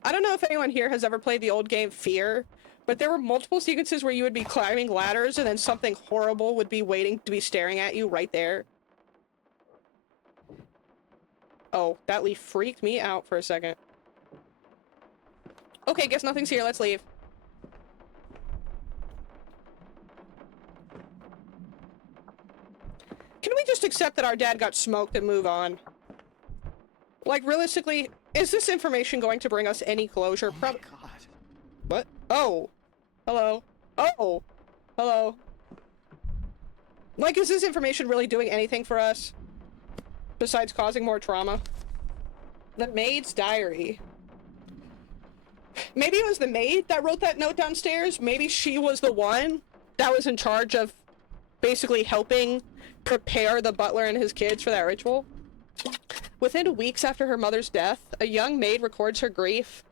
I don't know if anyone here has ever played the old game Fear, but there were multiple sequences where you would be climbing ladders and then something horrible would be waiting to be staring at you right there. Oh, that leaf freaked me out for a second. Okay, guess nothing's here. Let's leave. Can we just accept that our dad got smoked and move on? Like, realistically, is this information going to bring us any closure? Oh my God. What? Oh. Hello. Oh. Hello. Like, is this information really doing anything for us? Besides causing more trauma? The maid's diary. Maybe it was the maid that wrote that note downstairs. Maybe she was the one that was in charge of basically helping prepare the butler and his kids for that ritual. Within weeks after her mother's death, a young maid records her grief.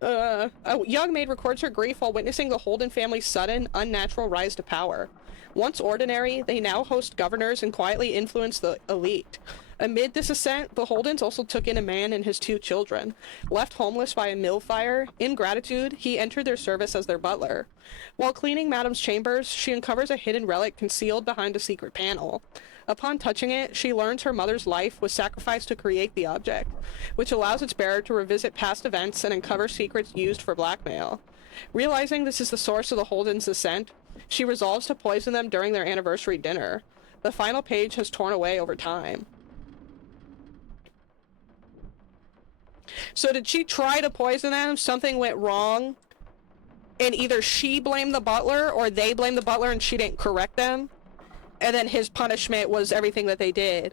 A young maid records her grief while witnessing the Holden family's sudden, unnatural rise to power. Once ordinary, they now host governors and quietly influence the elite. Amid this ascent, the Holdens also took in a man and his 2 children. Left homeless by a mill fire, in gratitude, he entered their service as their butler. While cleaning Madam's chambers, she uncovers a hidden relic concealed behind a secret panel. Upon touching it, she learns her mother's life was sacrificed to create the object, which allows its bearer to revisit past events and uncover secrets used for blackmail. Realizing this is the source of the Holdens' ascent, she resolves to poison them during their anniversary dinner. The final page has torn away over time. So did she try to poison them? Something went wrong, and either she blamed the butler or they blamed the butler and she didn't correct them, and then his punishment was everything that they did.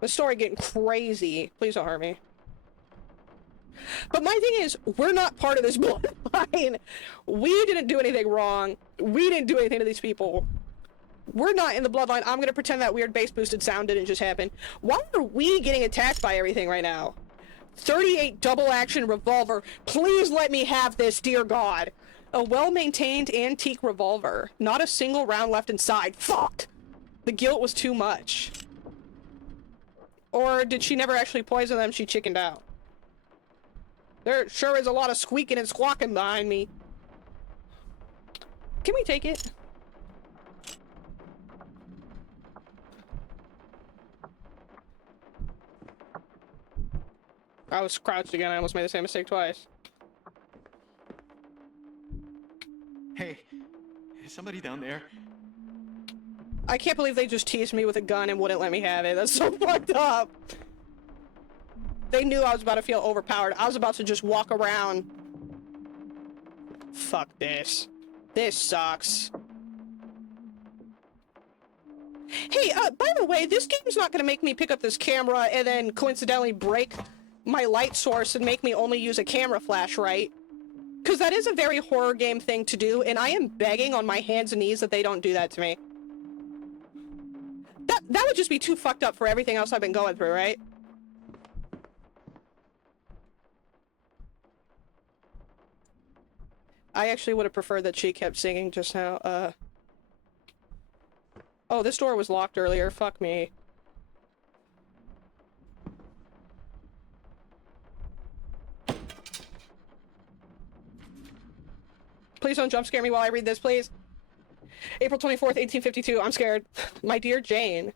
The story getting crazy. Please don't hurt me. But my thing is, we're not part of this bloodline. We didn't do anything wrong. We didn't do anything to these people. We're not in the bloodline. I'm gonna pretend that weird bass boosted sound didn't just happen. Why are we getting attacked by everything right now? 38 double action revolver. Please let me have this, dear God. A well-maintained antique revolver. Not a single round left inside. Fuck! The guilt was too much. Or did she never actually poison them? She chickened out. There sure is a lot of squeaking and squawking behind me. Can we take it? I was crouched again. I almost made the same mistake twice. Hey, is somebody down there? I can't believe they just teased me with a gun and wouldn't let me have it. That's so fucked up. They knew I was about to feel overpowered. I was about to just walk around. Fuck this. This sucks. Hey, by the way, this game's not gonna make me pick up this camera and then coincidentally break my light source and make me only use a camera flash, right? Because that is a very horror game thing to do, and I am begging on my hands and knees that they don't do that to me. That would just be too fucked up for everything else I've been going through, right? I actually would have preferred that she kept singing just now. Oh, this door was locked earlier. Fuck me. Please don't jump scare me while I read this, please. April 24th, 1852. I'm scared. My dear Jane.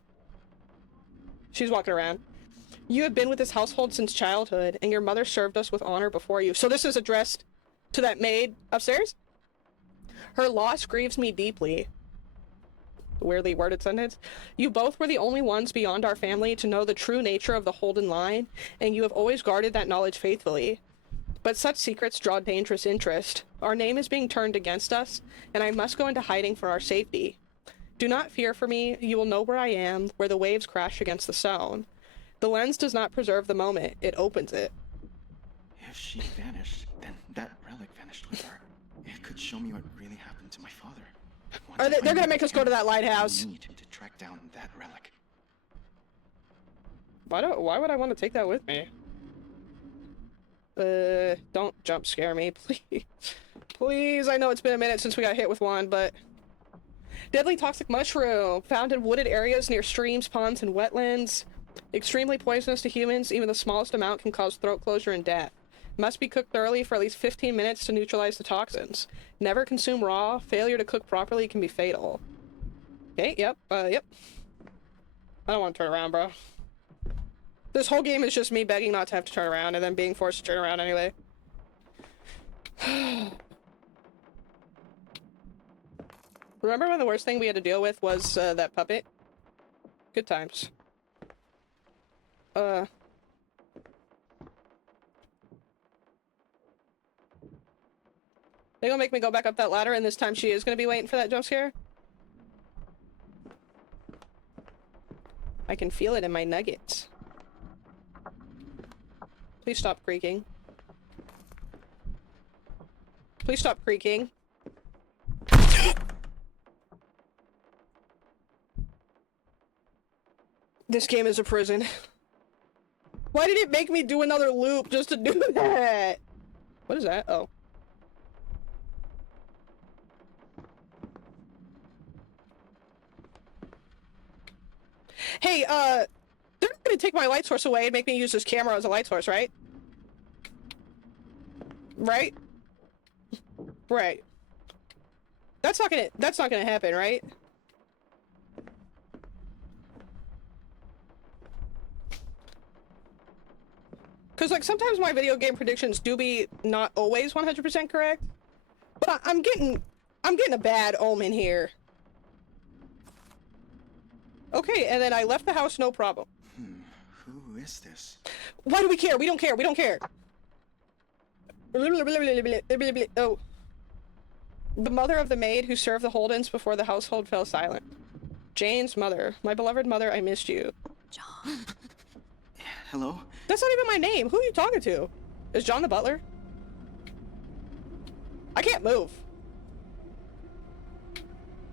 She's walking around. You have been with this household since childhood, and your mother served us with honor before you. So this is addressed to that maid upstairs? Her loss grieves me deeply. Weirdly worded sentence. You both were the only ones beyond our family to know the true nature of the Holden line, and you have always guarded that knowledge faithfully. But such secrets draw dangerous interest. Our name is being turned against us, and I must go into hiding for our safety. Do not fear for me. You will know where I am, where the waves crash against the stone. The lens does not preserve the moment, it opens it. If she vanished, then that relic vanished with her. It could show me what really happened to my father. They're gonna make us go to that lighthouse. I need to track down that relic. Why would I want to take that with me? Don't jump scare me, please. Please, I know it's been a minute since we got hit with one, but... Deadly toxic mushroom, found in wooded areas near streams, ponds, and wetlands. Extremely poisonous to humans, even the smallest amount can cause throat closure and death. Must be cooked thoroughly for at least 15 minutes to neutralize the toxins. Never consume raw. Failure to cook properly can be fatal. Okay, yep. I don't want to turn around, bro. This whole game is just me begging not to have to turn around and then being forced to turn around anyway. Remember when the worst thing we had to deal with was that puppet? Good times. They gonna make me go back up that ladder, and this time she is gonna be waiting for that jump scare? I can feel it in my nuggets. Please stop creaking. Please stop creaking. This game is a prison. Why did it make me do another loop just to do that? What is that? Oh. Hey, they're not gonna take my light source away and make me use this camera as a light source, right? Right? Right. That's not gonna happen, right? Cause like sometimes my video game predictions do be not always 100% correct. But I'm getting a bad omen here. Okay, and then I left the house, no problem. Who is this? Why do we care? We don't care. We don't care. Oh. The mother of the maid who served the Holdens before the household fell silent. Jane's mother. My beloved mother, I missed you. John. Hello? That's not even my name. Who are you talking to? Is John the butler? I can't move.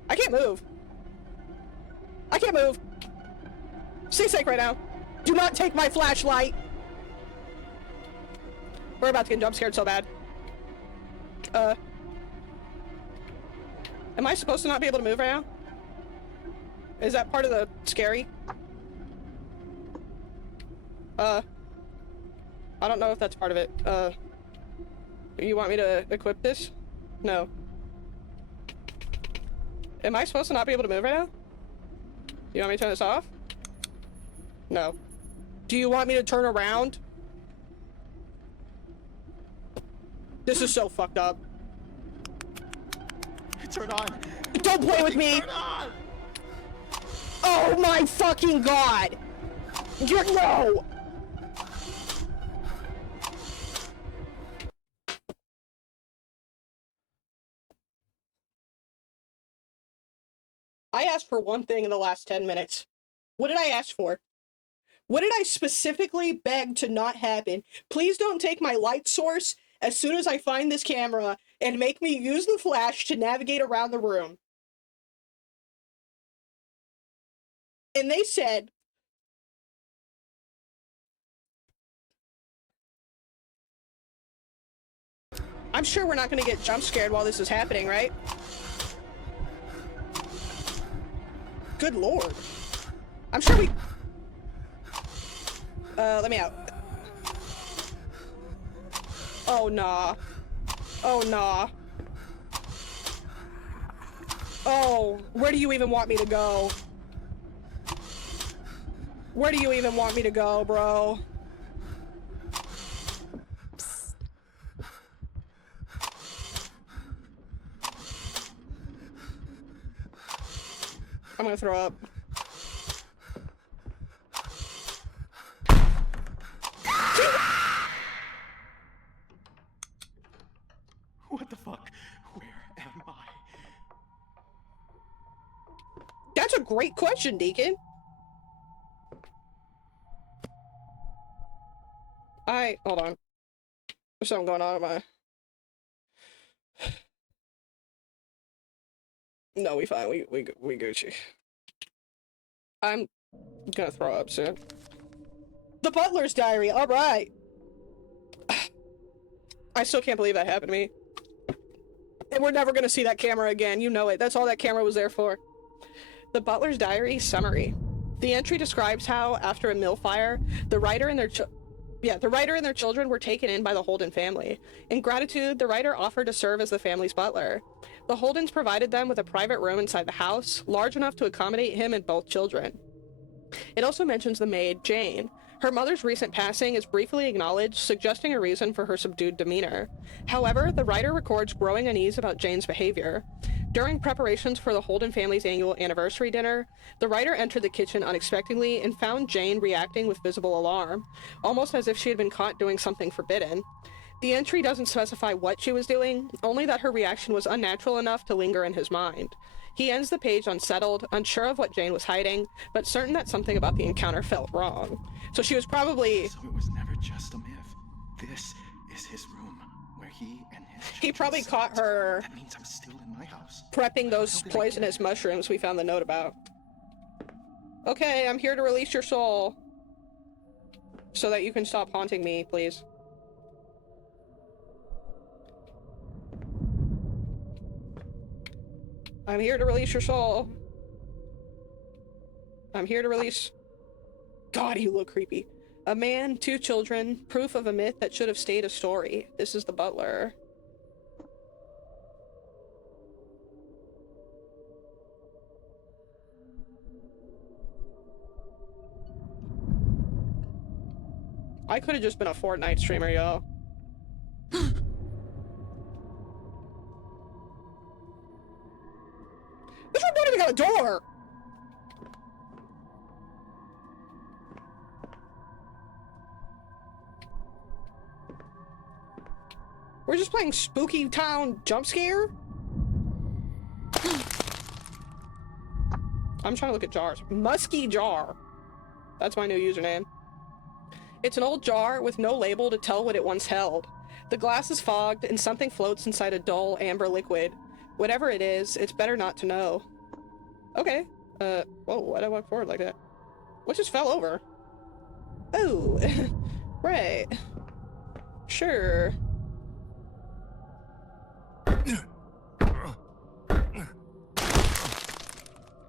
I can't move. I can't move. Stay safe right now. Do not take my flashlight. We're about to get jump scared so bad. Am I supposed to not be able to move right now? Is that part of the scary? I don't know if that's part of it. You want me to equip this? No. Am I supposed to not be able to move right now? You want me to turn this off? No. Do you want me to turn around? This is so fucked up. Turn on! Don't play with me! Turn on! Oh my fucking god! You're no! I asked for one thing in the last 10 minutes. What did I ask for? What did I specifically beg to not happen? Please don't take my light source as soon as I find this camera and make me use the flash to navigate around the room. And they said, I'm sure we're not going to get jump scared while this is happening, right? Good lord. I'm sure we... let me out. Oh, nah. Oh, nah. Oh, where do you even want me to go? Where do you even want me to go, bro? I'm gonna throw up. What the fuck? Where am I? That's a great question, Deacon. Hold on. There's something going on in my... No, we fine. We Gucci. I'm gonna throw up soon. The Butler's Diary. All right. I still can't believe that happened to me. And we're never gonna see that camera again. You know it. That's all that camera was there for. The Butler's Diary summary. The entry describes how, after a mill fire, the writer and their children were taken in by the Holden family. In gratitude, the writer offered to serve as the family's butler. The Holdens provided them with a private room inside the house, large enough to accommodate him and both children. It also mentions the maid, Jane. Her mother's recent passing is briefly acknowledged, suggesting a reason for her subdued demeanor. However, the writer records growing unease about Jane's behavior. During preparations for the Holden family's annual anniversary dinner, the writer entered the kitchen unexpectedly and found Jane reacting with visible alarm, almost as if she had been caught doing something forbidden. The entry doesn't specify what she was doing, only that her reaction was unnatural enough to linger in his mind. He ends the page unsettled, unsure of what Jane was hiding, but certain that something about the encounter felt wrong. So she was probably... So it was never just a myth. This is his room, where he and his He probably children caught slept. her That means I'm still in my house. prepping those poisonous mushrooms we found the note about. Okay, I'm here to release your soul. So that you can stop haunting me, please. I'm here to release your soul. I'm here to release... God, you look creepy. A man, 2 children, proof of a myth that should have stayed a story. This is the butler. I could have just been a Fortnite streamer, y'all. This one don't even got a door! We're just playing Spooky Town Jump Scare? I'm trying to look at jars. Musky Jar. That's my new username. It's an old jar with no label to tell what it once held. The glass is fogged and something floats inside a dull amber liquid. Whatever it is, it's better not to know. Okay. Whoa, why'd I walk forward like that? What just fell over? Oh, right. Sure.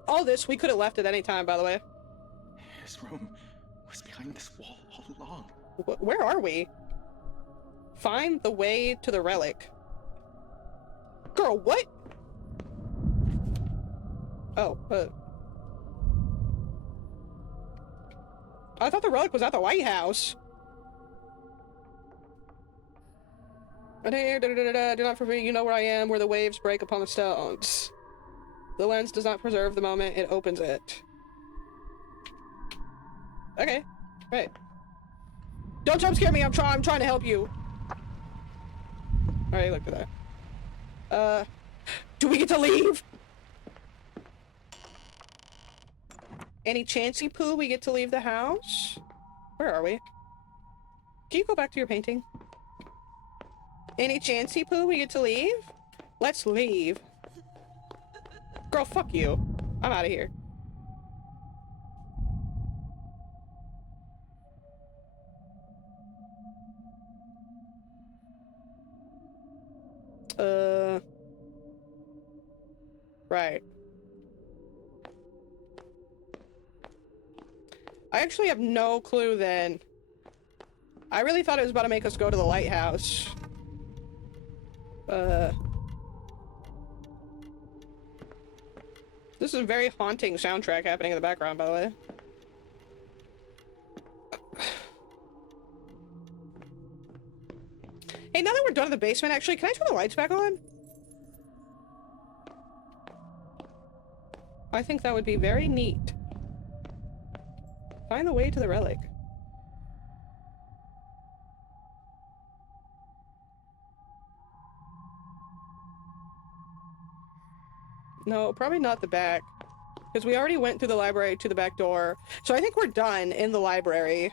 All this, we could have left at any time, by the way. His room was behind this wall all along. Where are we? Find the way to the relic. Girl, what? Oh, I thought the relic was at the White House. Do not forbid, you know where I am, where the waves break upon the stones. The lens does not preserve the moment, it opens it. Okay, right. Don't jump scare me, I'm trying to help you. Alright, look at that. Do we get to leave? Any chancey poo we get to leave the house? Where are we? Can you go back to your painting? Any chancey poo we get to leave? Let's leave. Girl, fuck you. I'm out of here. Right. I actually have no clue then. I really thought it was about to make us go to the lighthouse. This is a very haunting soundtrack happening in the background, by the way. Hey, now that we're done in the basement, actually, can I turn the lights back on? I think that would be very neat. Find the way to the relic. No, probably not the back. Because we already went through the library to the back door. So I think we're done in the library.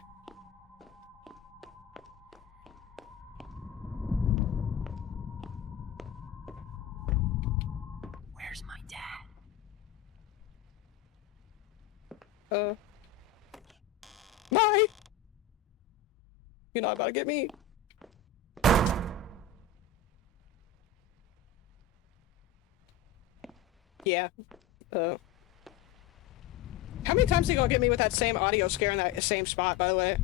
Where's my dad? Bye! You're not about to get me. Yeah. How many times are you gonna get me with that same audio scare in that same spot, by the way?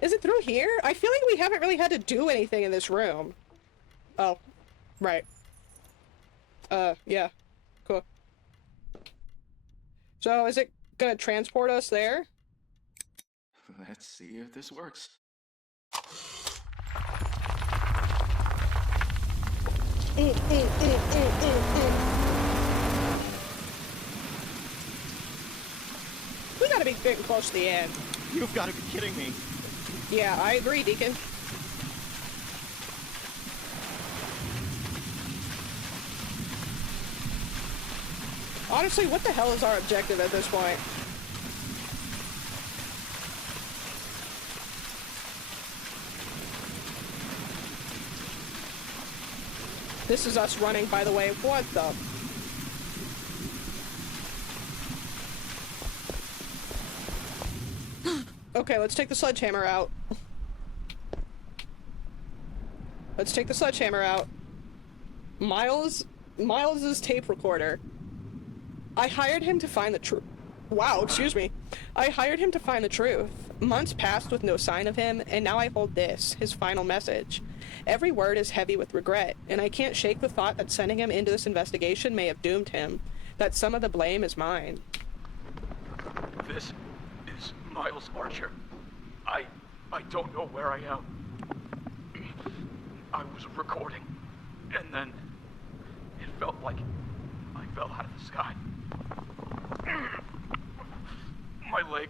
Is it through here? I feel like we haven't really had to do anything in this room. Oh. Right. Yeah. Cool. So, is it gonna transport us there? Let's see if this works. We gotta be getting close to the end. You've got to be kidding me. Yeah, I agree, Deacon. Honestly, what the hell is our objective at this point? This is us running, by the way. What the? Okay, let's take the sledgehammer out. Let's take the sledgehammer out. Miles's tape recorder. I hired him to find the truth. Wow, excuse me. I hired him to find the truth. Months passed with no sign of him, and now I hold this, his final message. Every word is heavy with regret, and I can't shake the thought that sending him into this investigation may have doomed him, that some of the blame is mine. This is Miles Archer. I don't know where I am. I was recording, and then it felt like I fell out of the sky. My leg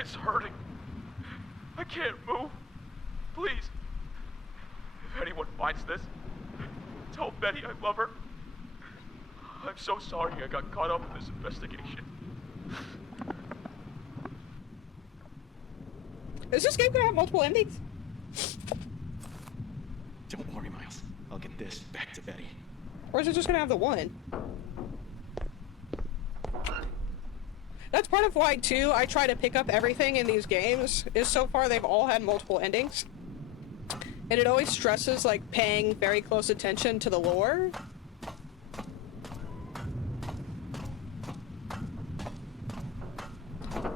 is hurting. I can't move. Please, if anyone finds this, tell Betty I love her. I'm so sorry I got caught up in this investigation. Is this game gonna have multiple endings? Don't worry, Miles. I'll get this back to Betty. Or is it just gonna have the one? That's part of why, too, I try to pick up everything in these games, is so far they've all had multiple endings. And it always stresses, like, paying very close attention to the lore.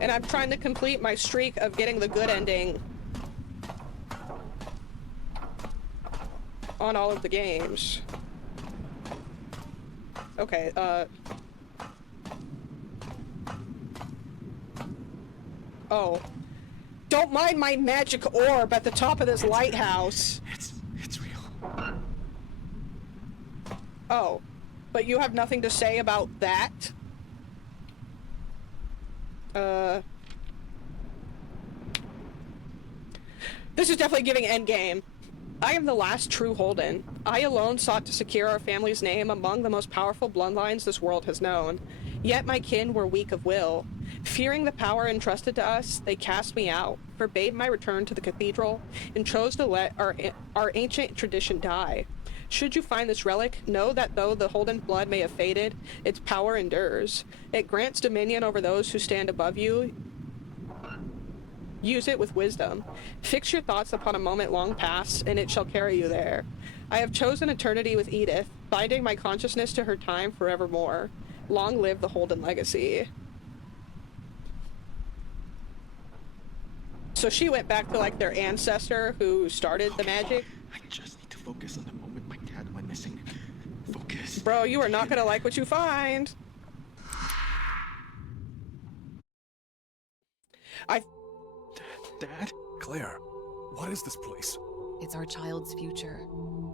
And I'm trying to complete my streak of getting the good ending on all of the games. Okay, oh. Don't mind my magic orb at the top of this lighthouse. It's real. Oh. But you have nothing to say about that? This is definitely giving endgame. I am the last true Holden. I alone sought to secure our family's name among the most powerful bloodlines this world has known. Yet my kin were weak of will. Fearing the power entrusted to us, they cast me out, forbade my return to the cathedral, and chose to let our ancient tradition die. Should you find this relic, know that though the Holden blood may have faded, its power endures. It grants dominion over those who stand above you. Use it with wisdom. Fix your thoughts upon a moment long past, and it shall carry you there. I have chosen eternity with Edith, binding my consciousness to her time forevermore. Long live the Holden legacy. So she went back to, like, their ancestor who started the magic. I just need to focus on the moment my dad went missing. Focus. Bro, you are not gonna like what you find. Dad? Claire, what is this place? It's our child's future.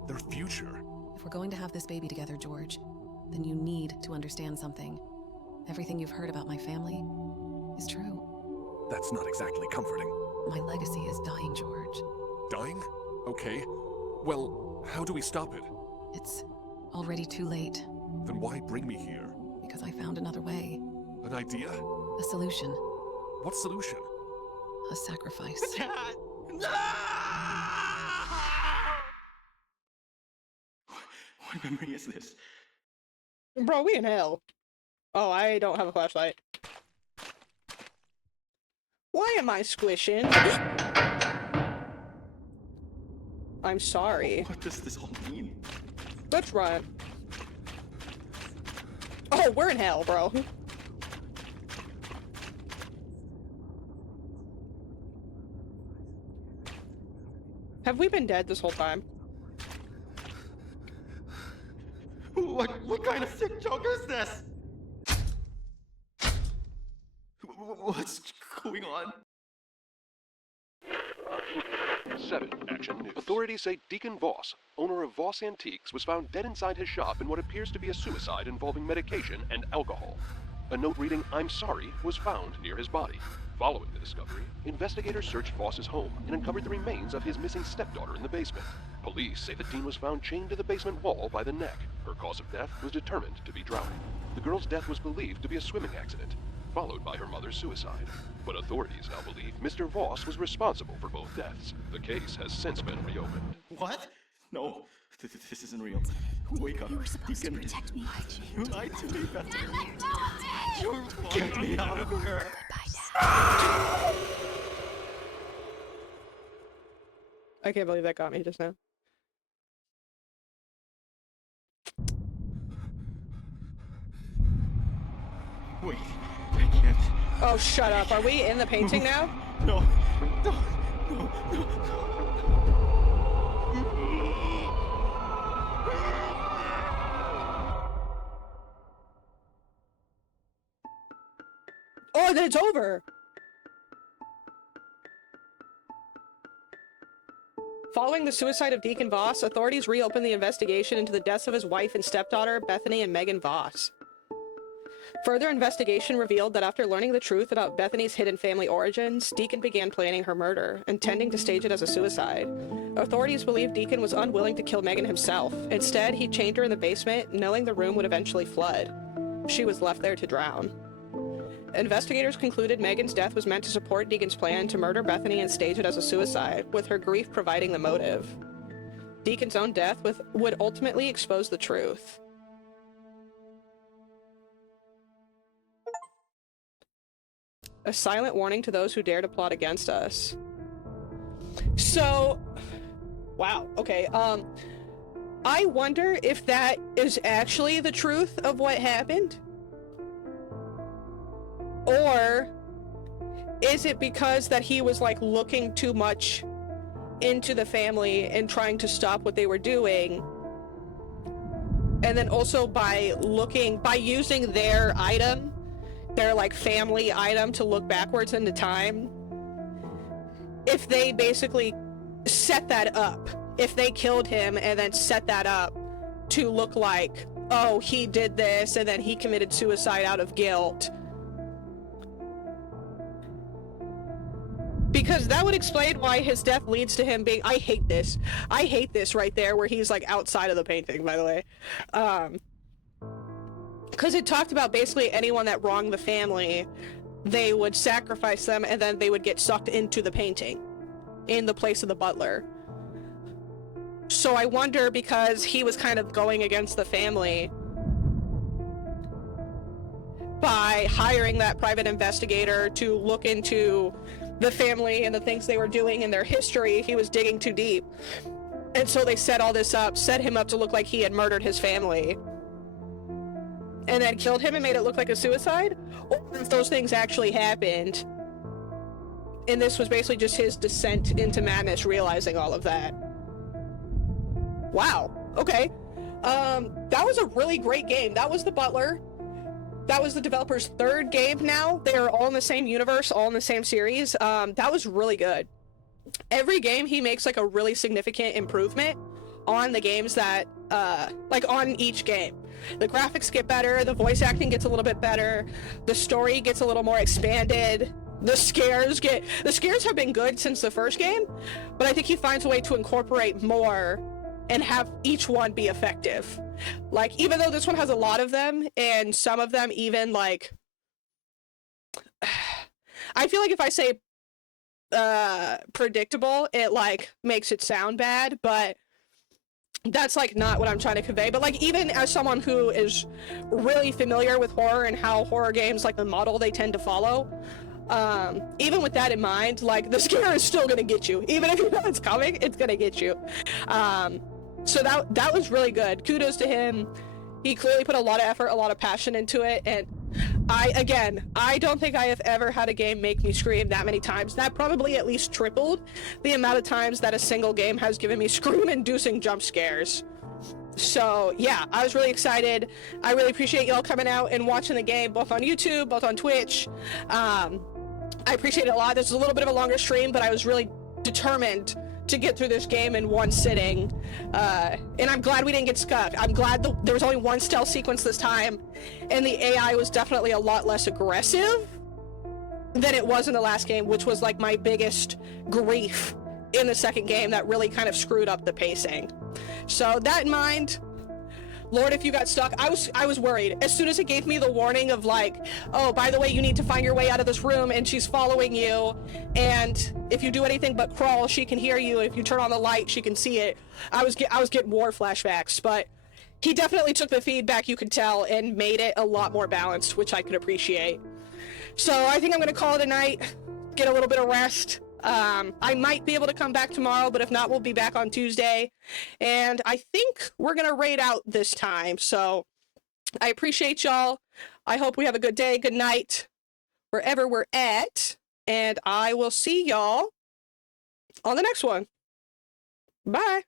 Their future? If we're going to have this baby together, George, then you need to understand something. Everything you've heard about my family is true. That's not exactly comforting. My legacy is dying, George. Dying? Okay. Well, how do we stop it? It's already too late. Then why bring me here? Because I found another way. An idea? A solution. What solution? A sacrifice. Dad! No! What memory is this? Bro, we in hell. Oh, I don't have a flashlight. Why am I squishing? I'm sorry. What does this all mean? Let's run. Oh, we're in hell, bro. Have we been dead this whole time? What kind of sick joke is this? What's going on? 7. Action News. Authorities say Deacon Voss, owner of Voss Antiques, was found dead inside his shop in what appears to be a suicide involving medication and alcohol. A note reading, "I'm sorry," was found near his body. Following the discovery, investigators searched Voss's home and uncovered the remains of his missing stepdaughter in the basement. Police say the teen was found chained to the basement wall by the neck. Her cause of death was determined to be drowning. The girl's death was believed to be a swimming accident, followed by her mother's suicide. But authorities now believe Mr. Voss was responsible for both deaths. The case has since been reopened. What? No, this isn't real. Wake up. You were supposed Deacon. to protect me. You lied to me, Beth. Get me out of here. I can't believe that got me just now. Wait, I can't. Oh, shut up. Are we in the painting now? No, no, no, no. Oh, then it's over. Following the suicide of Deacon Voss, authorities reopened the investigation into the deaths of his wife and stepdaughter, Bethany and Megan Voss. Further investigation revealed that after learning the truth about Bethany's hidden family origins, Deacon began planning her murder, intending to stage it as a suicide. Authorities believe Deacon was unwilling to kill Megan himself. Instead, he chained her in the basement, knowing the room would eventually flood. She was left there to drown. Investigators concluded Megan's death was meant to support Deacon's plan to murder Bethany and stage it as a suicide, with her grief providing the motive. Deacon's own death would ultimately expose the truth. A silent warning to those who dare to plot against us. So, wow, okay, I wonder if that is actually the truth of what happened? Or is it because that he was like looking too much into the family and trying to stop what they were doing? And then also by using their item, their like family item, to look backwards into time, if they basically set that up, if they killed him and then set that up to look like, oh, he did this and then he committed suicide out of guilt. Because that would explain why his death leads to him being— I hate this right there where he's like outside of the painting, by the way. Because it talked about basically anyone that wronged the family, they would sacrifice them and then they would get sucked into the painting in the place of the butler. So I wonder, because he was kind of going against the family by hiring that private investigator to look into the family and the things they were doing in their history, he was digging too deep. And so they set all this up, set him up to look like he had murdered his family, and then killed him and made it look like a suicide? Or if those things actually happened, and this was basically just his descent into madness, realizing all of that. Wow, okay. That was a really great game. That was the Butler. That was the developer's third game now. They are all in the same universe, all in the same series. That was really good. Every game he makes like a really significant improvement on the games that, like on each game. The graphics get better, the voice acting gets a little bit better, the story gets a little more expanded, the scares have been good since the first game, but I think he finds a way to incorporate more and have each one be effective. Like, even though this one has a lot of them, and some of them even, like, I feel like if I say predictable, it, like, makes it sound bad, but that's, like, not what I'm trying to convey. But, like, even as someone who is really familiar with horror and how horror games, like, the model they tend to follow, even with that in mind, like, the scare is still gonna get you. Even if you know it's coming, it's gonna get you. So that was really good. Kudos to him. He clearly put a lot of effort, a lot of passion into it, and I don't think I have ever had a game make me scream that many times. That probably at least tripled the amount of times that a single game has given me scream-inducing jump scares. So yeah, I was really excited. I really appreciate y'all coming out and watching the game, both on YouTube, both on Twitch. I appreciate it a lot. This is a little bit of a longer stream, but I was really determined to get through this game in one sitting, and I'm glad we didn't get stuck. I'm glad there was only one stealth sequence this time, and the AI was definitely a lot less aggressive than it was in the last game, which was like my biggest grief in the second game that really kind of screwed up the pacing. So that in mind, Lord, if you got stuck, I was worried. As soon as it gave me the warning of like, oh, by the way, you need to find your way out of this room, and she's following you, and if you do anything but crawl, she can hear you, and if you turn on the light, she can see it. I was getting war flashbacks, but he definitely took the feedback, you could tell, and made it a lot more balanced, which I could appreciate. So I think I'm gonna call it a night, get a little bit of rest. I might be able to come back tomorrow, but if not, we'll be back on Tuesday. And I think we're going to raid out this time. So I appreciate y'all. I hope we have a good day, good night, wherever we're at. And I will see y'all on the next one. Bye.